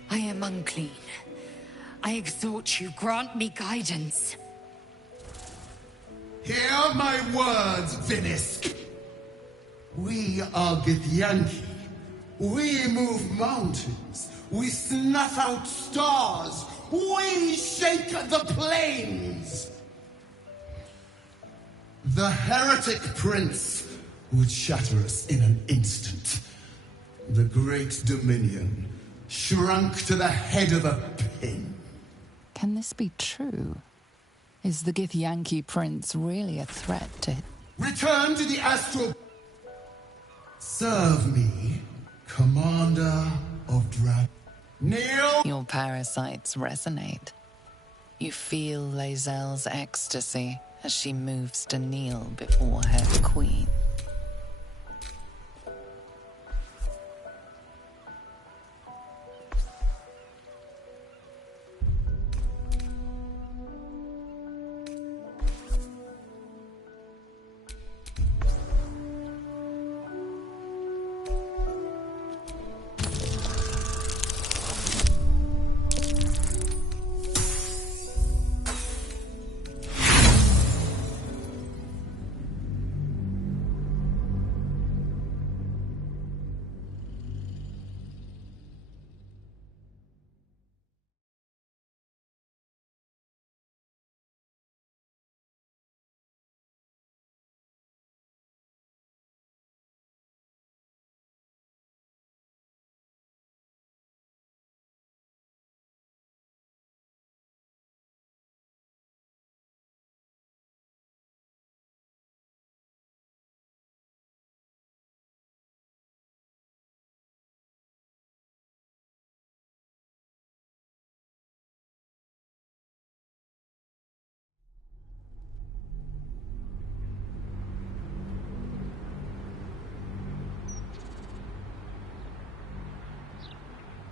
I am unclean. I exhort you, grant me guidance. Hear my words, Vinisk. We are Githyanki. We move mountains. We snuff out stars. We shake the plains. The heretic prince would shatter us in an instant. The great dominion shrunk to the head of a pin. Can this be true? Is the Githyanki prince really a threat to... Return to the astral... Serve me, commander of Drag... Kneel! Your parasites resonate. You feel Lae'zel's ecstasy as she moves to kneel before her queen.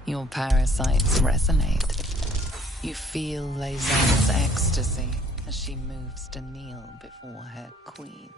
Your parasites resonate. You feel Lae'zel's ecstasy as she moves to kneel before her queen.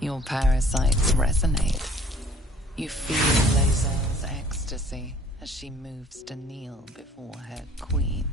Your parasites resonate. You feel Lae'zel's ecstasy as she moves to kneel before her queen.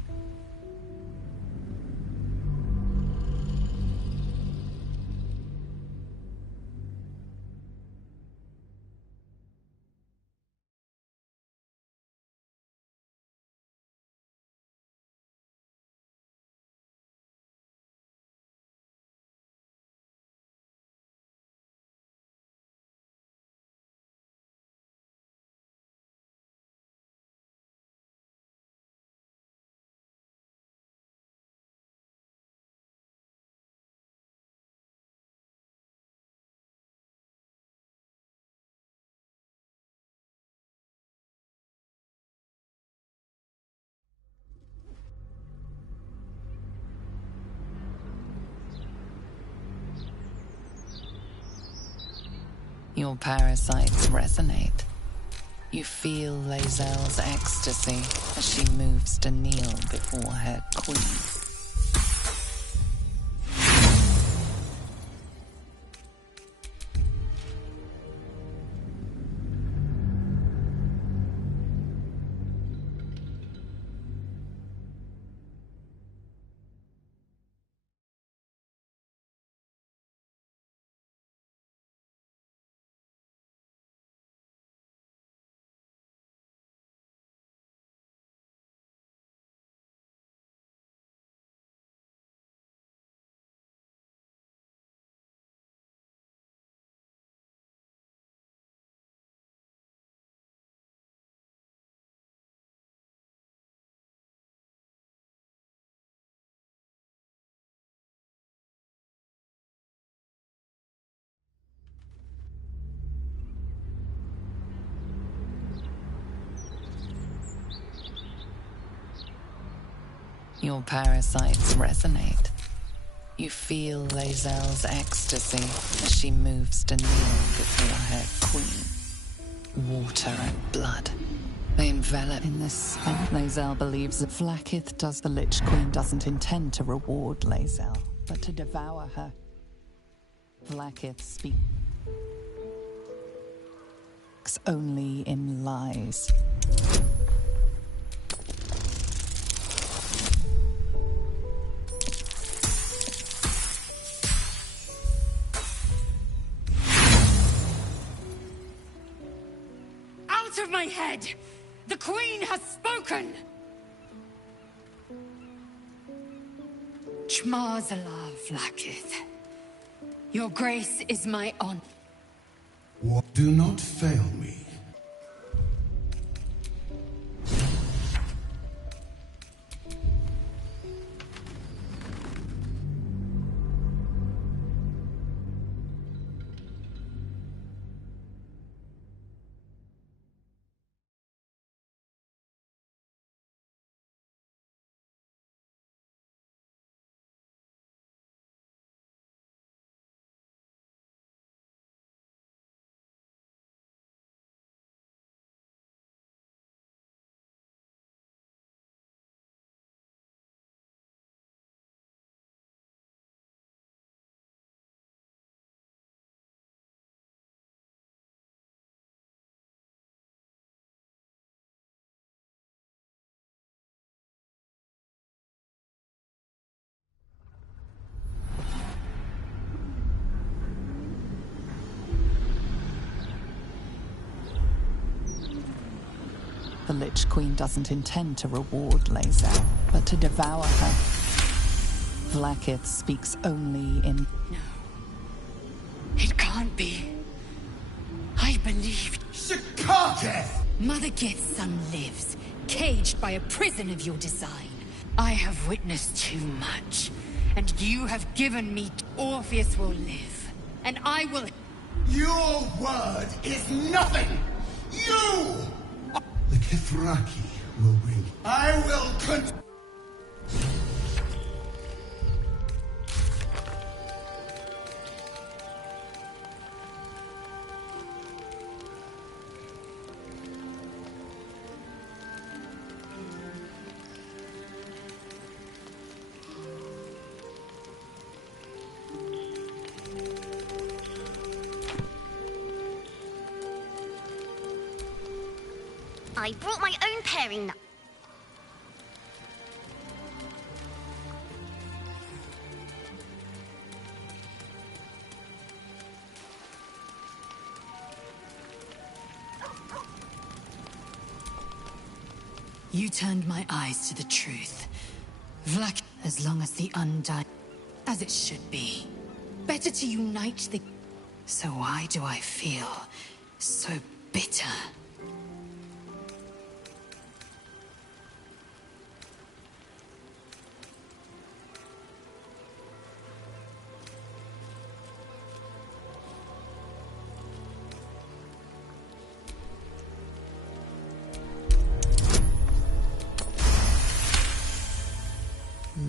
Your parasites resonate. You feel Lae'zel's ecstasy as she moves to kneel before her queen. Your parasites resonate. You feel Lae'zel's ecstasy as she moves to kneel before her queen. Water and blood. They envelop in this spell. Lae'zel believes that Vlaakith does. The Lich Queen doesn't intend to reward Lae'zel, but to devour her. Vlaakith speaks only in lies. Out of my head! The Queen has spoken! Chmarzala, Vlaakith. Your grace is my honor. What? Do not fail me. The Lich Queen doesn't intend to reward Lae'zel, but to devour her. Vlaakith speaks only in... No. It can't be. I believed... Shikateth! Mother Gith's son lives, caged by a prison of your design. I have witnessed too much, and you have given me... Orpheus will live, and I will... Your word is nothing! You! The Kithraki will bring... I will I brought my own pairing nut. You turned my eyes to the truth. Vlak, as long as the undying... As it should be. Better to unite the... So why do I feel so bitter?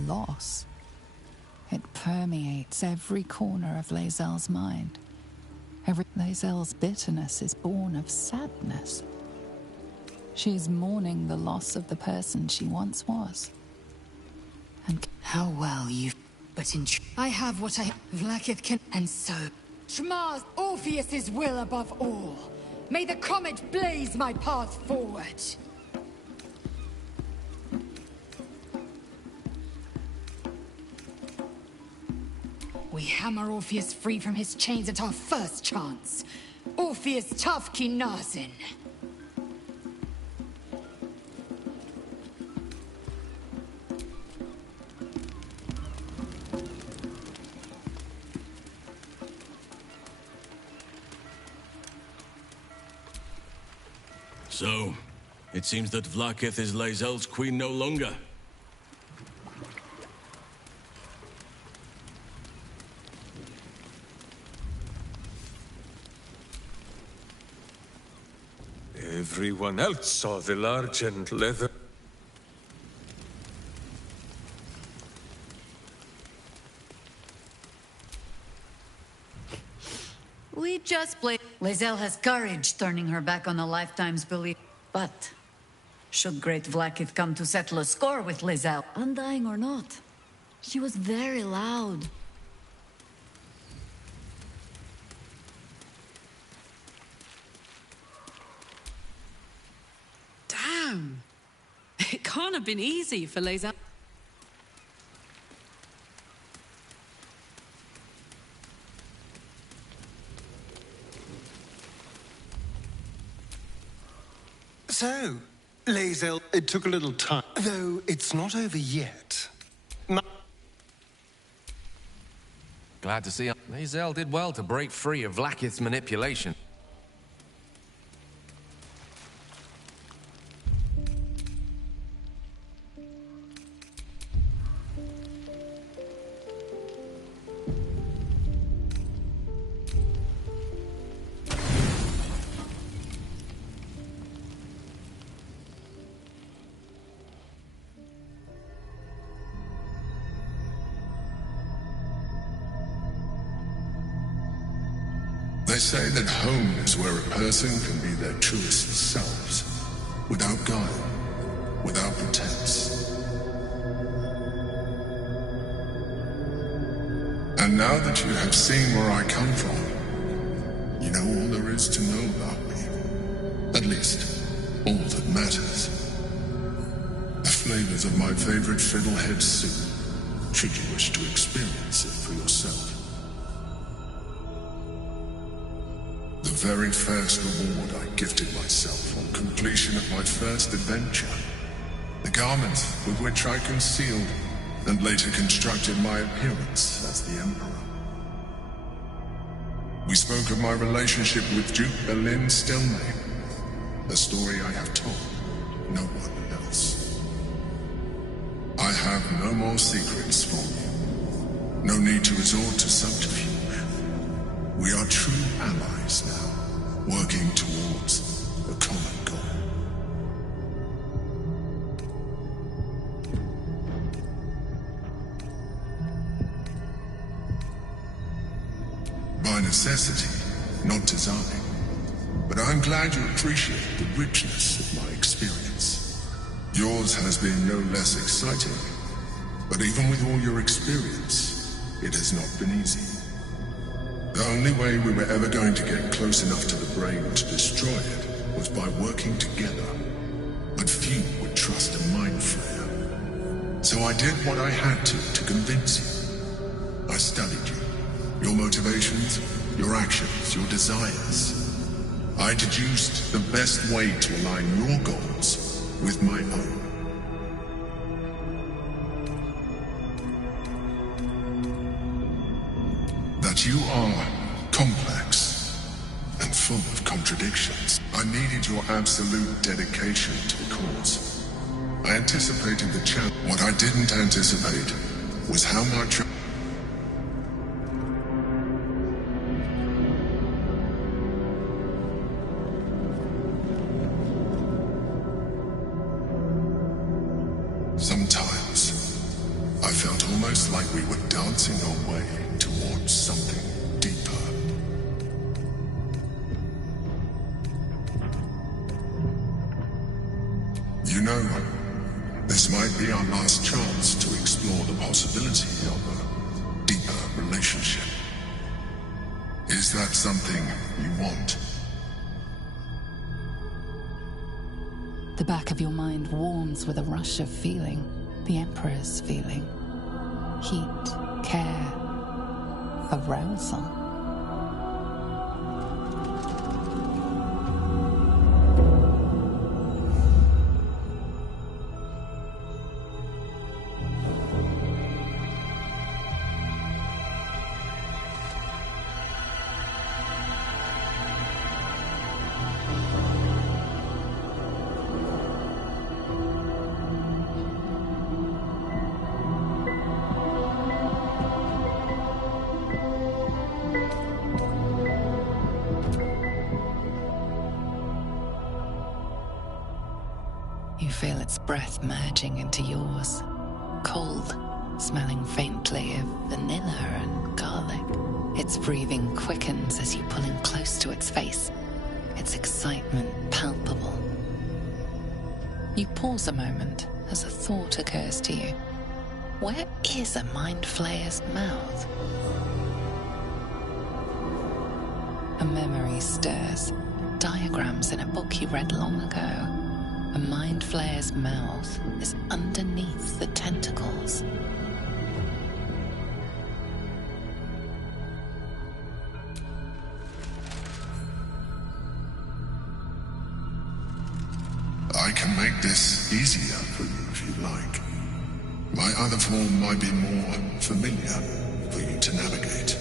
Loss. It permeates every corner of Lae'zel's mind. Lae'zel's bitterness is born of sadness. She is mourning the loss of the person she once was. And how well you... But I have what Vlaakith can... And so... Shmar's Orpheus's will above all. May the comet blaze my path forward. We hammer Orpheus free from his chains at our first chance. Orpheus Tafki Nazin. So, it seems that Vlaakith is Lae'zel's queen no longer. Everyone else saw the large and leather. We just play. Lae'zel has courage, turning her back on a lifetime's belief. But should great Vlaakith come to settle a score with Lae'zel, undying or not, she was very loud. Damn! It can't have been easy for Lae'zel. So, Lae'zel, it took a little time, though it's not over yet. Glad to see Lae'zel did well to break free of Vlaakith's manipulation. They say that home is where a person can be their truest selves, without guile, without pretense. And now that you have seen where I come from, you know all there is to know about me. At least, all that matters. The flavors of my favorite fiddlehead soup, should you wish to experience it for yourself. The very first reward I gifted myself on completion of my first adventure. The garment with which I concealed and later constructed my appearance as the Emperor. We spoke of my relationship with Duke Berlin Stelmane, a story I have told no one else. I have no more secrets for you. No need to resort to subterfuge. We are true allies now, working towards a common goal. By necessity, not design. But I'm glad you appreciate the richness of my experience. Yours has been no less exciting, but even with all your experience, it has not been easy. The only way we were ever going to get close enough to the brain to destroy it was by working together. But few would trust a mind flayer. So I did what I had to convince you. I studied you. Your motivations, your actions, your desires. I deduced the best way to align your goals with my own. That you are complex and full of contradictions. I needed your absolute dedication to the cause. I anticipated the challenge. What I didn't anticipate was how much... Sometimes, I felt almost like we were dancing our way towards something deeper. You know, this might be our last chance to explore the possibility of a deeper relationship. Is that something you want? The back of your mind warms with a rush of feeling. The Emperor's feeling. Heat, care, arousal. You feel its breath merging into yours, cold, smelling faintly of vanilla and garlic. Its breathing quickens as you pull in close to its face, its excitement palpable. You pause a moment as a thought occurs to you. Where is a mind flayer's mouth? A memory stirs, diagrams in a book you read long ago. A mind flayer's mouth is underneath the tentacles. I can make this easier for you if you like. My other form might be more familiar for you to navigate.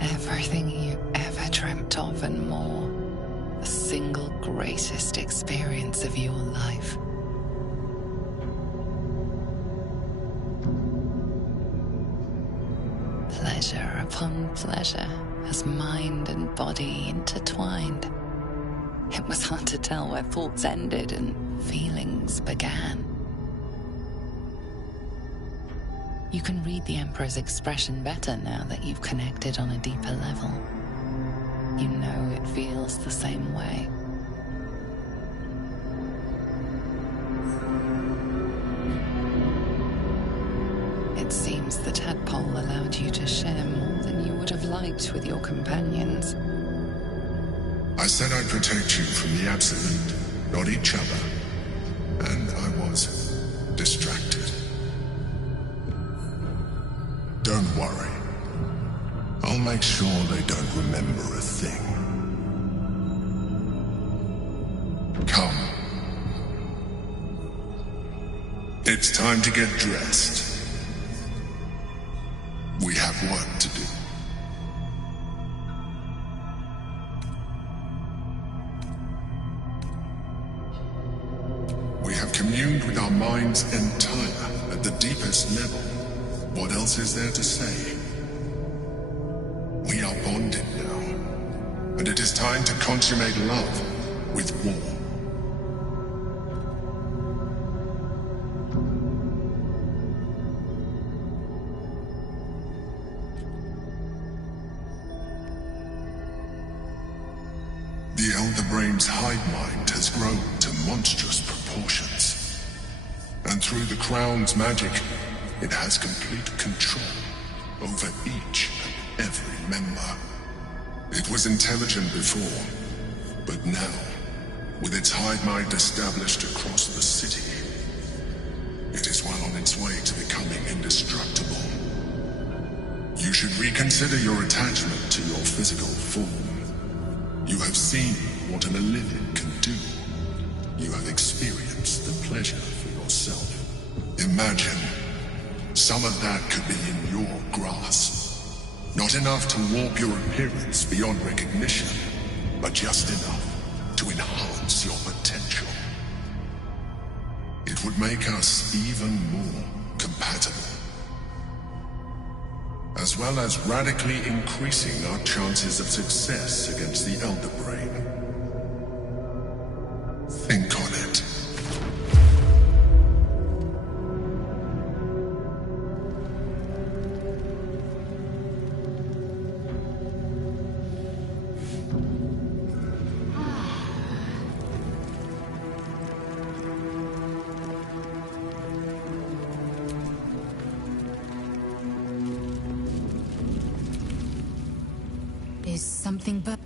Everything you ever dreamt of and more. The single greatest experience of your life. Pleasure upon pleasure as mind and body intertwined. It was hard to tell where thoughts ended and feelings began. You can read the Emperor's expression better now that you've connected on a deeper level. You know it feels the same way. It seems the tadpole allowed you to share more than you would have liked with your companions. I said I'd protect you from the absolute, not each other. And I was distracted. Don't worry. I'll make sure they don't remember a thing. Come. It's time to get dressed. We have work to do. We have communed with our minds entire at the deepest level. What else is there to say? We are bonded now, and it is time to consummate love with war. Elder Brain's hive mind has grown to monstrous proportions. And through the Crown's magic, it has complete control over each and every member. It was intelligent before, but now, with its hive mind established across the city, it is well on its way to becoming indestructible. You should reconsider your attachment to your physical form. You have seen what an Olympian can do. You have experienced the pleasure for yourself. Imagine, some of that could be in your grasp. Not enough to warp your appearance beyond recognition, but just enough to enhance your potential. It would make us even more compatible, as well as radically increasing our chances of success against the Elder Brain. Think on it. Is something but...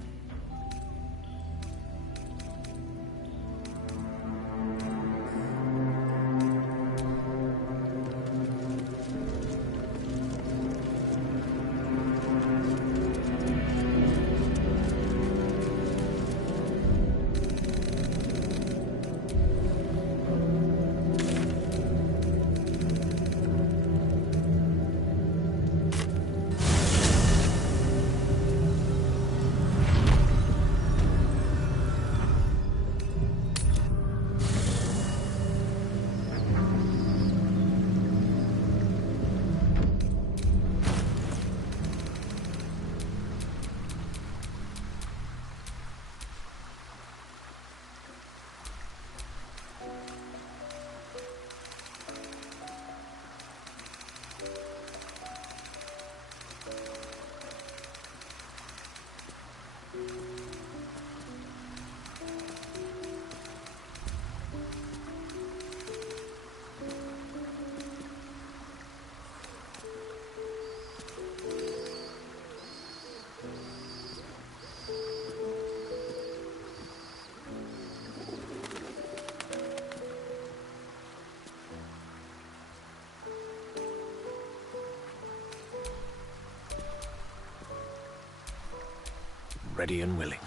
Ready and willing.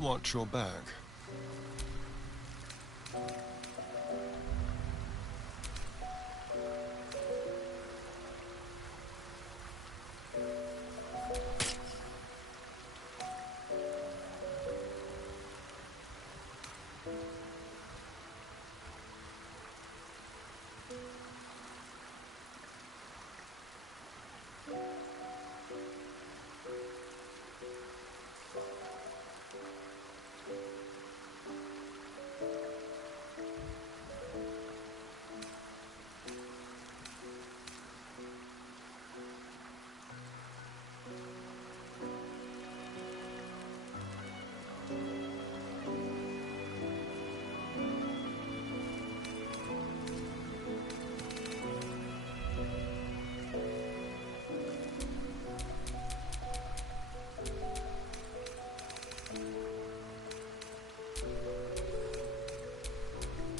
Watch your back.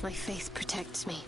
My faith protects me.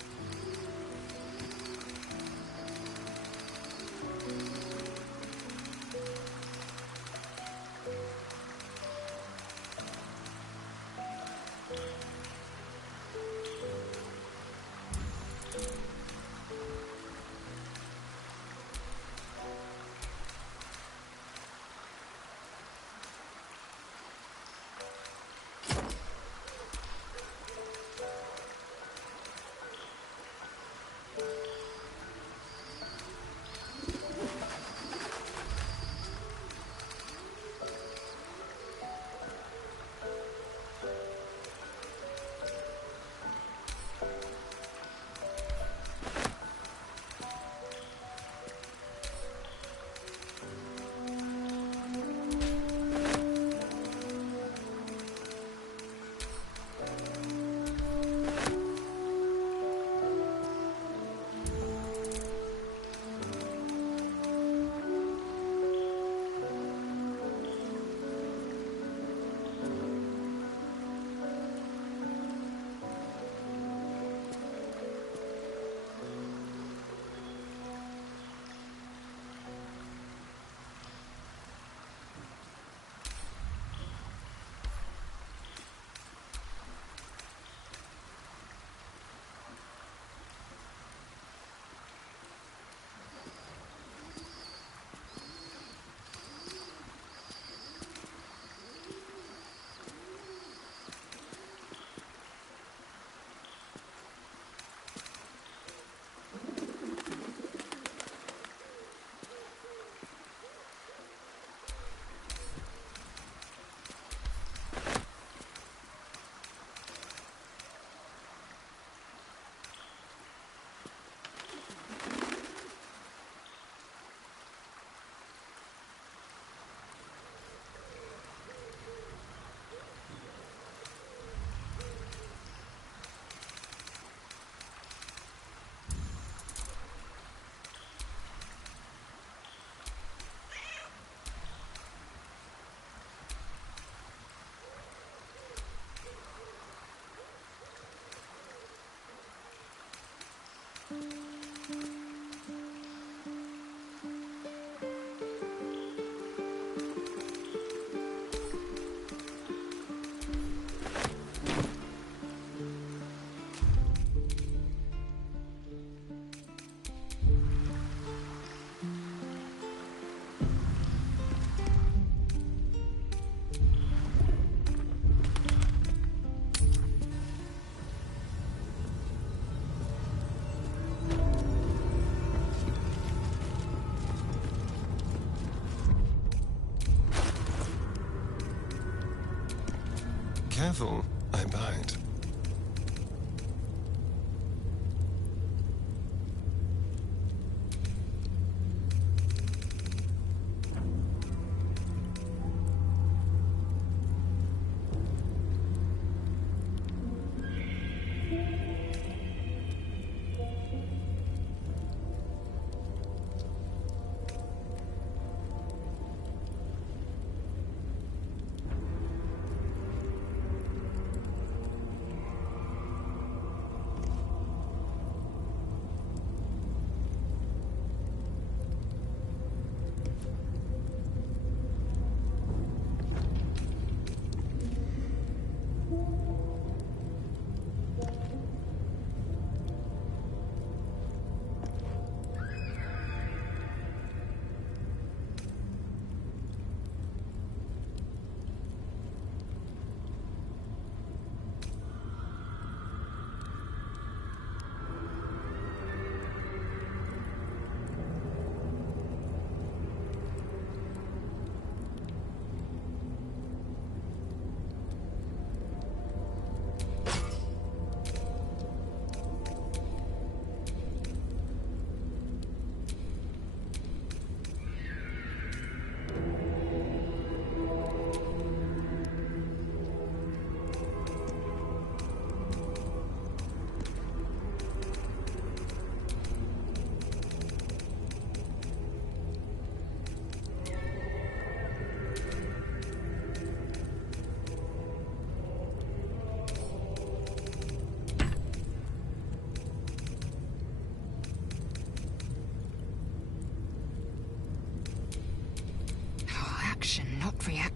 Careful, I bite.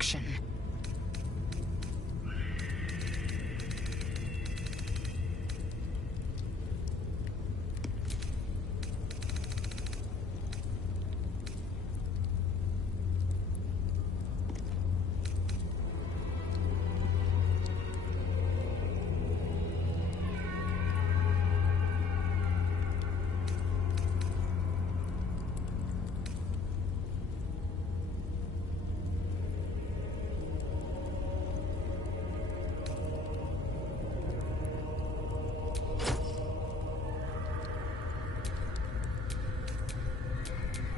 destruction.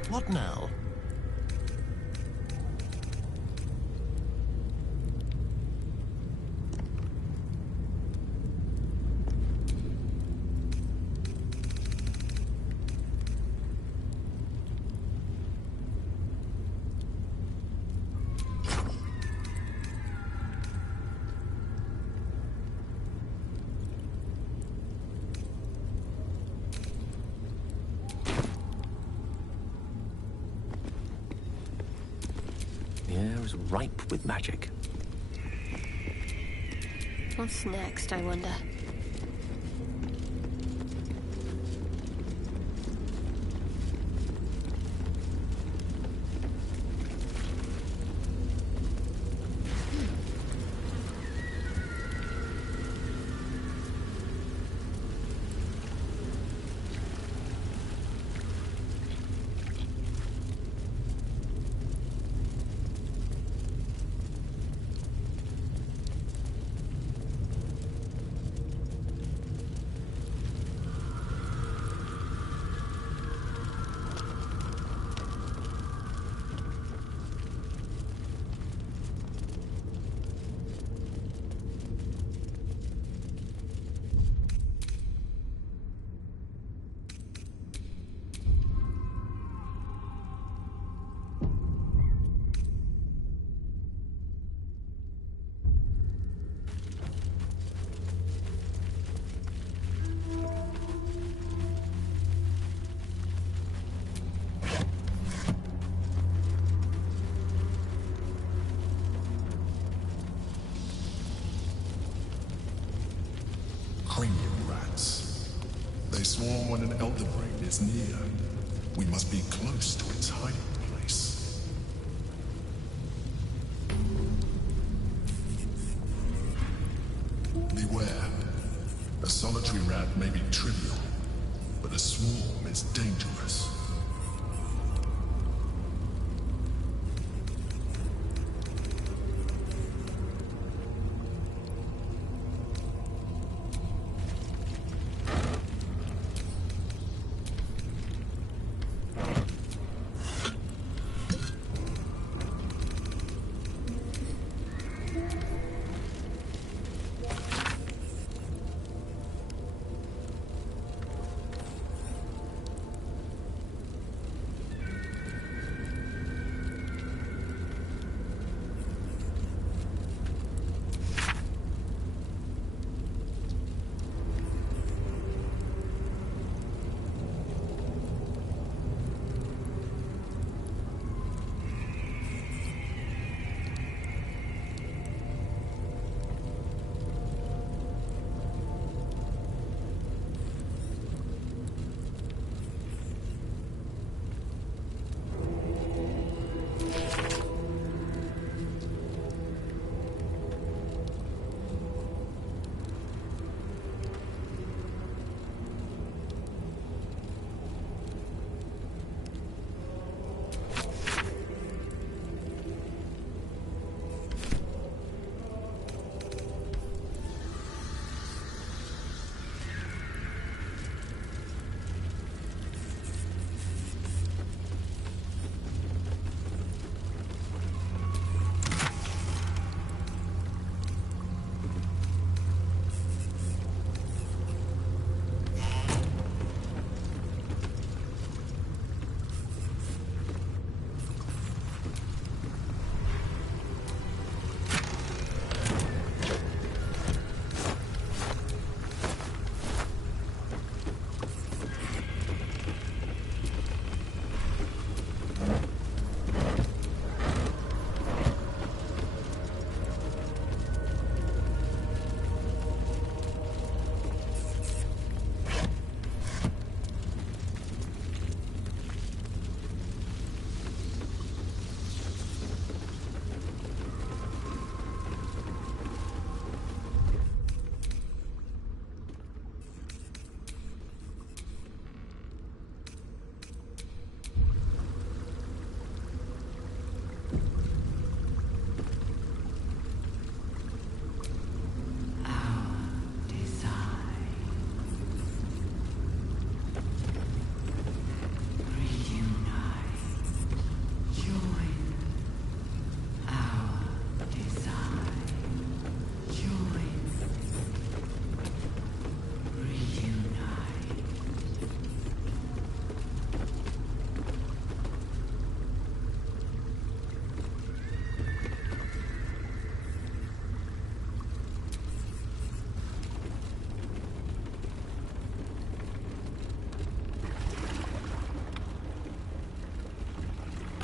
What now? The air is ripe with magic. What's next, I wonder? Cranium rats. They swarm when an elder brain is near. We must be close to its hiding place. Beware. A solitary rat may be trivial, but a swarm is dangerous.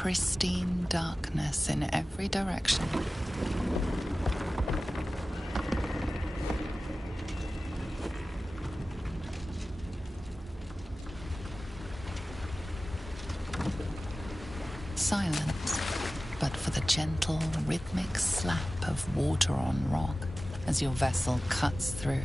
pristine darkness in every direction. Silence, but for the gentle, rhythmic slap of water on rock as your vessel cuts through.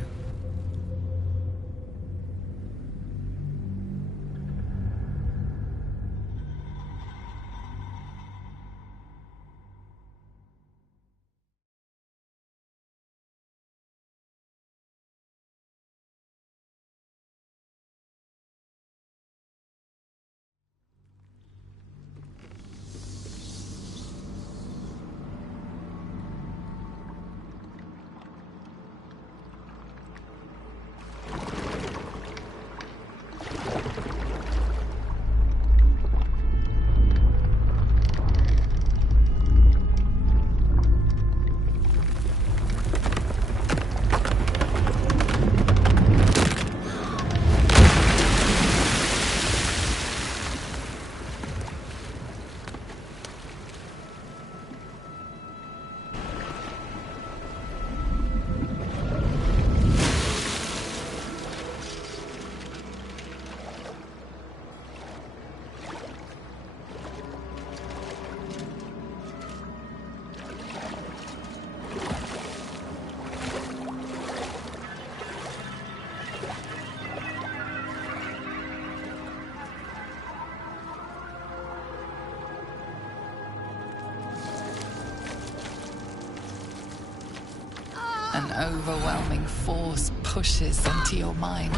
An overwhelming force pushes into your mind.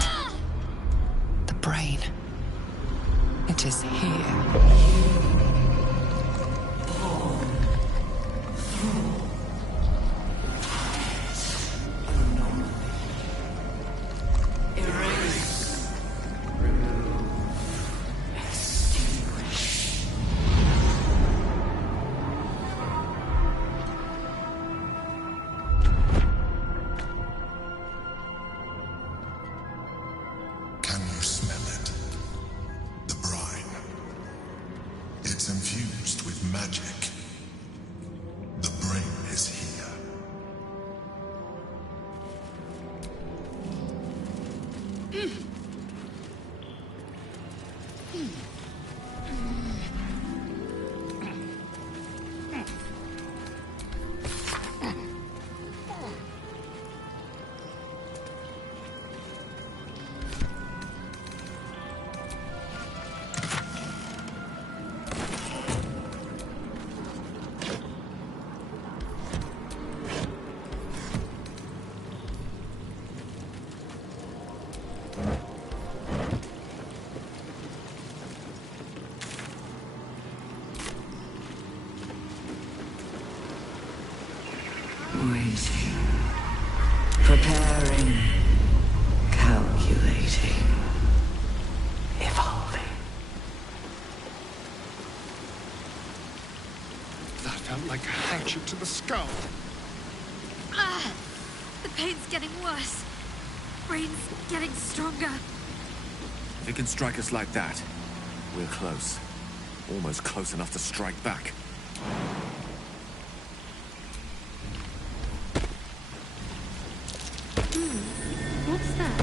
The brain. It is here. It's infused with magic. The brain is here. Waiting. Preparing. Calculating. Evolving. That felt like a hatchet to the skull. Ah! The pain's getting worse. Brain's getting stronger. If it can strike us like that, we're close. Almost close enough to strike back. What's that?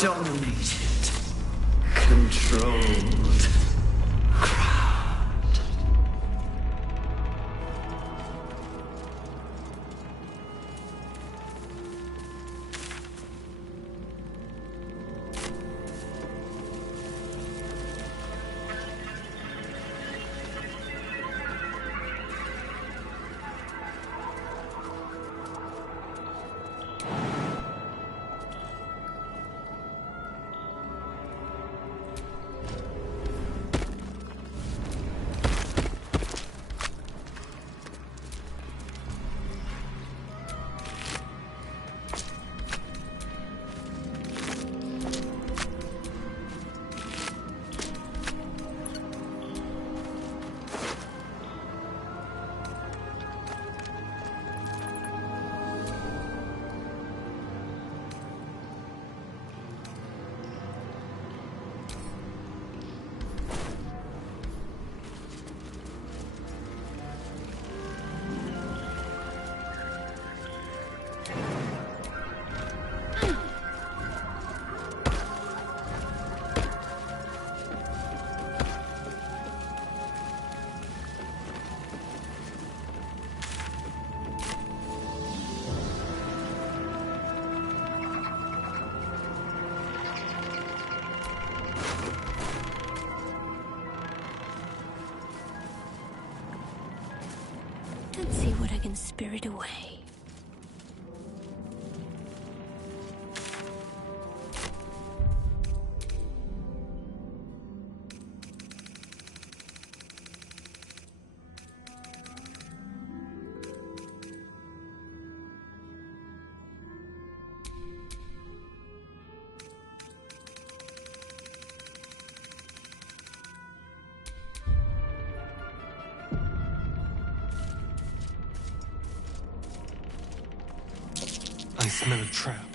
dominated, controlled, crowned. Let's see what I can spirit away. I smell a trap.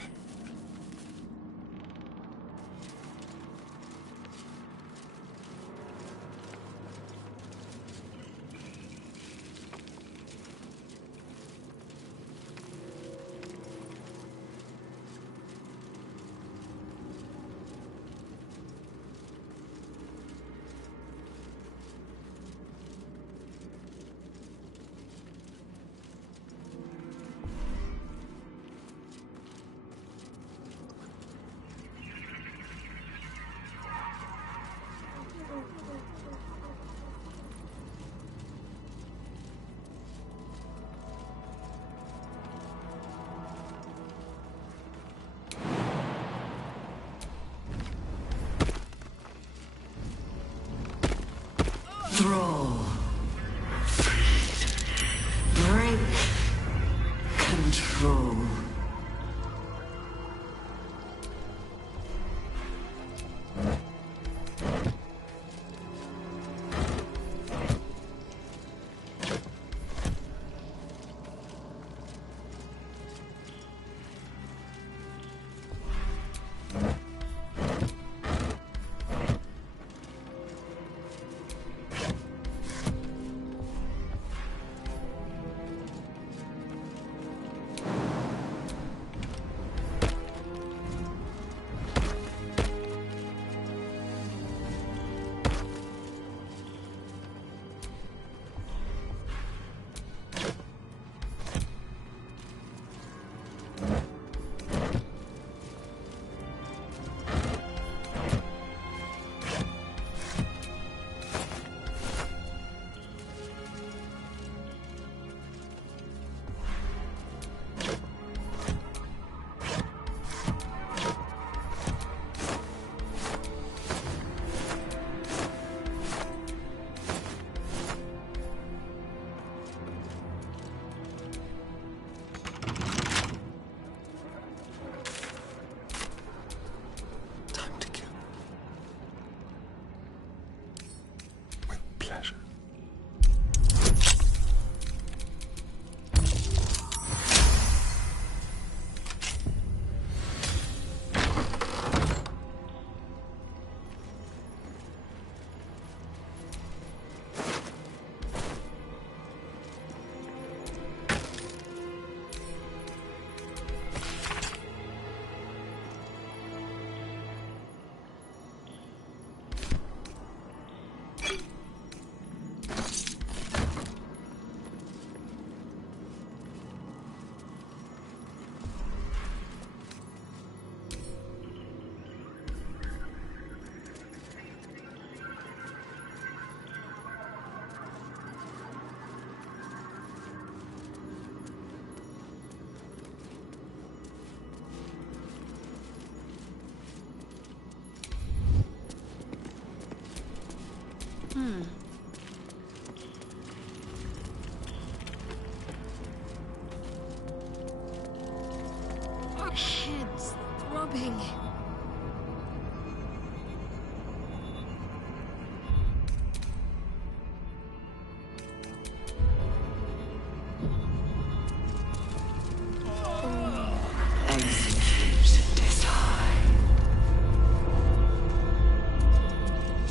Thrall. Break. Control.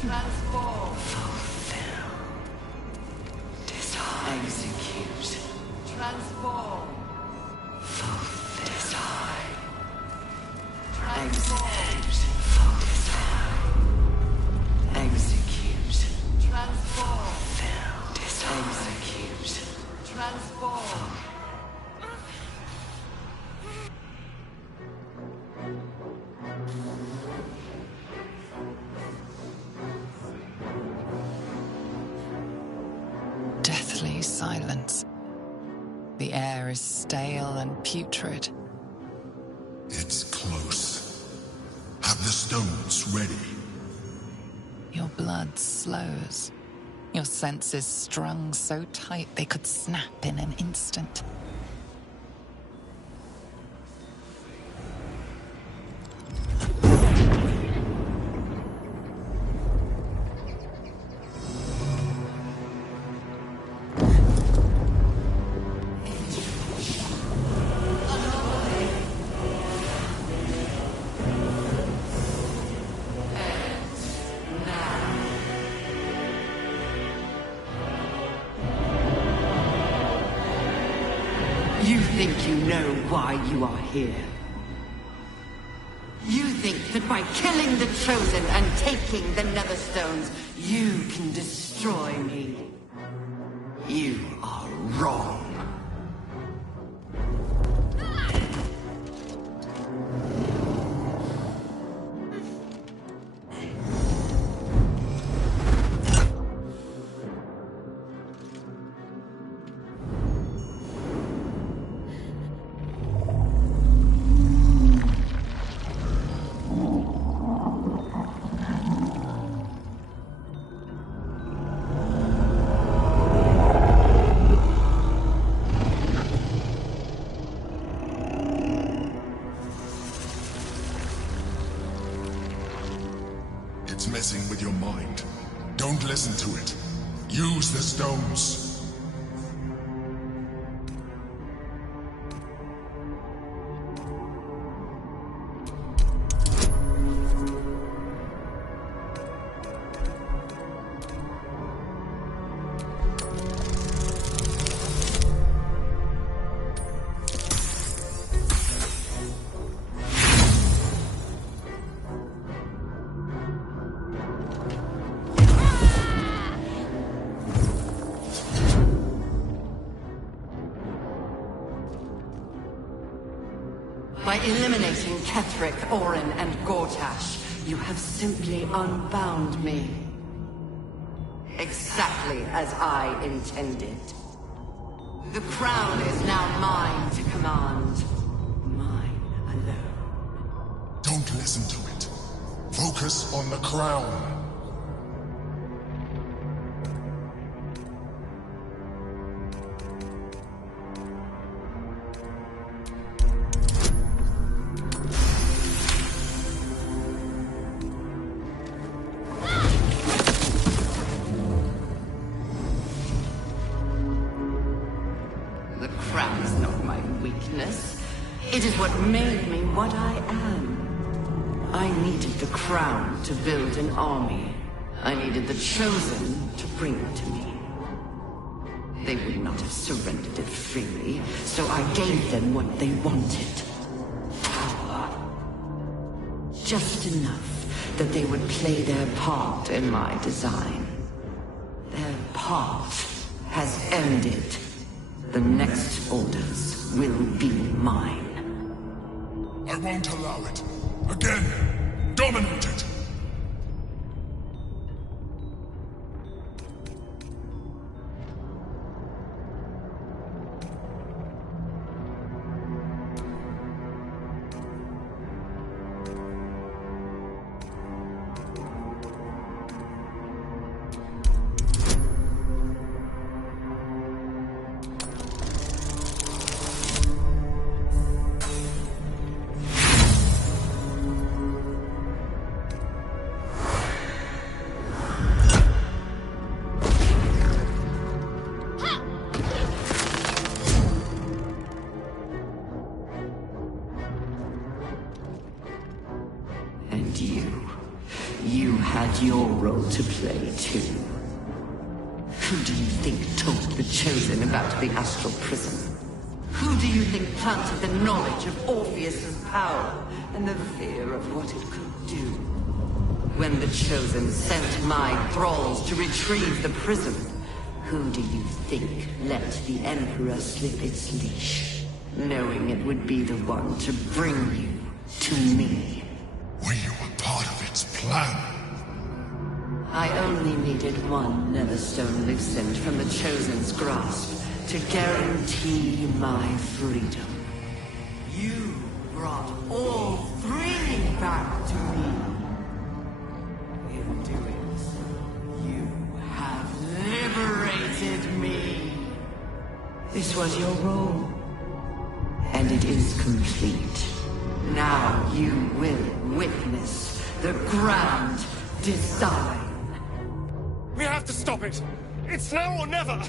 Transform. Execute. Transform. Decide. Execute. Execute. Transform. Execute. Transform. Deathly silence. The air is stale and putrid. It's close. Have the stones ready. Your blood slows. Your senses strung so tight they could snap in an instant. You think you know why you are here. You think that by killing the Chosen and taking the Netherstones, you can destroy me. You are wrong. It's messing with your mind. Don't listen to it. Use the stones. By eliminating Ketheric, Orin, and Gortash, you have simply unbound me. Exactly as I intended. The crown is now mine to command. Mine alone. Don't listen to it. Focus on the crown. The crown is not my weakness. It is what made me what I am. I needed the crown to build an army. I needed the Chosen to bring it to me. They would not have surrendered it freely, so I gave them what they wanted. Power. Just enough that they would play their part in my design. Their part has ended. The next orders will be mine. I won't allow it. Again, dominate it. You had your role to play, too. Who do you think told the Chosen about the Astral Prism? Who do you think planted the knowledge of Orpheus's power and the fear of what it could do? When the Chosen sent my thralls to retrieve the prism, who do you think let the Emperor slip its leash, knowing it would be the one to bring you to me? Were you a part of its plan? I only needed one Netherstone loosened from the Chosen's grasp to guarantee my freedom. You brought all three back to me. In doing so, you have liberated me. This was your role, and it is complete. Now you will witness the grand design. We have to stop it! It's now or never!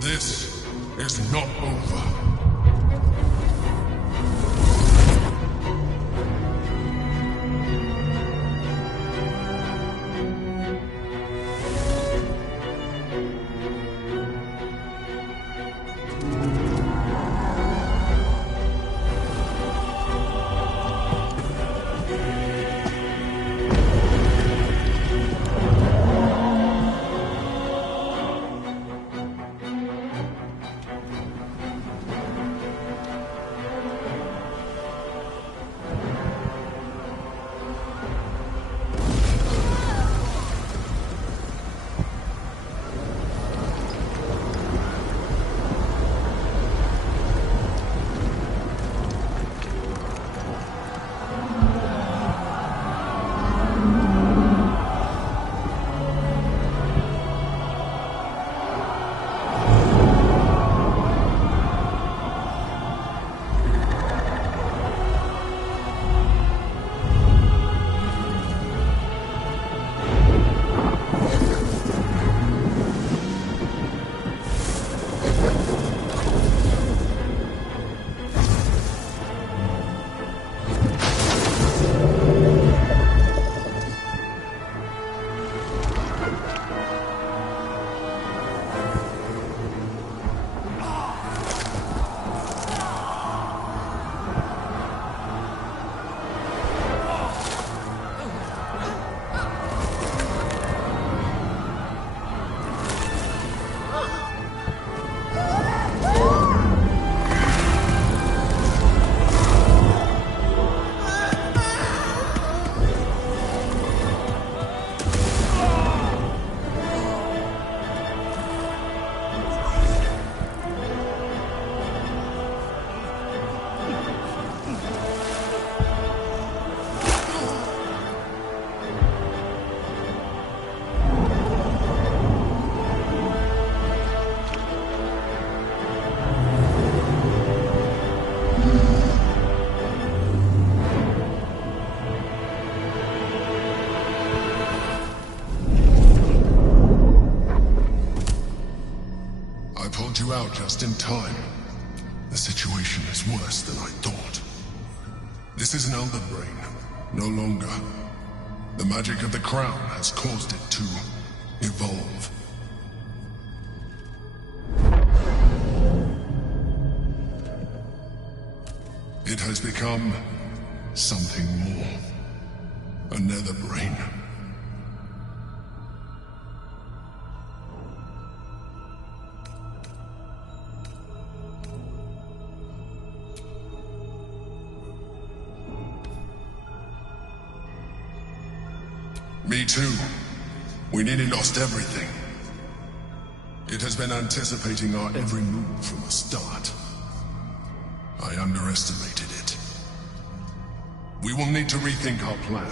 This is not over. You out just in time. The situation is worse than I thought. This is an Elder Brain, no longer. The magic of the crown has caused it to evolve. It has become something more. A nether brain. Me too. We nearly lost everything. It has been anticipating our every move from the start. I underestimated it. We will need to rethink our plan.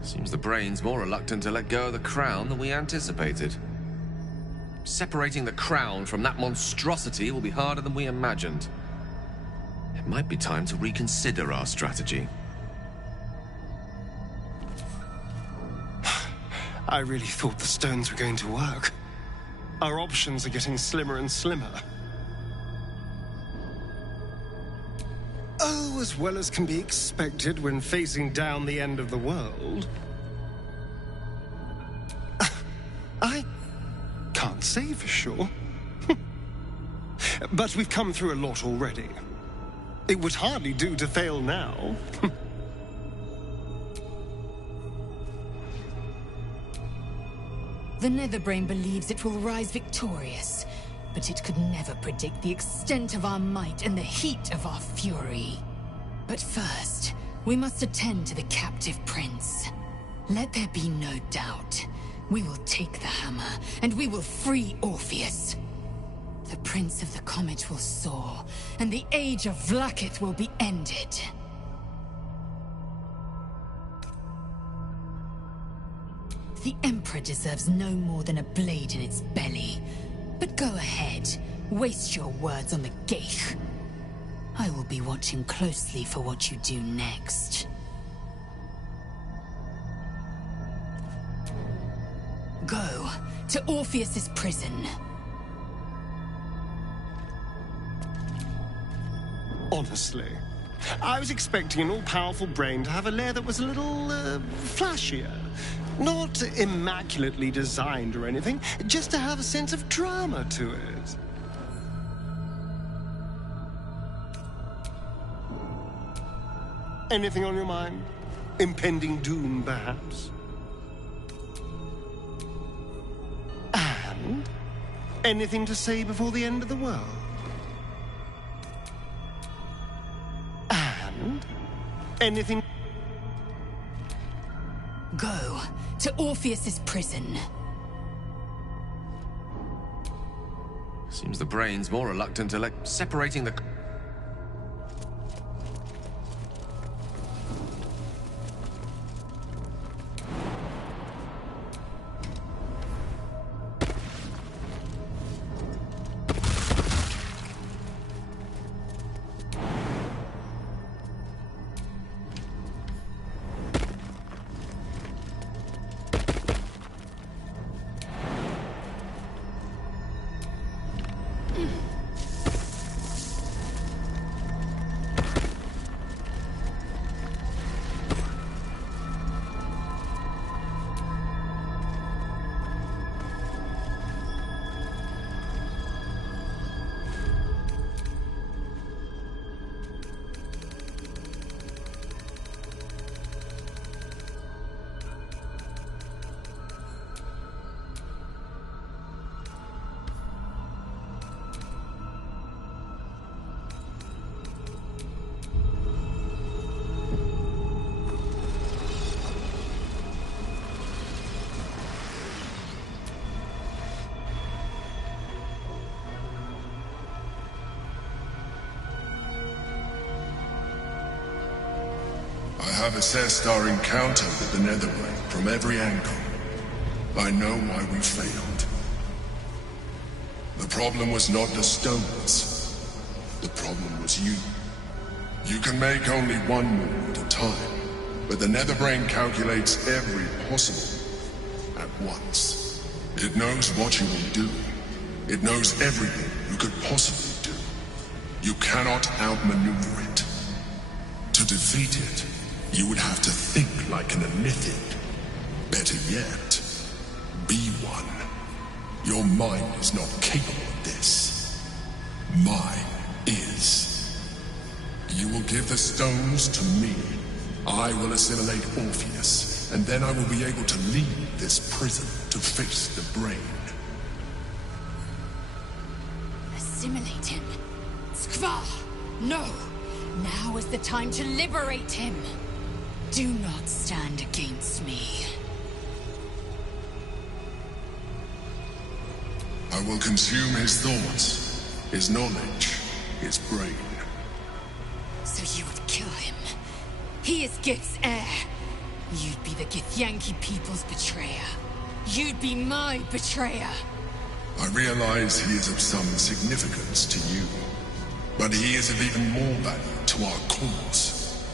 Seems the brain's more reluctant to let go of the crown than we anticipated. Separating the crown from that monstrosity will be harder than we imagined. It might be time to reconsider our strategy. I really thought the stones were going to work. Our options are getting slimmer and slimmer. Oh, as well as can be expected when facing down the end of the world. I can't say for sure. But we've come through a lot already. It would hardly do to fail now. The Netherbrain believes it will rise victorious, but it could never predict the extent of our might and the heat of our fury. But first, we must attend to the captive prince. Let there be no doubt. We will take the hammer, and we will free Orpheus. The Prince of the Comet will soar, and the age of Vlaakith will be ended. The Emperor deserves no more than a blade in its belly. But go ahead, waste your words on the Geich. I will be watching closely for what you do next. Go to Orpheus's prison. Honestly, I was expecting an all-powerful brain to have a lair that was a little, flashier. Not immaculately designed or anything, just to have a sense of drama to it. Anything on your mind? Impending doom, perhaps? And? Anything to say before the end of the world? And? Anything? Go to Orpheus's prison. Seems the brain's more reluctant to let separating the... I have assessed our encounter with the Netherbrain from every angle. I know why we failed. The problem was not the stones. The problem was you. You can make only one move at a time, but the Netherbrain calculates every possible move at once. It knows what you will do. It knows everything you could possibly do. You cannot outmaneuver it. To defeat it, you would have to think like an Illithid. Better yet, be one. Your mind is not capable of this. Mine is. You will give the stones to me. I will assimilate Orpheus, and then I will be able to leave this prison to face the brain. Assimilate him? Skvar! No! Now is the time to liberate him! Do not stand against me. I will consume his thoughts, his knowledge, his brain. So you would kill him? He is Gith's heir. You'd be the Githyanki people's betrayer. You'd be my betrayer. I realize he is of some significance to you, but he is of even more value to our cause.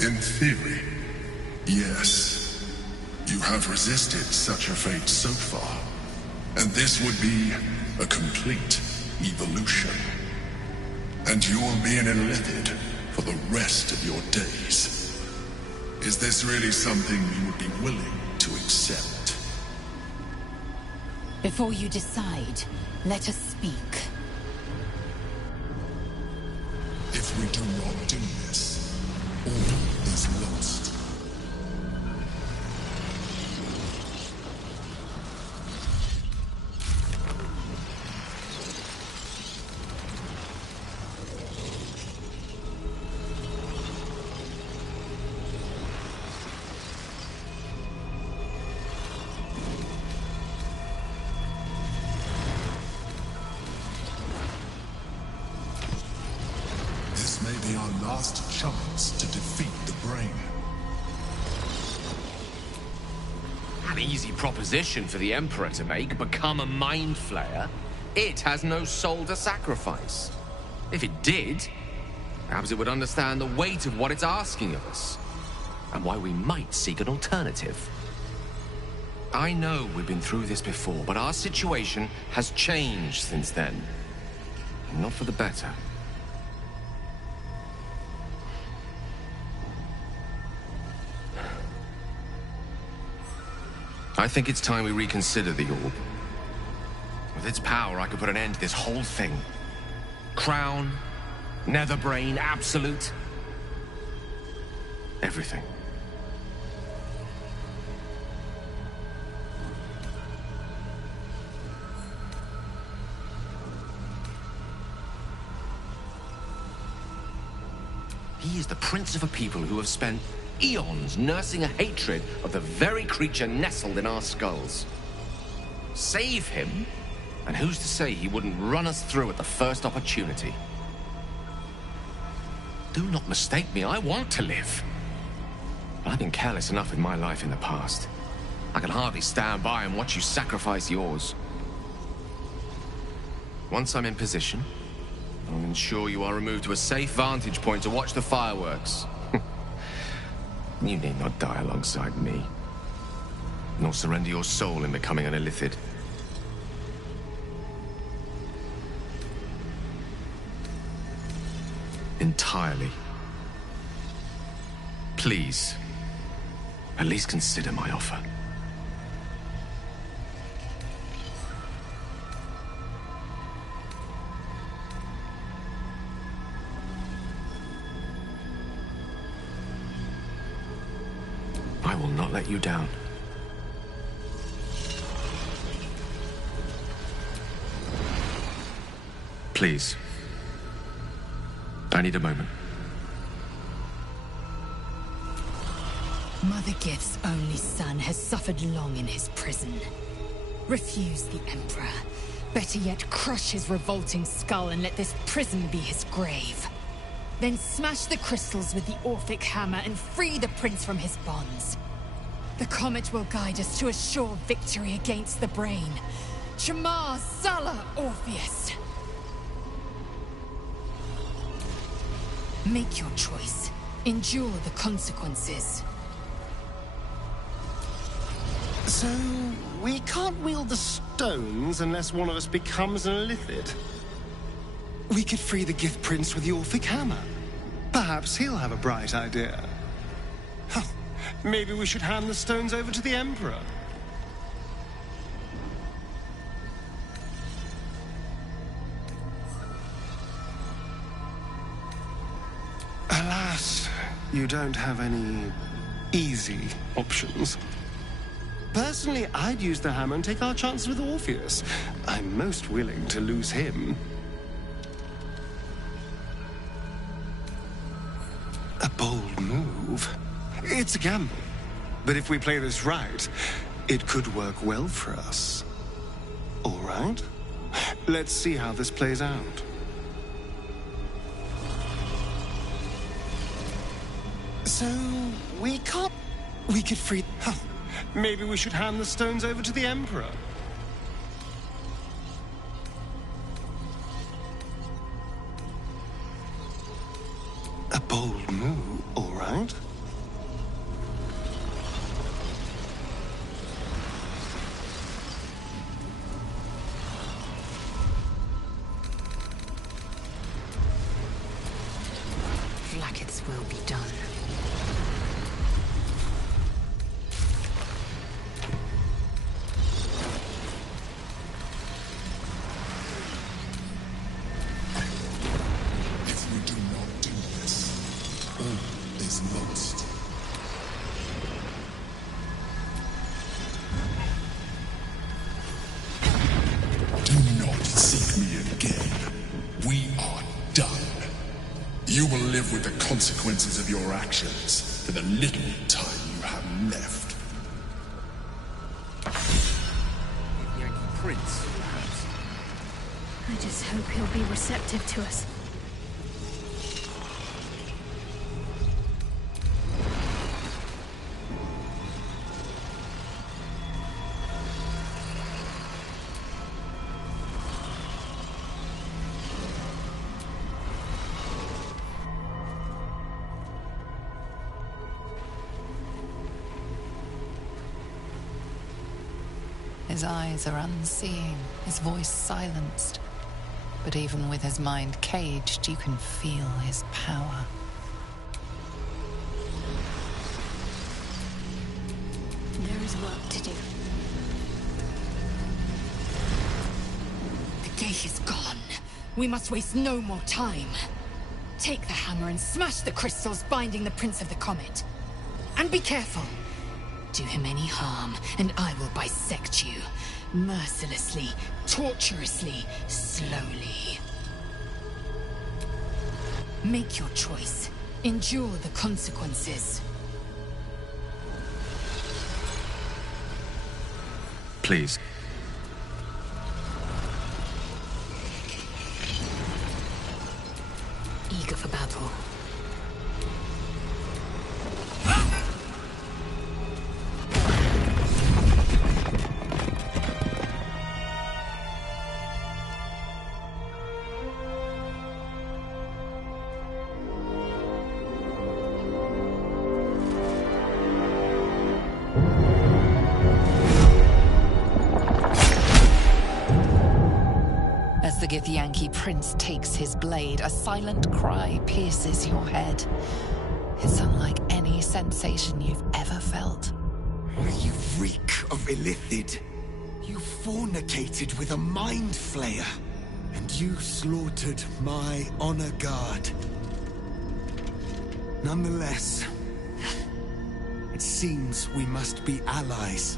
In theory, yes. You have resisted such a fate so far, and this would be a complete evolution. And you will be an Illithid for the rest of your days. Is this really something you would be willing to accept? Before you decide, let us speak. If we do not do this, all is lost. This may be our last chance to defeat the brain. An easy proposition for the Emperor to make, become a Mind Flayer. It has no soul to sacrifice. If it did, perhaps it would understand the weight of what it's asking of us, and why we might seek an alternative. I know we've been through this before, but our situation has changed since then. Not for the better. I think it's time we reconsider the orb. With its power, I could put an end to this whole thing. Crown, Netherbrain, Absolute. Everything. He is the prince of a people who have spent eons nursing a hatred of the very creature nestled in our skulls. Save him, and who's to say he wouldn't run us through at the first opportunity? Do not mistake me, I want to live. But I've been careless enough in my life in the past. I can hardly stand by and watch you sacrifice yours. Once I'm in position, I'll ensure you are removed to a safe vantage point to watch the fireworks. You need not die alongside me, nor surrender your soul in becoming an Illithid. Entirely. Please, at least consider my offer. I will not let you down. Please. I need a moment. Mother Gith's only son has suffered long in his prison. Refuse the Emperor. Better yet, crush his revolting skull and let this prison be his grave. Then smash the crystals with the Orphic hammer and free the prince from his bonds. The comet will guide us to a sure victory against the brain. Shamar Sala Orpheus. Make your choice. Endure the consequences. So, we can't wield the stones unless one of us becomes an illithid. We could free the Gift Prince with the Orphic Hammer. Perhaps he'll have a bright idea. Huh. Maybe we should hand the stones over to the Emperor. Alas, you don't have any easy options. Personally, I'd use the hammer and take our chances with Orpheus. I'm most willing to lose him. A bold move. It's a gamble. But if we play this right, it could work well for us. All right? Let's see how this plays out. So, we can't... We could free... Huh. Maybe we should hand the stones over to the Emperor. A bold move, all right? Blackets will be done. You will live with the consequences of your actions for the little time you have left. Yankee Prince, perhaps. I just hope he'll be receptive to us. His eyes are unseeing, his voice silenced. But even with his mind caged, you can feel his power. There is work to do. The gate is gone. We must waste no more time. Take the hammer and smash the crystals binding the Prince of the Comet. And be careful. Do him any harm, and I will bisect you. Mercilessly, torturously, slowly. Make your choice. Endure the consequences. Please. Eager for battle. As the Githyanki Prince takes his blade, a silent cry pierces your head. It's unlike any sensation you've ever felt. You reek of illithid. You fornicated with a mind flayer. And you slaughtered my honor guard. Nonetheless, it seems we must be allies.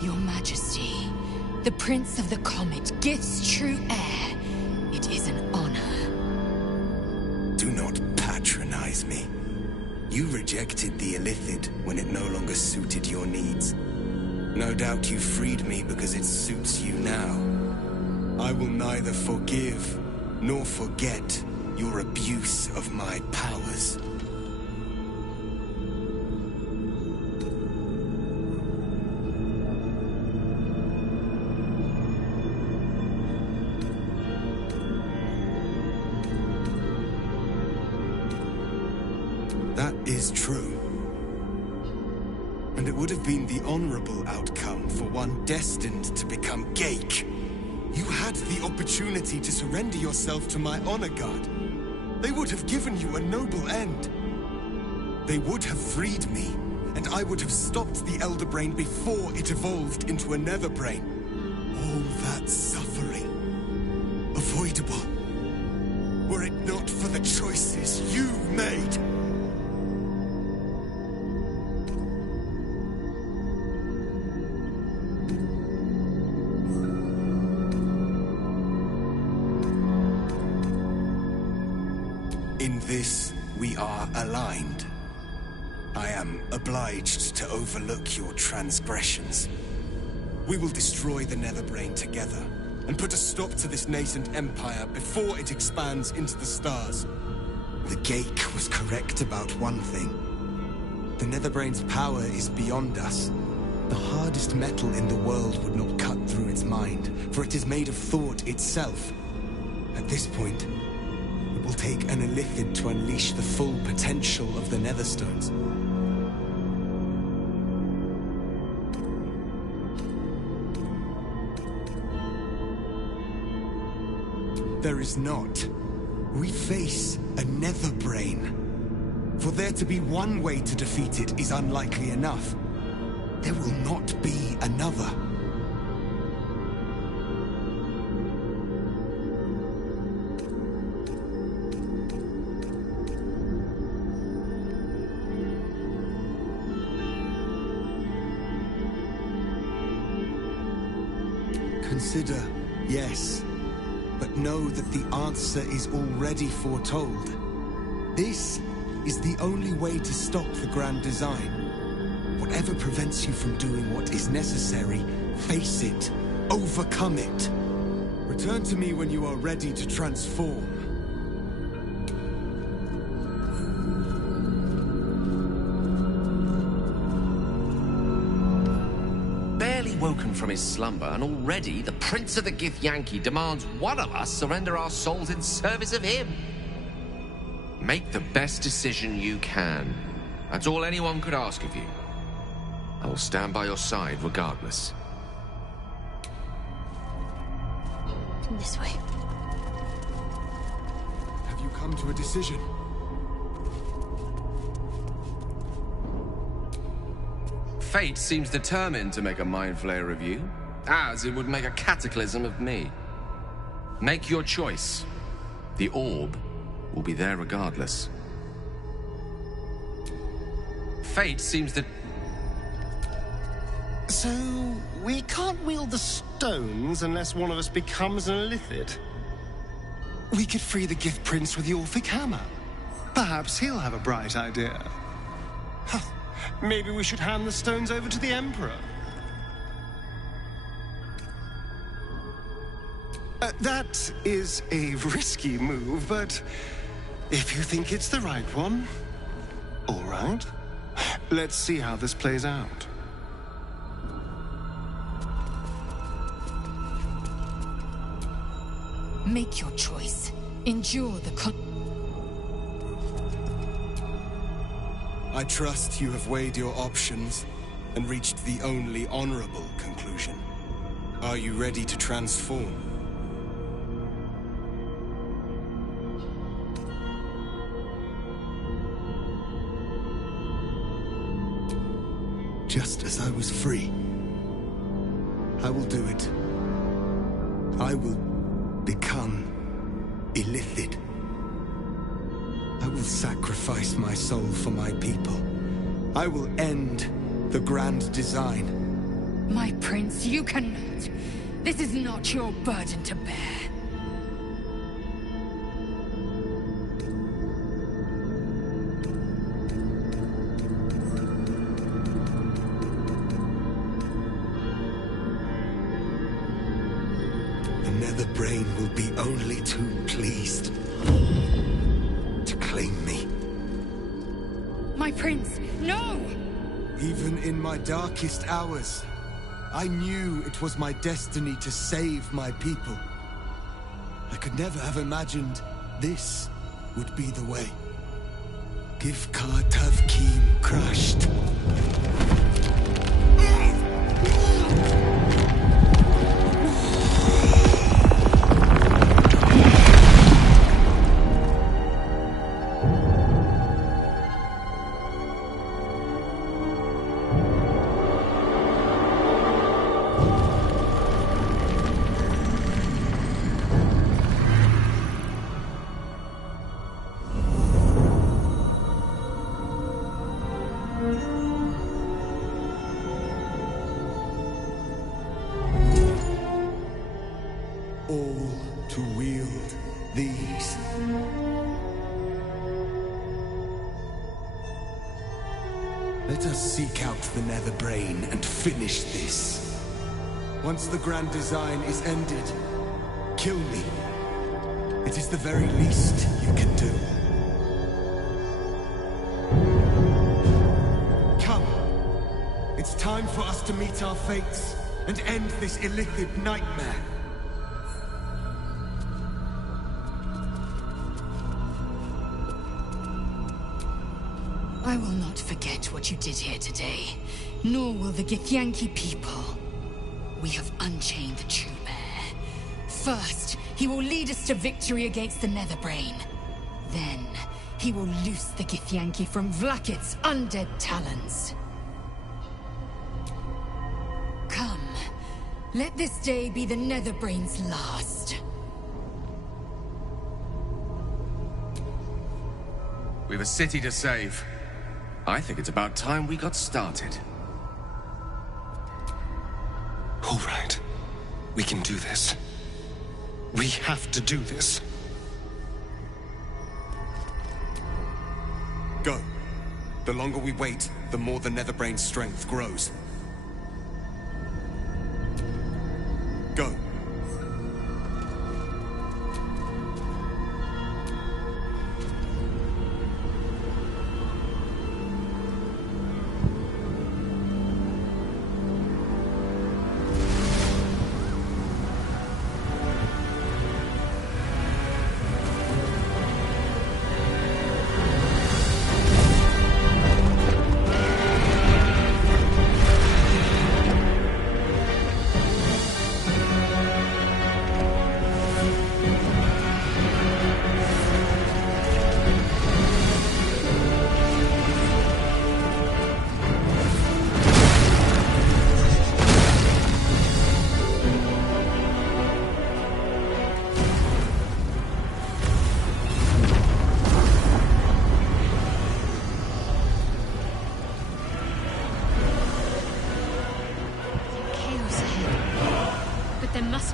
Your Majesty, the Prince of the Comet gives true heir. It is an honor. Do not patronize me. You rejected the illithid when it no longer suited your needs. No doubt you freed me because it suits you now. I will neither forgive nor forget your abuse of my powers. That is true. And it would have been the honorable outcome for one destined to become Geik. You had the opportunity to surrender yourself to my honor guard. They would have given you a noble end. They would have freed me, and I would have stopped the Elder Brain before it evolved into a Nether Brain. All that suffering, avoidable, were it not for the choices you made. In this, we are aligned. I am obliged to overlook your transgressions. We will destroy the Netherbrain together, and put a stop to this nascent empire before it expands into the stars. The Geik was correct about one thing. The Netherbrain's power is beyond us. The hardest metal in the world would not cut through its mind, for it is made of thought itself. At this point, it will take an Illithid to unleash the full potential of the Netherstones. There is not. We face a Netherbrain. For there to be one way to defeat it is unlikely enough. There will not be another. Consider, yes. But know that the answer is already foretold. This is the only way to stop the grand design. Whatever prevents you from doing what is necessary, face it. Overcome it. Return to me when you are ready to transform. Woken from his slumber, and already the Prince of the Githyanki demands one of us surrender our souls in service of him. Make the best decision you can. That's all anyone could ask of you. I will stand by your side regardless. This way. Have you come to a decision? Fate seems determined to make a mind flayer of you, as it would make a cataclysm of me. Make your choice. The orb will be there regardless. Fate seems that... So, we can't wield the stones unless one of us becomes an Illithid. We could free the Gift Prince with the Orphic Hammer. Perhaps he'll have a bright idea. Maybe we should hand the stones over to the Emperor. That is a risky move, but if you think it's the right one, all right. Let's see how this plays out. Make your choice. Endure the I trust you have weighed your options and reached the only honorable conclusion. Are you ready to transform? Just as I was free, I will do it. I will become Illithid. I will sacrifice my soul for my people. I will end the grand design. My prince, you cannot. This is not your burden to bear. The Netherbrain will be only too pleased to claim me. My prince, no! Even in my darkest hours, I knew it was my destiny to save my people. I could never have imagined this would be the way. Give Kartav Keem crushed. all to wield these. Let us seek out the Nether Brain and finish this. Once the grand design is ended, kill me. It is the very least you can do. Come. It's time for us to meet our fates and end this illithid nightmare. I will not forget what you did here today, nor will the Githyanki people. We have unchained the true bear. First, he will lead us to victory against the Netherbrain. Then, he will loose the Githyanki from Vlakith's undead talons. Come, let this day be the Netherbrain's last. We've a city to save. I think it's about time we got started. All right. We can do this. We have to do this. Go. The longer we wait, the more the Netherbrain's strength grows. Go.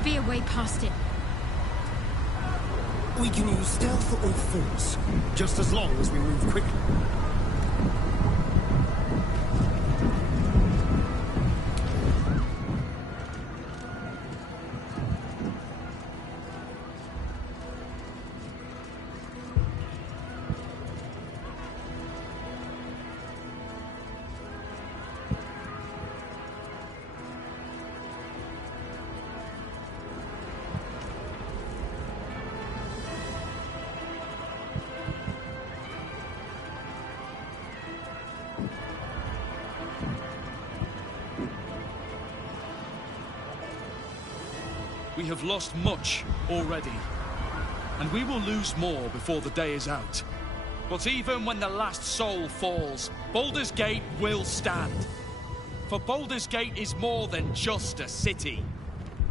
Be a way past it. We can use stealth or force, just as long as we move quickly. We have lost much already, and we will lose more before the day is out. But even when the last soul falls, Baldur's Gate will stand. For Baldur's Gate is more than just a city.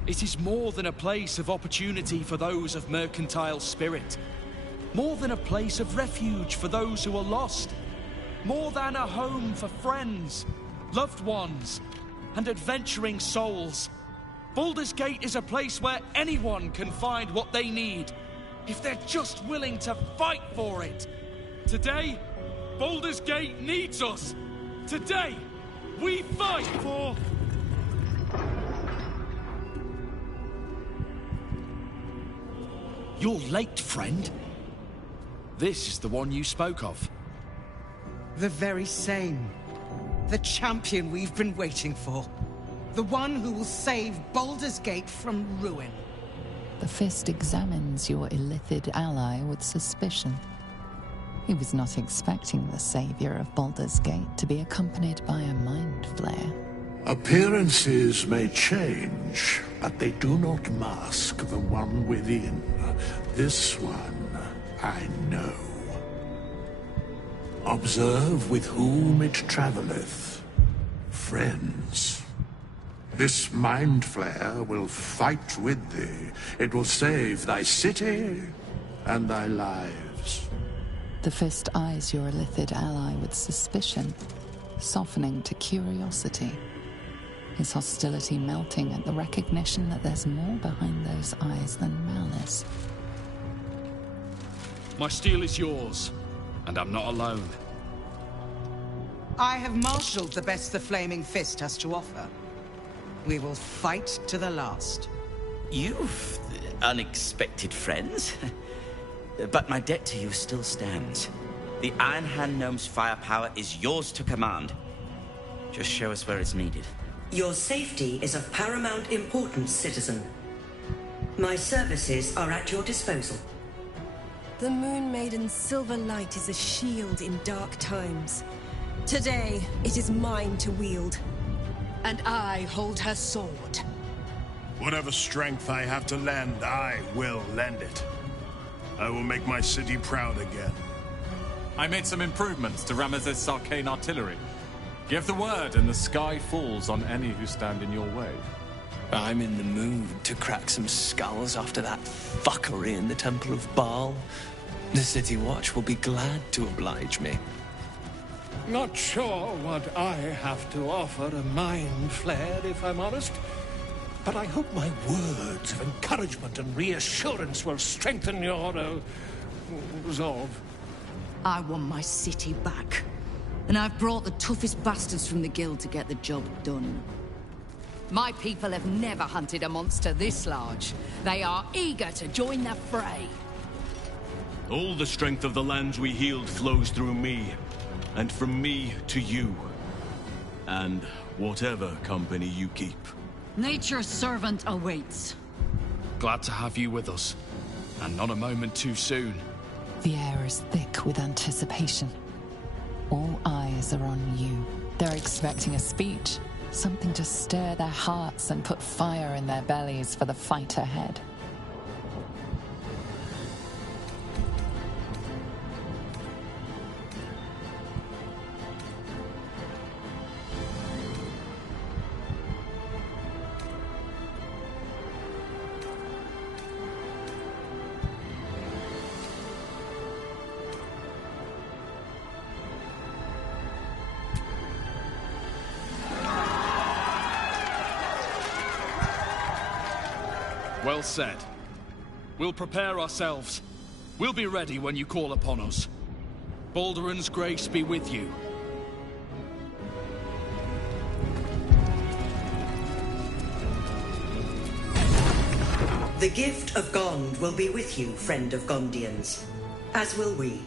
It is more than a place of opportunity for those of mercantile spirit. More than a place of refuge for those who are lost. More than a home for friends, loved ones, and adventuring souls. Baldur's Gate is a place where anyone can find what they need, if they're just willing to fight for it. Today, Baldur's Gate needs us. Today, we fight for... You're late, friend. This is the one you spoke of. The very same. The champion we've been waiting for. The one who will save Baldur's Gate from ruin. The Fist examines your illithid ally with suspicion. He was not expecting the savior of Baldur's Gate to be accompanied by a mind flare. Appearances may change, but they do not mask the one within. This one, I know. Observe with whom it travelleth. Friends. This mind flare will fight with thee. It will save thy city and thy lives. The Fist eyes your illithid ally with suspicion, softening to curiosity. his hostility melting at the recognition that there's more behind those eyes than malice. My steel is yours, and I'm not alone. I have marshaled the best the Flaming Fist has to offer. We will fight to the last. You've unexpected friends. But my debt to you still stands. The Iron Hand Gnome's firepower is yours to command. Just show us where it's needed. Your safety is of paramount importance, citizen. My services are at your disposal. The Moon Maiden's silver light is a shield in dark times. Today, it is mine to wield. And I hold her sword. Whatever strength I have to lend, I will lend it. I will make my city proud again. I made some improvements to Ramesses' arcane artillery. Give the word and the sky falls on any who stand in your way. I'm in the mood to crack some skulls after that fuckery in the Temple of Baal. The City Watch will be glad to oblige me. Not sure what I have to offer a mind flare, if I'm honest. But I hope my words of encouragement and reassurance will strengthen your resolve. I want my city back. And I've brought the toughest bastards from the guild to get the job done. My people have never hunted a monster this large. They are eager to join the fray. All the strength of the lands we healed flows through me, and from me to you. And whatever company you keep. Nature's servant awaits. Glad to have you with us, and not a moment too soon. The air is thick with anticipation. All eyes are on you. They're expecting a speech, something to stir their hearts and put fire in their bellies for the fight ahead. Well said. We'll prepare ourselves. We'll be ready when you call upon us. Balduran's grace be with you. The gift of Gond will be with you, friend of Gondians. As will we.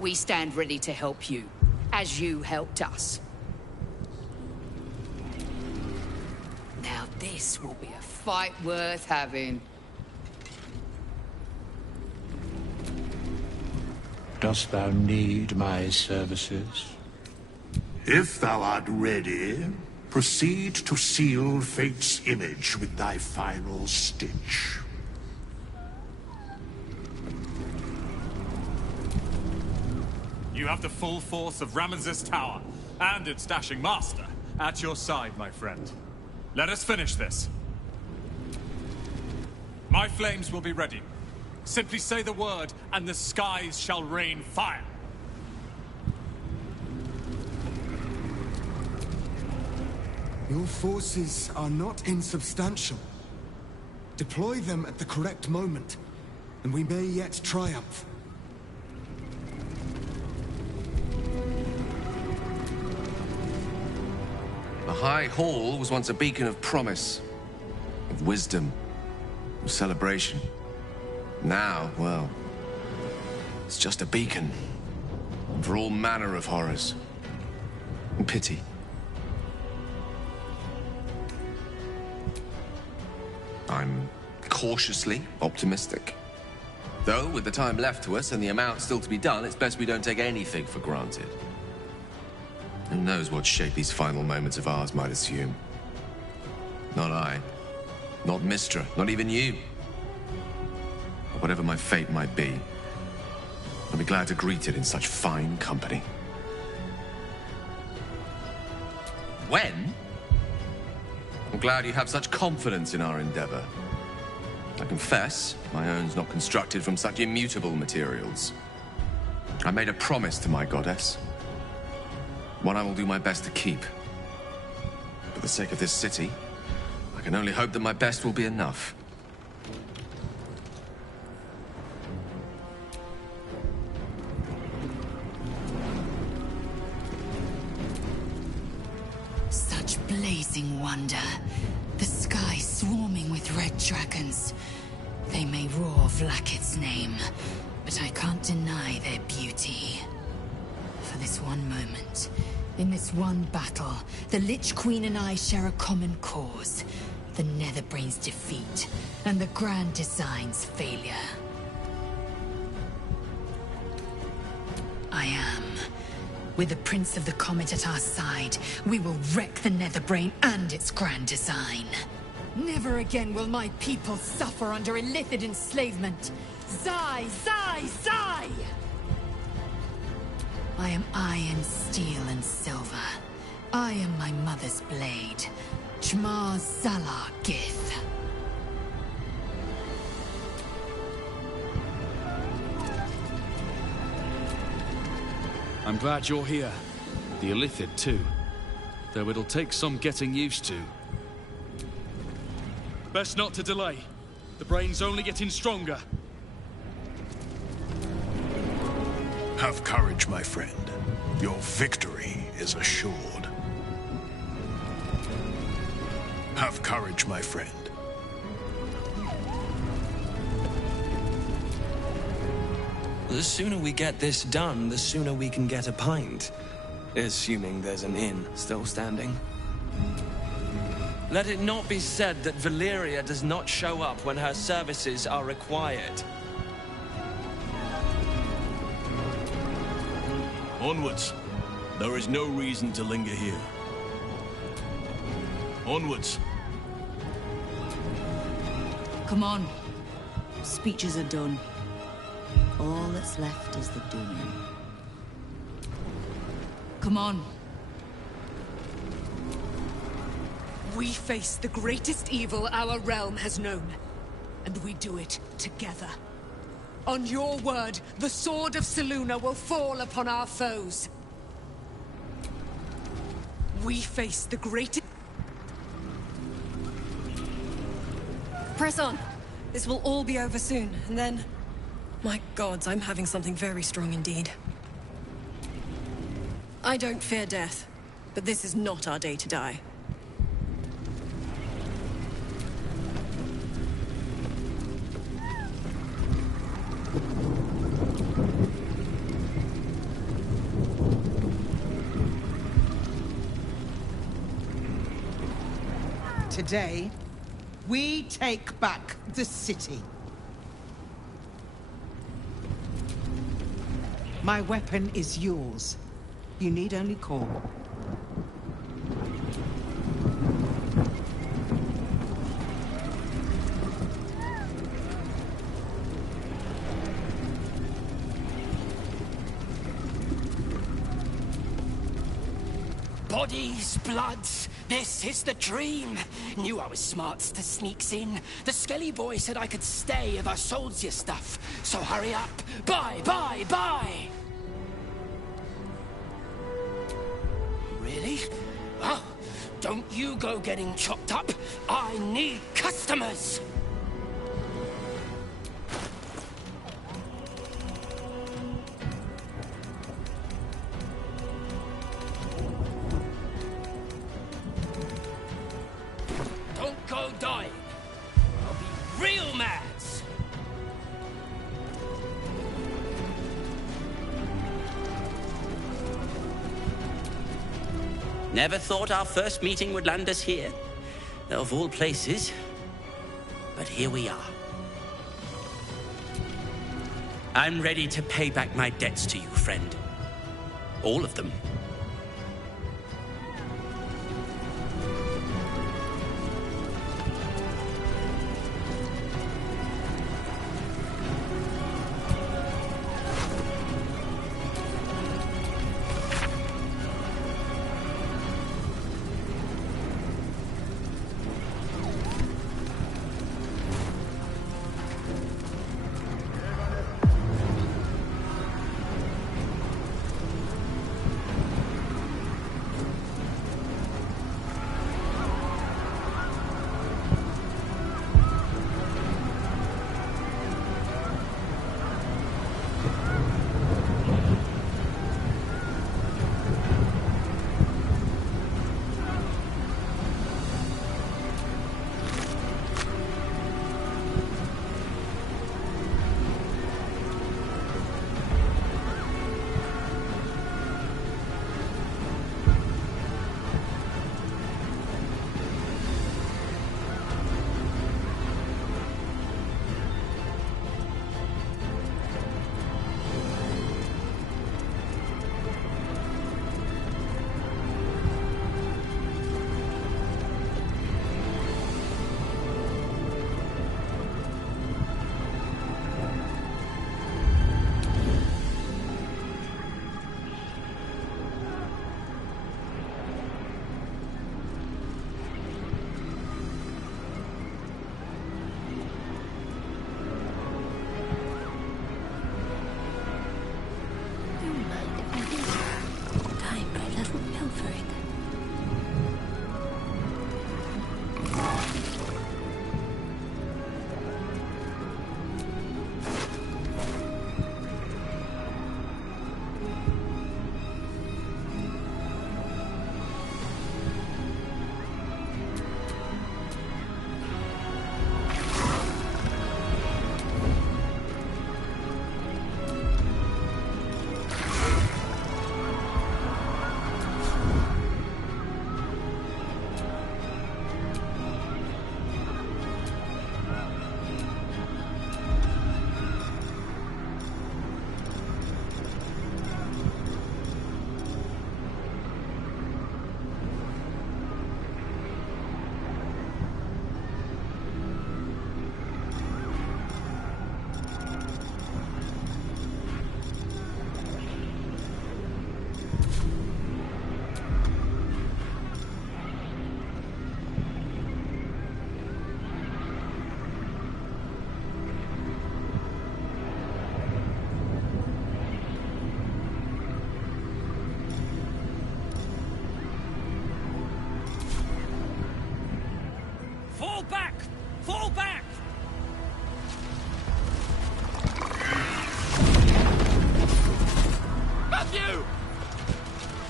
We stand ready to help you, as you helped us. Now this will be a fight worth having. Dost thou need my services? If thou art ready, proceed to seal Fate's image with thy final stitch. You have the full force of Ramesses Tower, and its dashing master, at your side, my friend. Let us finish this. My flames will be ready. Simply say the word, and the skies shall rain fire. Your forces are not insubstantial. Deploy them at the correct moment, and we may yet triumph. The High Hall was once a beacon of promise, of wisdom, of celebration. Now, well, it's just a beacon for all manner of horrors and pity. I'm cautiously optimistic. Though, with the time left to us and the amount still to be done, it's best we don't take anything for granted. Who knows what shape these final moments of ours might assume? Not I. Not Mistra. Not even you. But whatever my fate might be, I'll be glad to greet it in such fine company. When? I'm glad you have such confidence in our endeavor. I confess, my own's not constructed from such immutable materials. I made a promise to my goddess. One I will do my best to keep. For the sake of this city, I can only hope that my best will be enough. Such blazing wonder. The sky swarming with red dragons. They may roar Vlakith's name, but I can't deny their beauty. For this one moment, in this one battle, the Lich Queen and I share a common cause. The Netherbrain's defeat, and the Grand Design's failure. I am. With the Prince of the Comet at our side, we will wreck the Netherbrain and its Grand Design. Never again will my people suffer under Illithid enslavement. Zai, Zai, Zai! I am iron, steel, and silver. I am my mother's blade. Jmar Zalar Gith. I'm glad you're here. The Illithid, too. Though it'll take some getting used to. Best not to delay. The brain's only getting stronger. Have courage, my friend. Your victory is assured. Have courage, my friend. The sooner we get this done, the sooner we can get a pint. Assuming there's an inn still standing. Let it not be said that Valyria does not show up when her services are required. Onwards. There is no reason to linger here. Onwards. Come on. Speeches are done. All that's left is the doing. Come on. We face the greatest evil our realm has known, and we do it together. On your word, the sword of Selûne will fall upon our foes. We face the greatest... Press on. This will all be over soon, and then... My gods, I'm having something very strong indeed. I don't fear death, but this is not our day to die. Today, we take back the city. My weapon is yours. You need only call. Bodies, bloods, this is the dream. Knew I was smart to sneaks in. The Skelly boy said I could stay if I sold your stuff. So hurry up. Buy, buy, buy! Really? Oh, don't you go getting chopped up. I need customers! dying. I'll be real mad. Never thought our first meeting would land us here. Of all places. But here we are. I'm ready to pay back my debts to you, friend. All of them.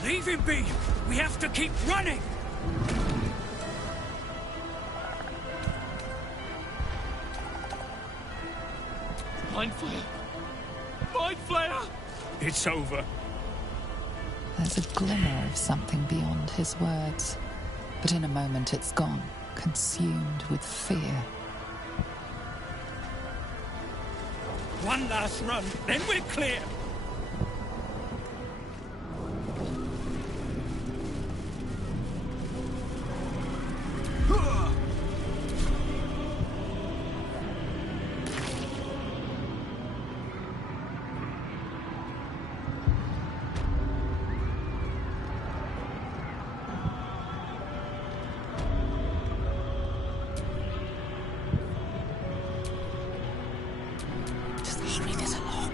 Leave him be! We have to keep running! Mind Flayer! Mind Flayer! It's over. There's a glimmer of something beyond his words, but in a moment it's gone, consumed with fear. One last run, then we're clear! Just hurry this along.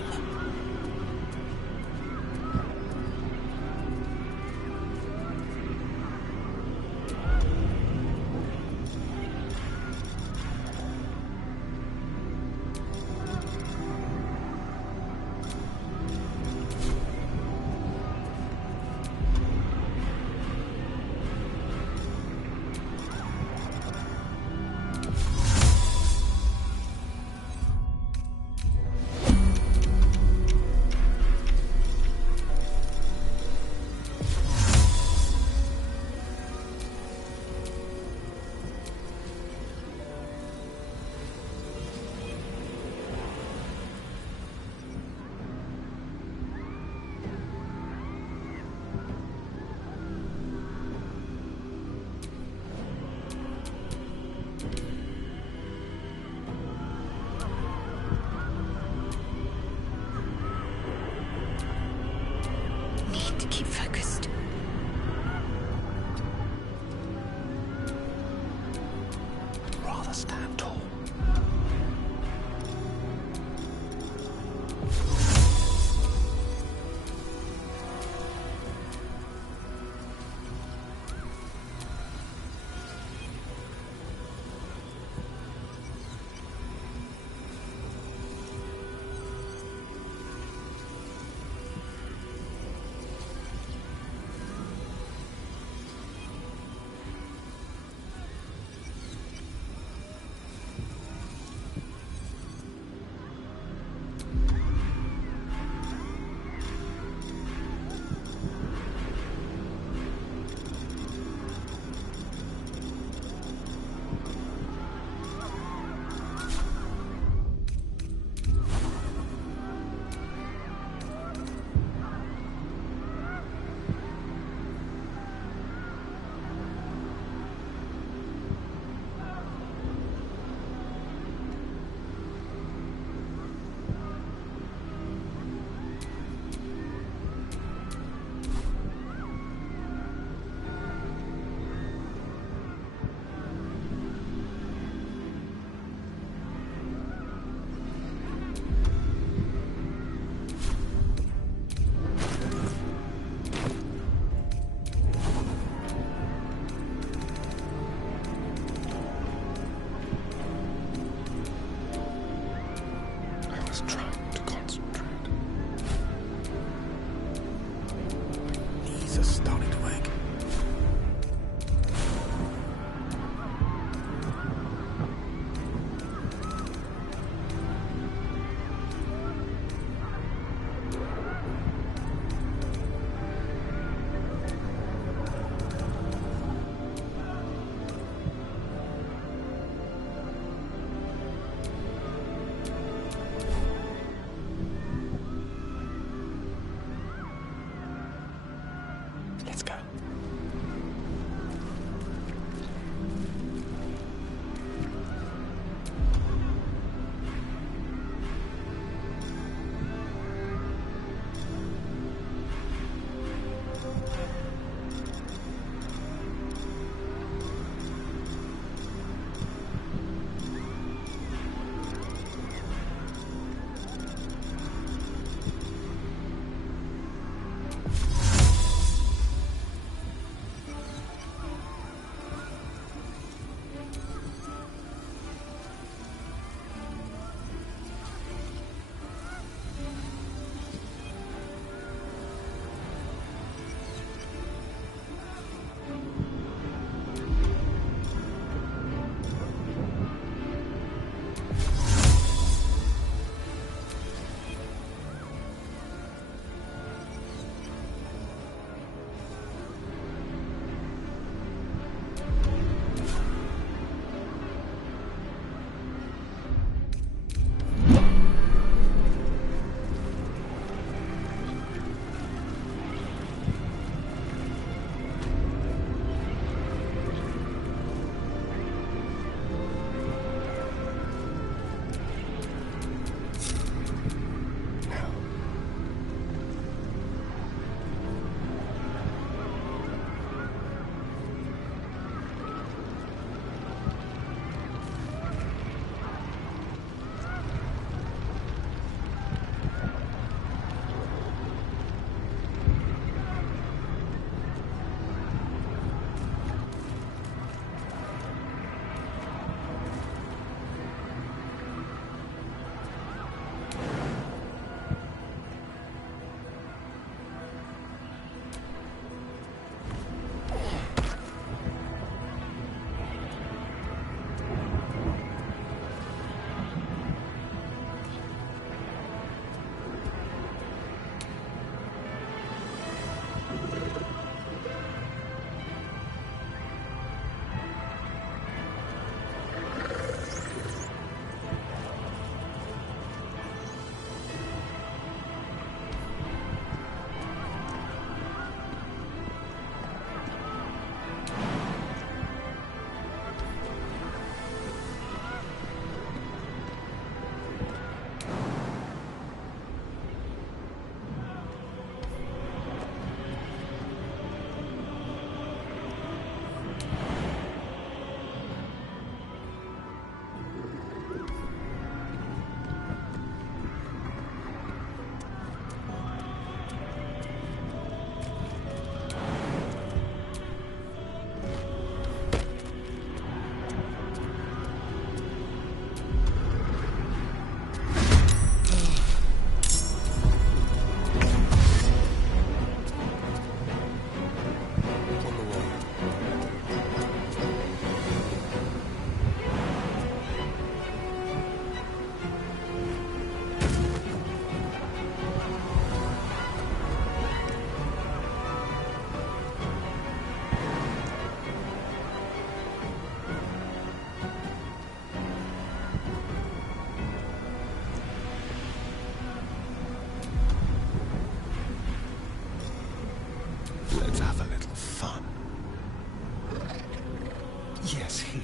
Yes, here.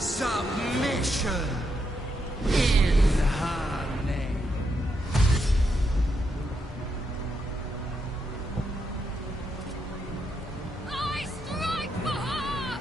Submission in her name. I strike for her!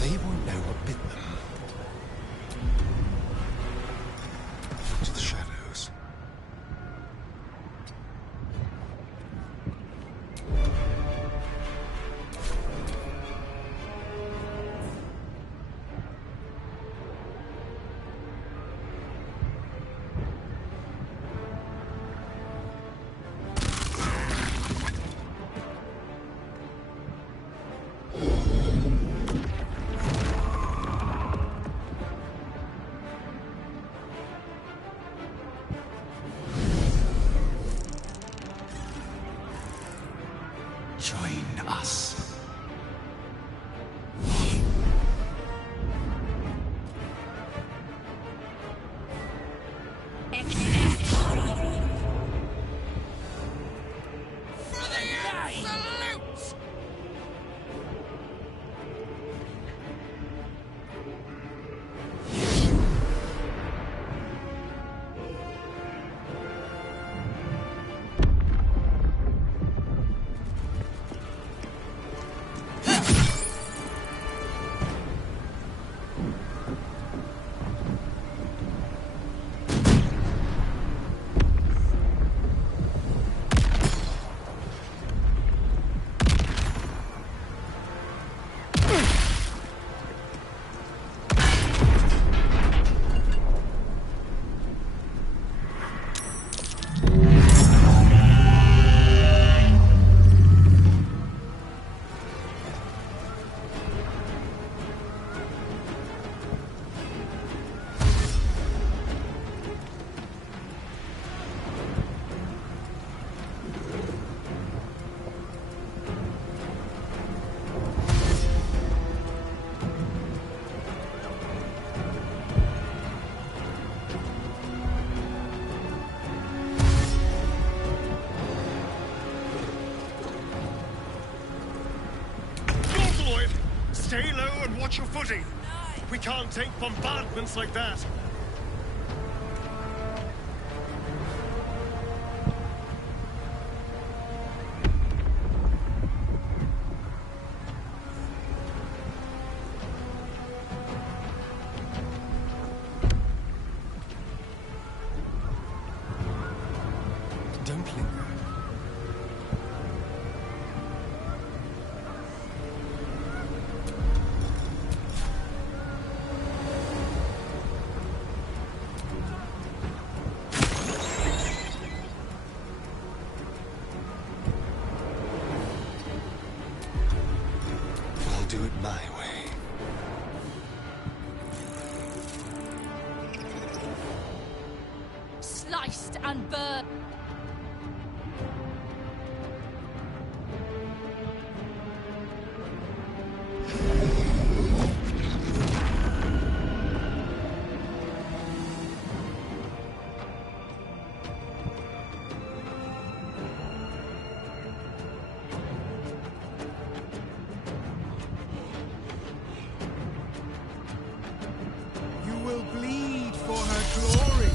They won't know what bit them. To the shadows. Join us. Stay low and watch your footing. We can't take bombardments like that. simply. I'll do it my way. Sliced and burned. You will bleed for her glory.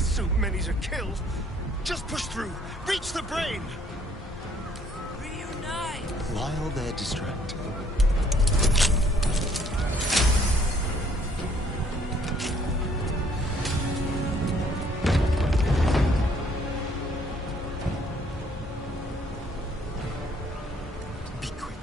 So many to kill. Just push through. Reach the brain. Reunite. While they're distracted. Be quick.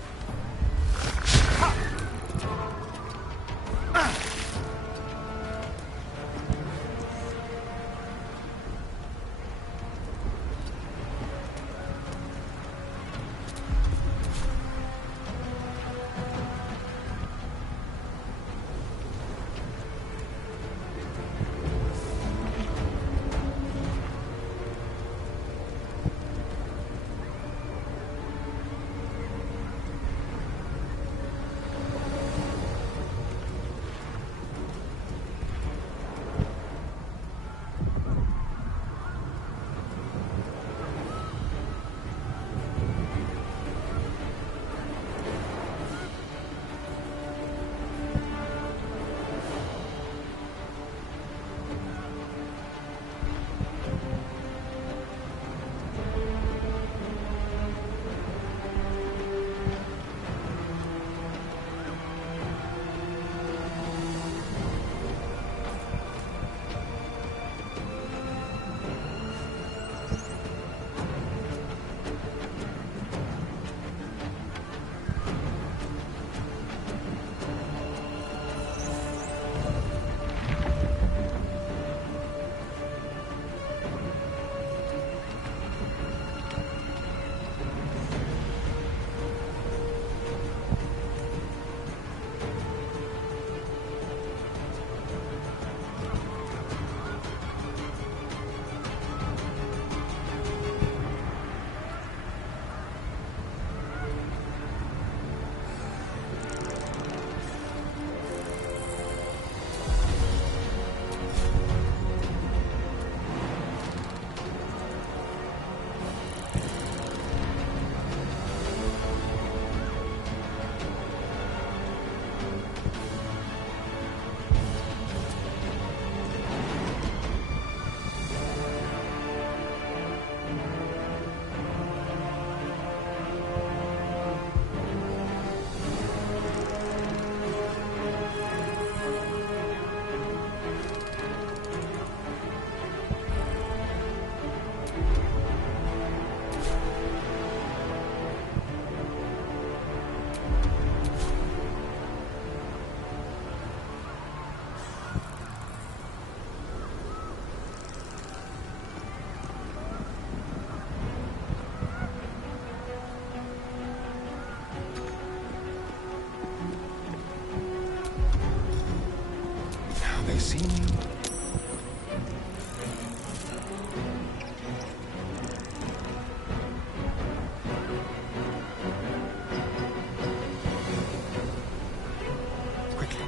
They see me. Quickly.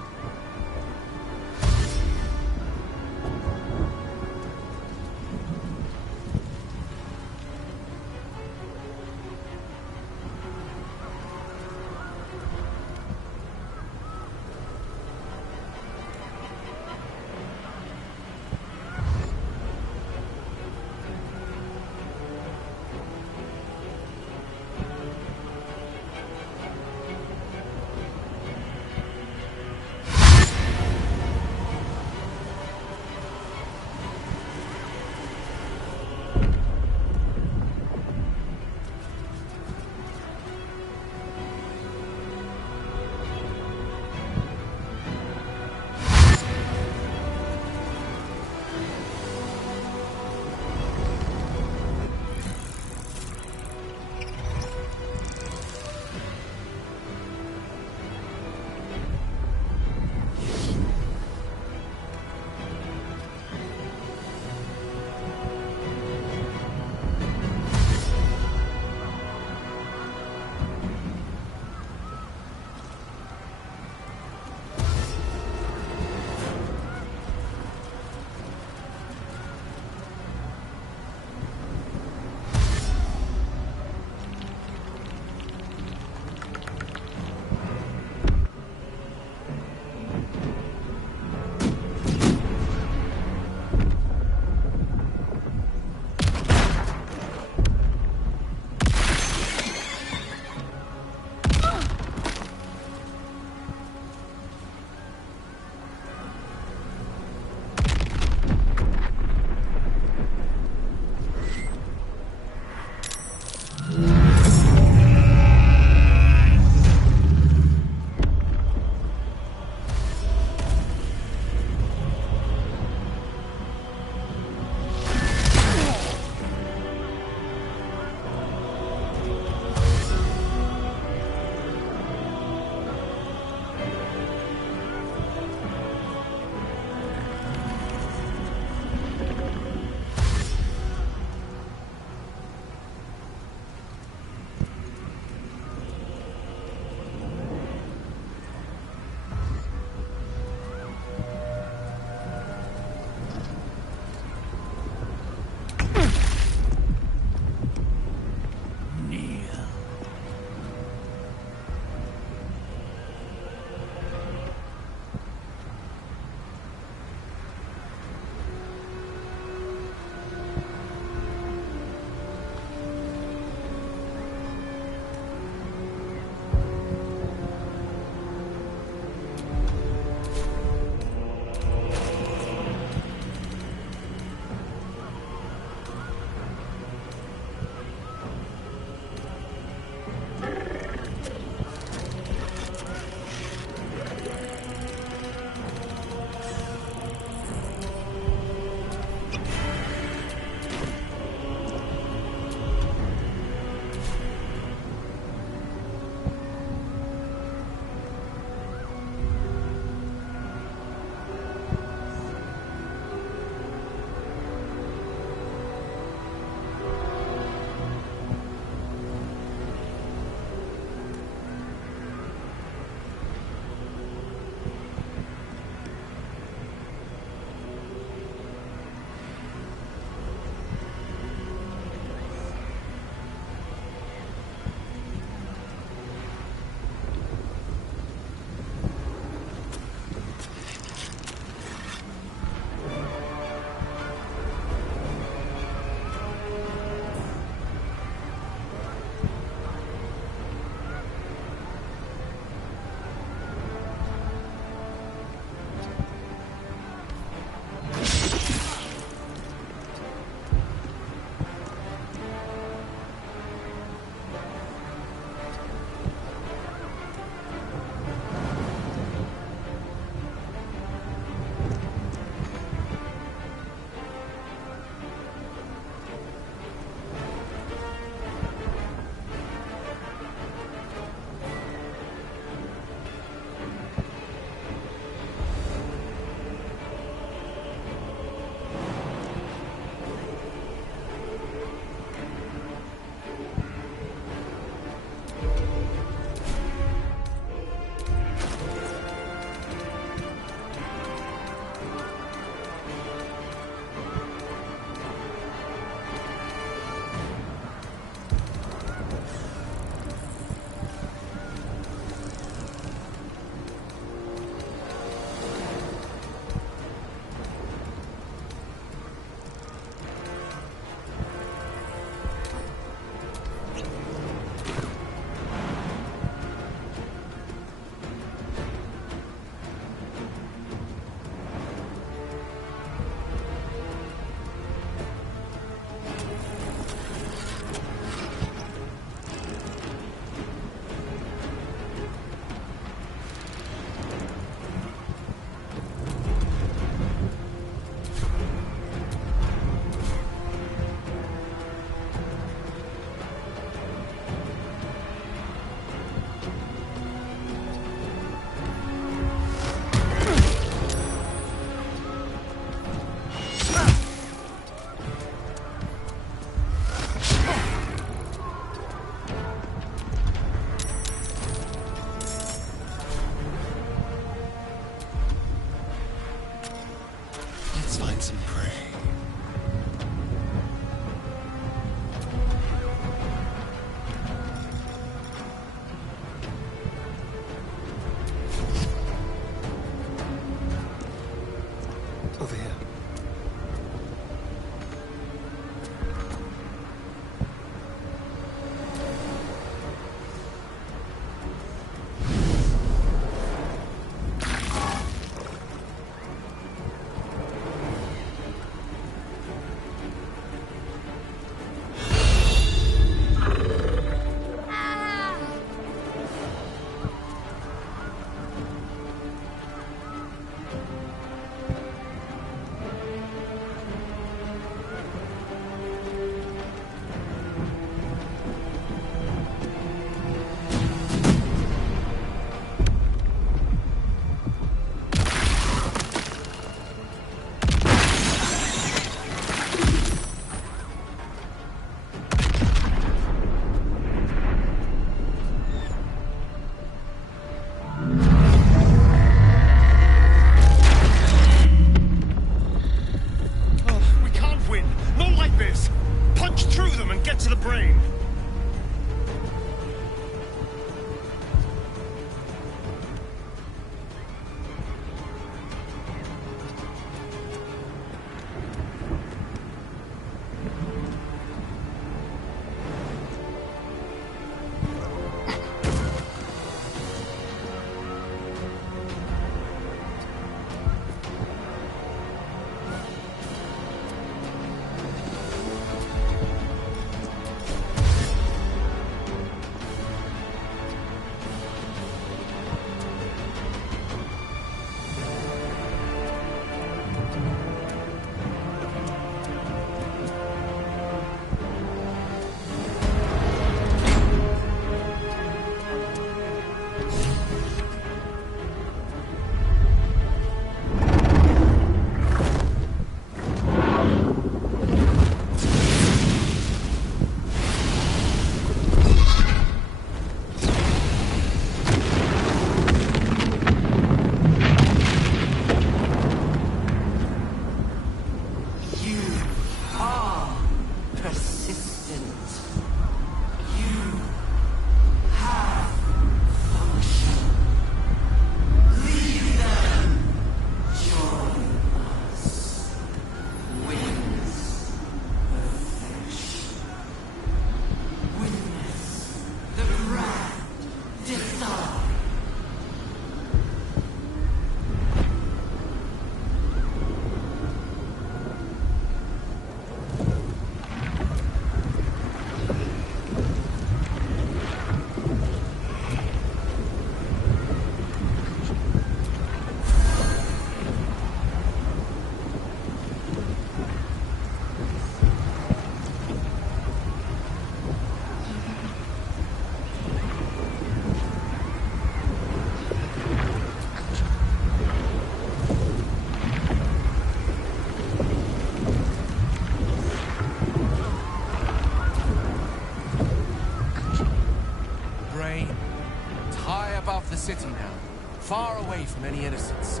far away from any innocence.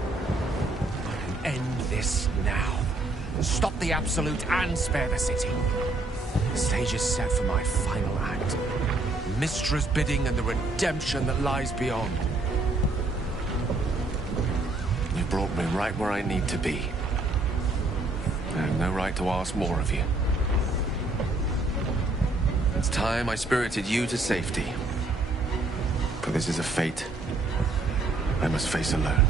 I can end this now. Stop the Absolute and spare the city. The stage is set for my final act. Mistra's bidding and the redemption that lies beyond. You brought me right where I need to be. I have no right to ask more of you. It's time I spirited you to safety. For this is a fate I must face alone.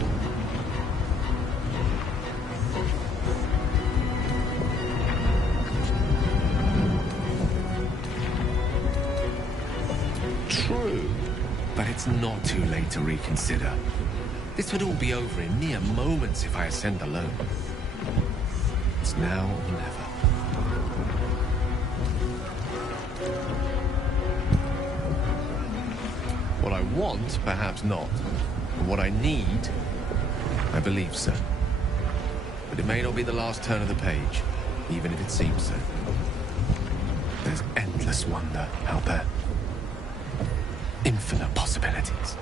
True, but it's not too late to reconsider. This would all be over in mere moments if I ascend alone. It's now or never. What I want, perhaps not. But what I need, I believe so. But it may not be the last turn of the page, even if it seems so. There's endless wonder out there. Infinite possibilities.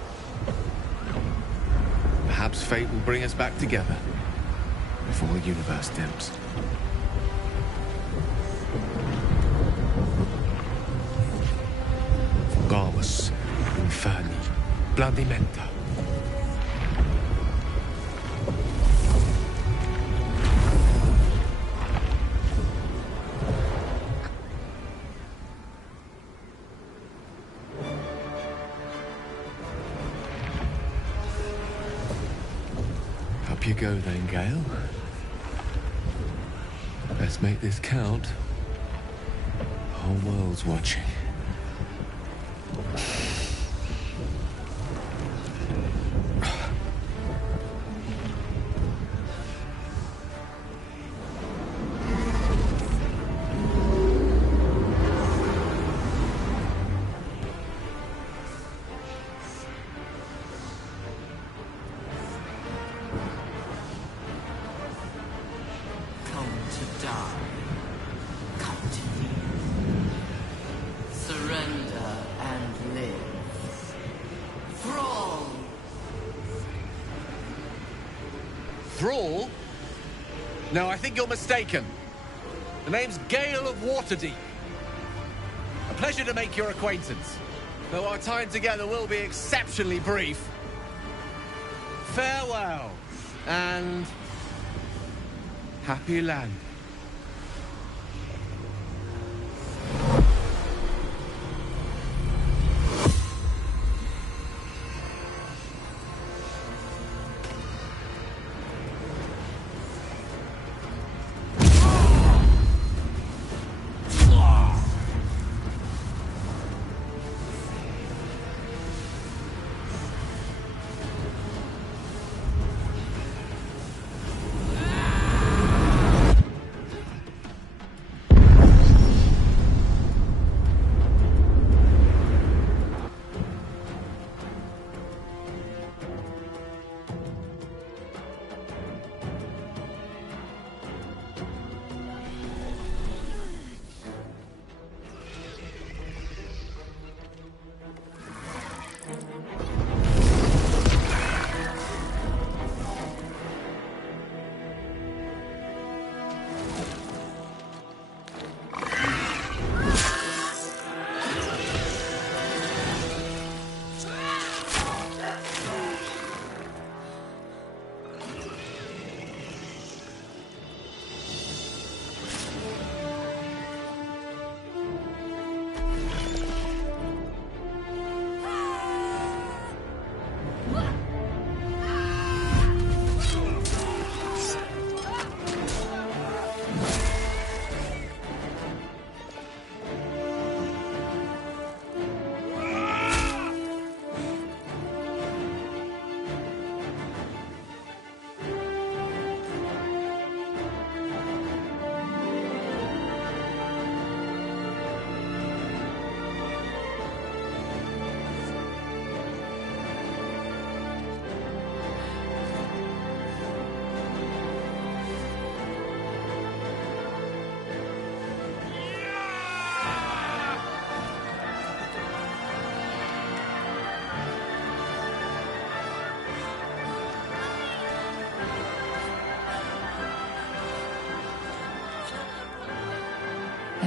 Perhaps fate will bring us back together before the universe dims. Garmus, Inferni, Blandimenta. Up you go then, Gale. Let's make this count. The whole world's watching. Thrall? No, I think you're mistaken. The name's Gale of Waterdeep. A pleasure to make your acquaintance, though our time together will be exceptionally brief. Farewell, and happy land.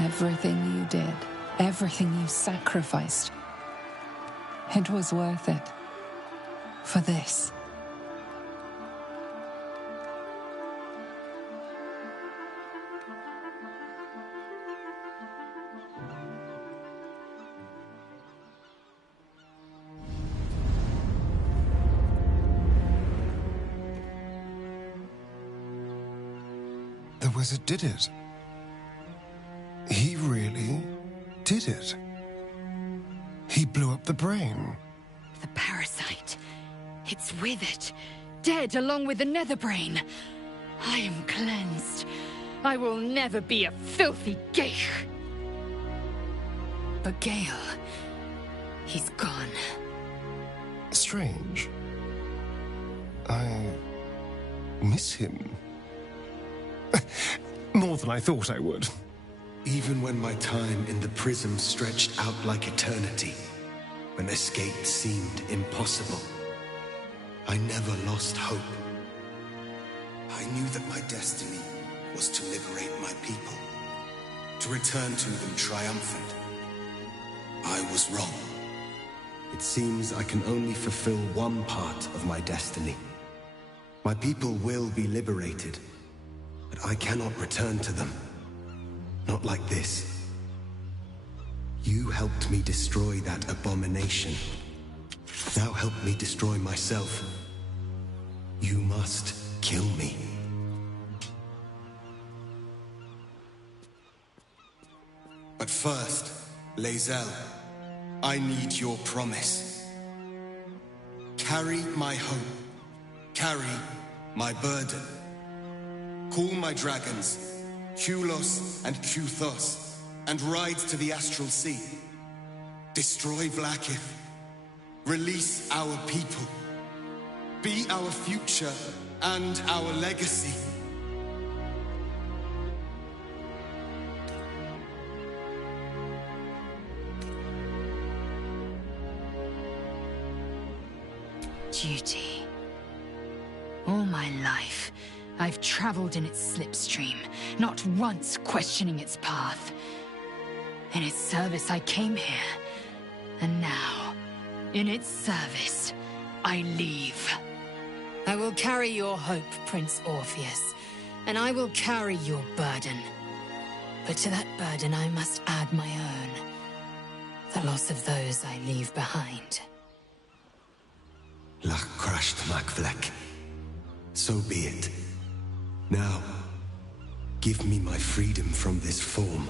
Everything you did, everything you sacrificed, it was worth it. For this. The wizard did it. He really did it. He blew up the brain. The parasite. It's withered. Dead along with the nether brain. I am cleansed. I will never be a filthy geich. But Gale... he's gone. Strange. I miss him. More than I thought I would. Even when my time in the prism stretched out like eternity, when escape seemed impossible, I never lost hope. I knew that my destiny was to liberate my people, to return to them triumphant. I was wrong. It seems I can only fulfill one part of my destiny. My people will be liberated, but I cannot return to them. Not like this. You helped me destroy that abomination. Now help me destroy myself. You must kill me. But first, Lae'zel, I need your promise. Carry my hope. Carry my burden. Call my dragons, Kulos and Kuthos, and ride to the Astral Sea. Destroy Vlaakith. Release our people. Be our future and our legacy. Duty. All my life, I've traveled in its slipstream, not once questioning its path. In its service, I came here. And now, in its service, I leave. I will carry your hope, Prince Orpheus, and I will carry your burden. But to that burden, I must add my own. The loss of those I leave behind. Lach crashed Makvlek. So be it. Now, give me my freedom from this form.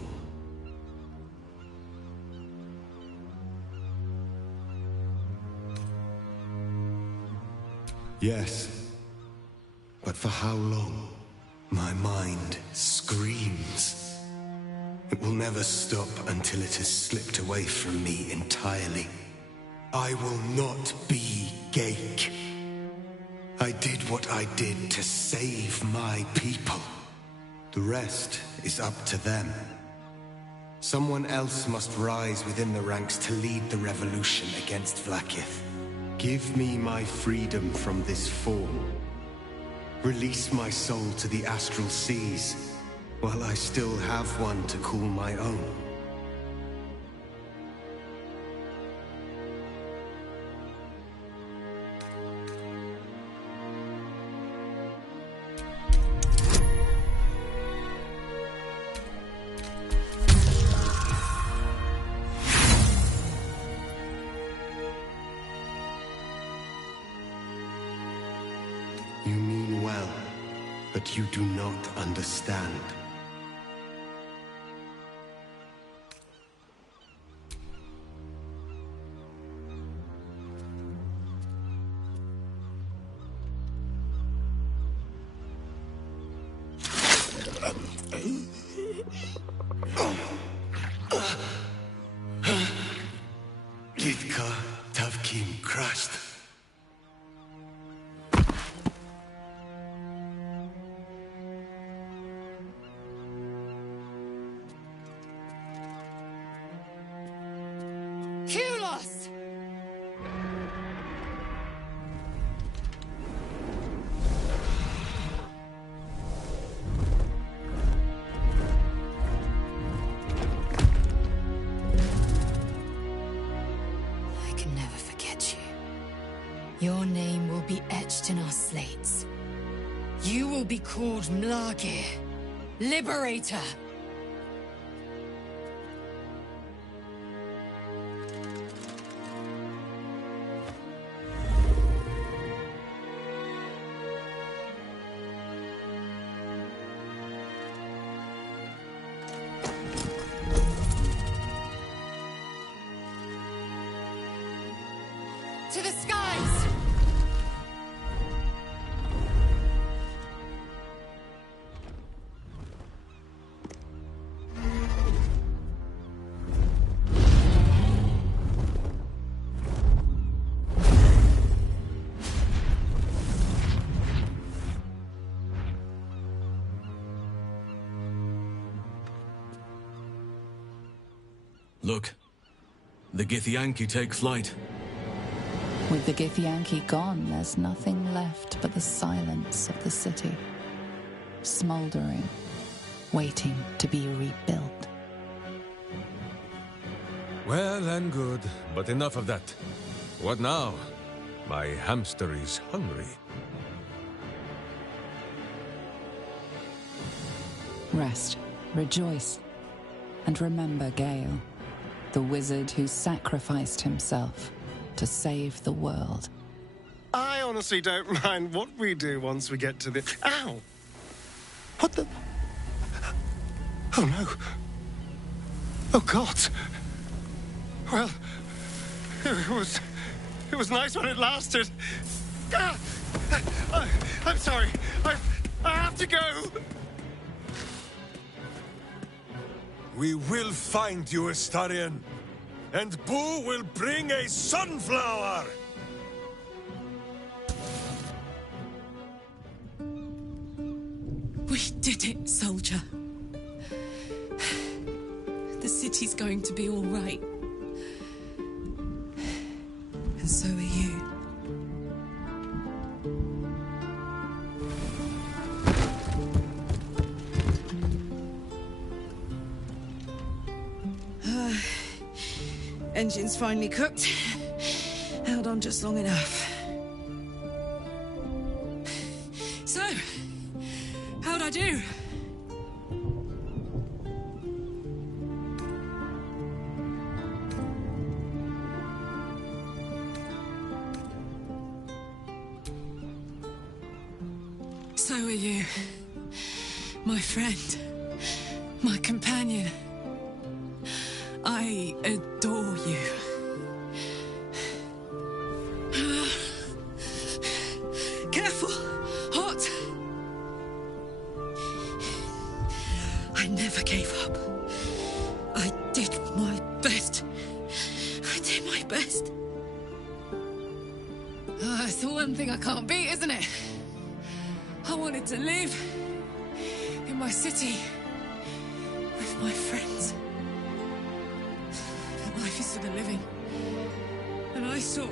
Yes, but for how long? My mind screams. It will never stop until it has slipped away from me entirely. I will not be Geik. I did what I did to save my people. The rest is up to them. Someone else must rise within the ranks to lead the revolution against Vlaakith. Give me my freedom from this form. Release my soul to the astral seas, while I still have one to call my own. You mean well, but you do not understand. Litka Tavkim crashed. Kulos! Your name will be etched in our slates. You will be called Mlagir, Liberator. To the skies! Look. The Githyanki take flight. With the Githyanki gone, there's nothing left but the silence of the city. Smouldering, waiting to be rebuilt. Well and good, but enough of that. What now? My hamster is hungry. Rest, rejoice, and remember Gale, the wizard who sacrificed himself to save the world. I honestly don't mind what we do once we get to the... Ow! What the... Oh, no. Oh, God. Well, it was nice when it lasted. Ah! I'm sorry. I have to go. We will find you, Astarion. And Boo will bring a sunflower! We did it, soldier. The city's going to be all right. And so are you. Engine's finally cooked. Held on just long enough. So, how'd I do? So are you. My friend. My companion. I adore you. Careful! Hot! I never gave up. I did my best. I did my best. It's the one thing I can't beat, isn't it? I wanted to live in my city with my friends. Life is for the living. And I saw...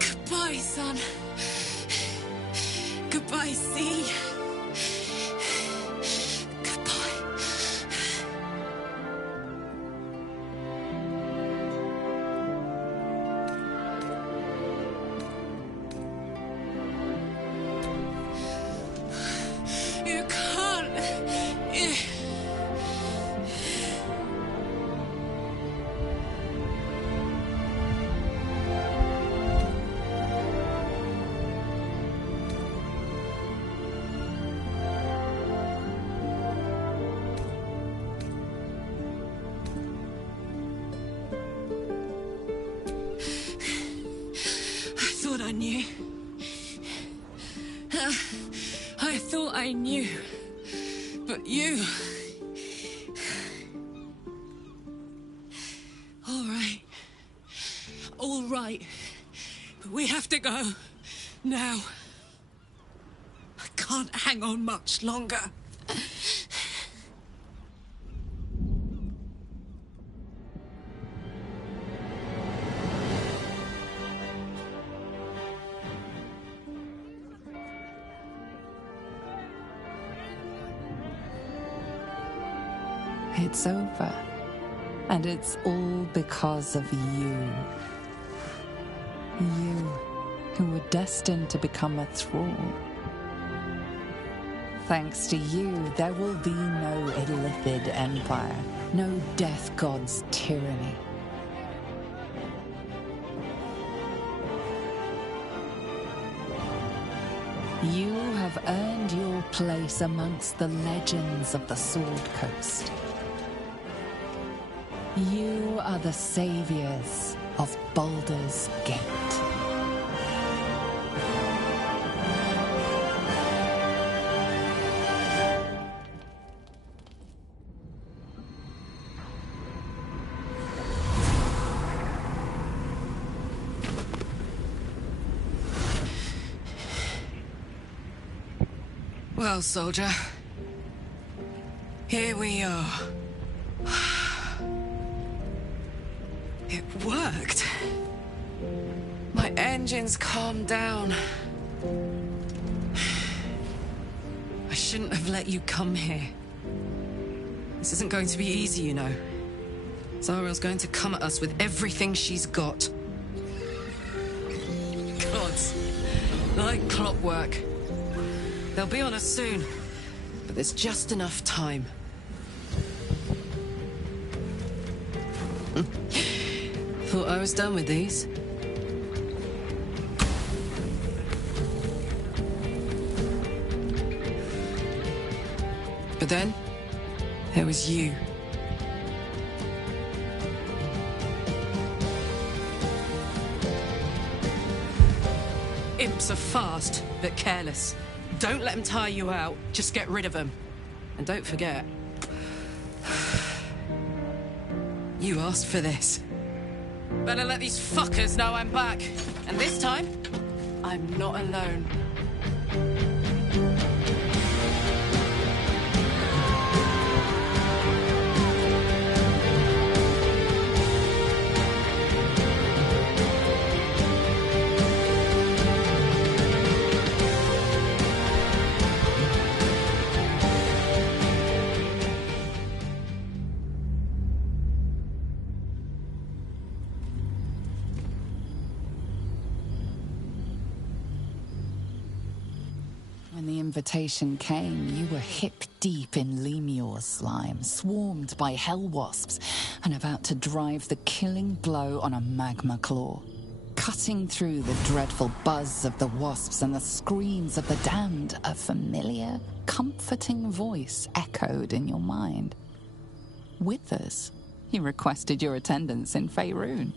Goodbye, son. Goodbye, sea. Goodbye. You can't. I thought I knew. I thought I knew. But you... All right. All right. But we have to go. Now. I can't hang on much longer. It's over. And it's all because of you. You, who were destined to become a thrall. Thanks to you, there will be no Illithid Empire, no Death God's tyranny. You have earned your place amongst the legends of the Sword Coast. You are the saviors of Baldur's Gate. Well, soldier, here we are. It worked. My engines calmed down. I shouldn't have let you come here. This isn't going to be easy, you know. Zariel's going to come at us with everything she's got. Gods, like clockwork. They'll be on us soon, but there's just enough time. Thought I was done with these. But then, there was you. Imps are fast, but careless. Don't let them tire you out, just get rid of them. And don't forget, you asked for this. Better let these fuckers know I'm back. And this time, I'm not alone. When the invitation came, you were hip-deep in Lemure slime, swarmed by hell wasps, and about to drive the killing blow on a magma claw. Cutting through the dreadful buzz of the wasps and the screams of the damned, a familiar, comforting voice echoed in your mind. Withers, he requested your attendance in Faerun,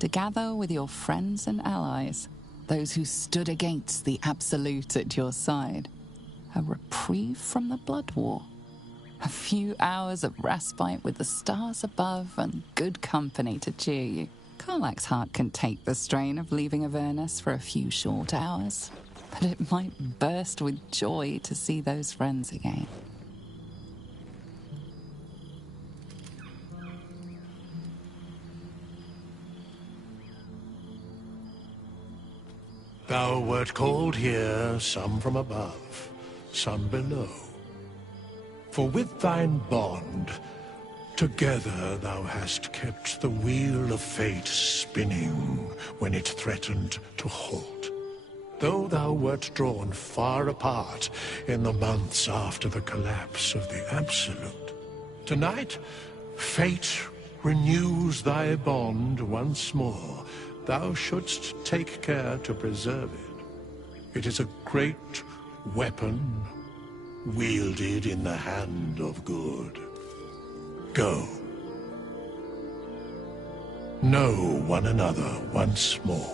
to gather with your friends and allies, those who stood against the Absolute at your side. A reprieve from the Blood War. A few hours of respite with the stars above and good company to cheer you. Karlach's heart can take the strain of leaving Avernus for a few short hours, but it might burst with joy to see those friends again. Thou wert called here, some from above, some below. For with thine bond, together thou hast kept the wheel of fate spinning when it threatened to halt. Though thou wert drawn far apart in the months after the collapse of the Absolute, tonight fate renews thy bond once more. Thou shouldst take care to preserve it. It is a great weapon, wielded in the hand of good. Go. Know one another once more.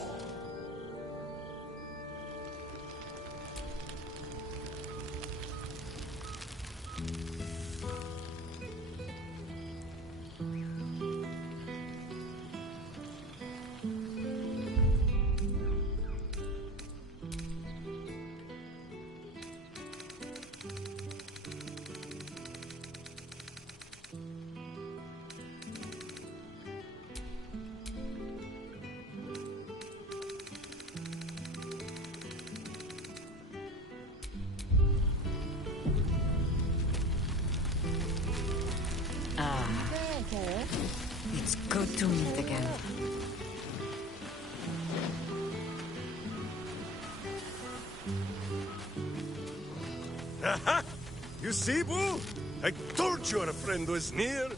Good to meet again. Aha! You see, Boo? I told you our friend was near.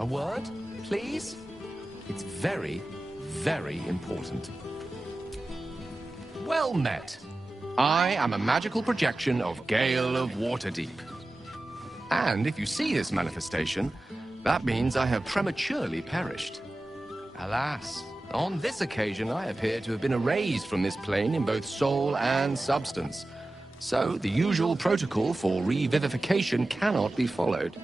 A word, please? It's very, very important. Well met. I am a magical projection of Gale of Waterdeep. And if you see this manifestation, that means I have prematurely perished. Alas, on this occasion I appear to have been erased from this plane in both soul and substance. So the usual protocol for revivification cannot be followed.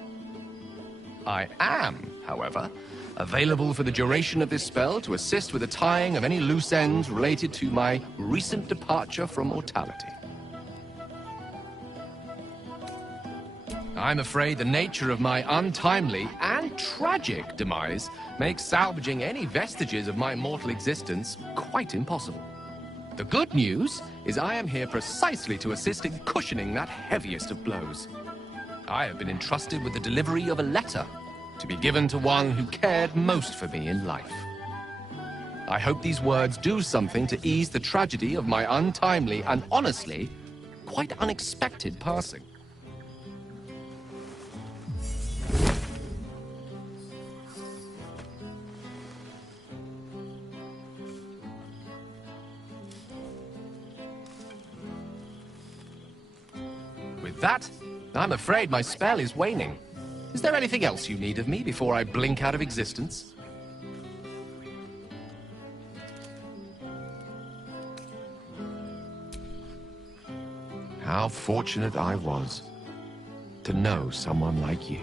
I am, however, available for the duration of this spell to assist with the tying of any loose ends related to my recent departure from mortality. I'm afraid the nature of my untimely and tragic demise makes salvaging any vestiges of my mortal existence quite impossible. The good news is I am here precisely to assist in cushioning that heaviest of blows. I have been entrusted with the delivery of a letter to be given to one who cared most for me in life. I hope these words do something to ease the tragedy of my untimely and honestly quite unexpected passing. With that, I'm afraid my spell is waning. Is there anything else you need of me before I blink out of existence? How fortunate I was to know someone like you.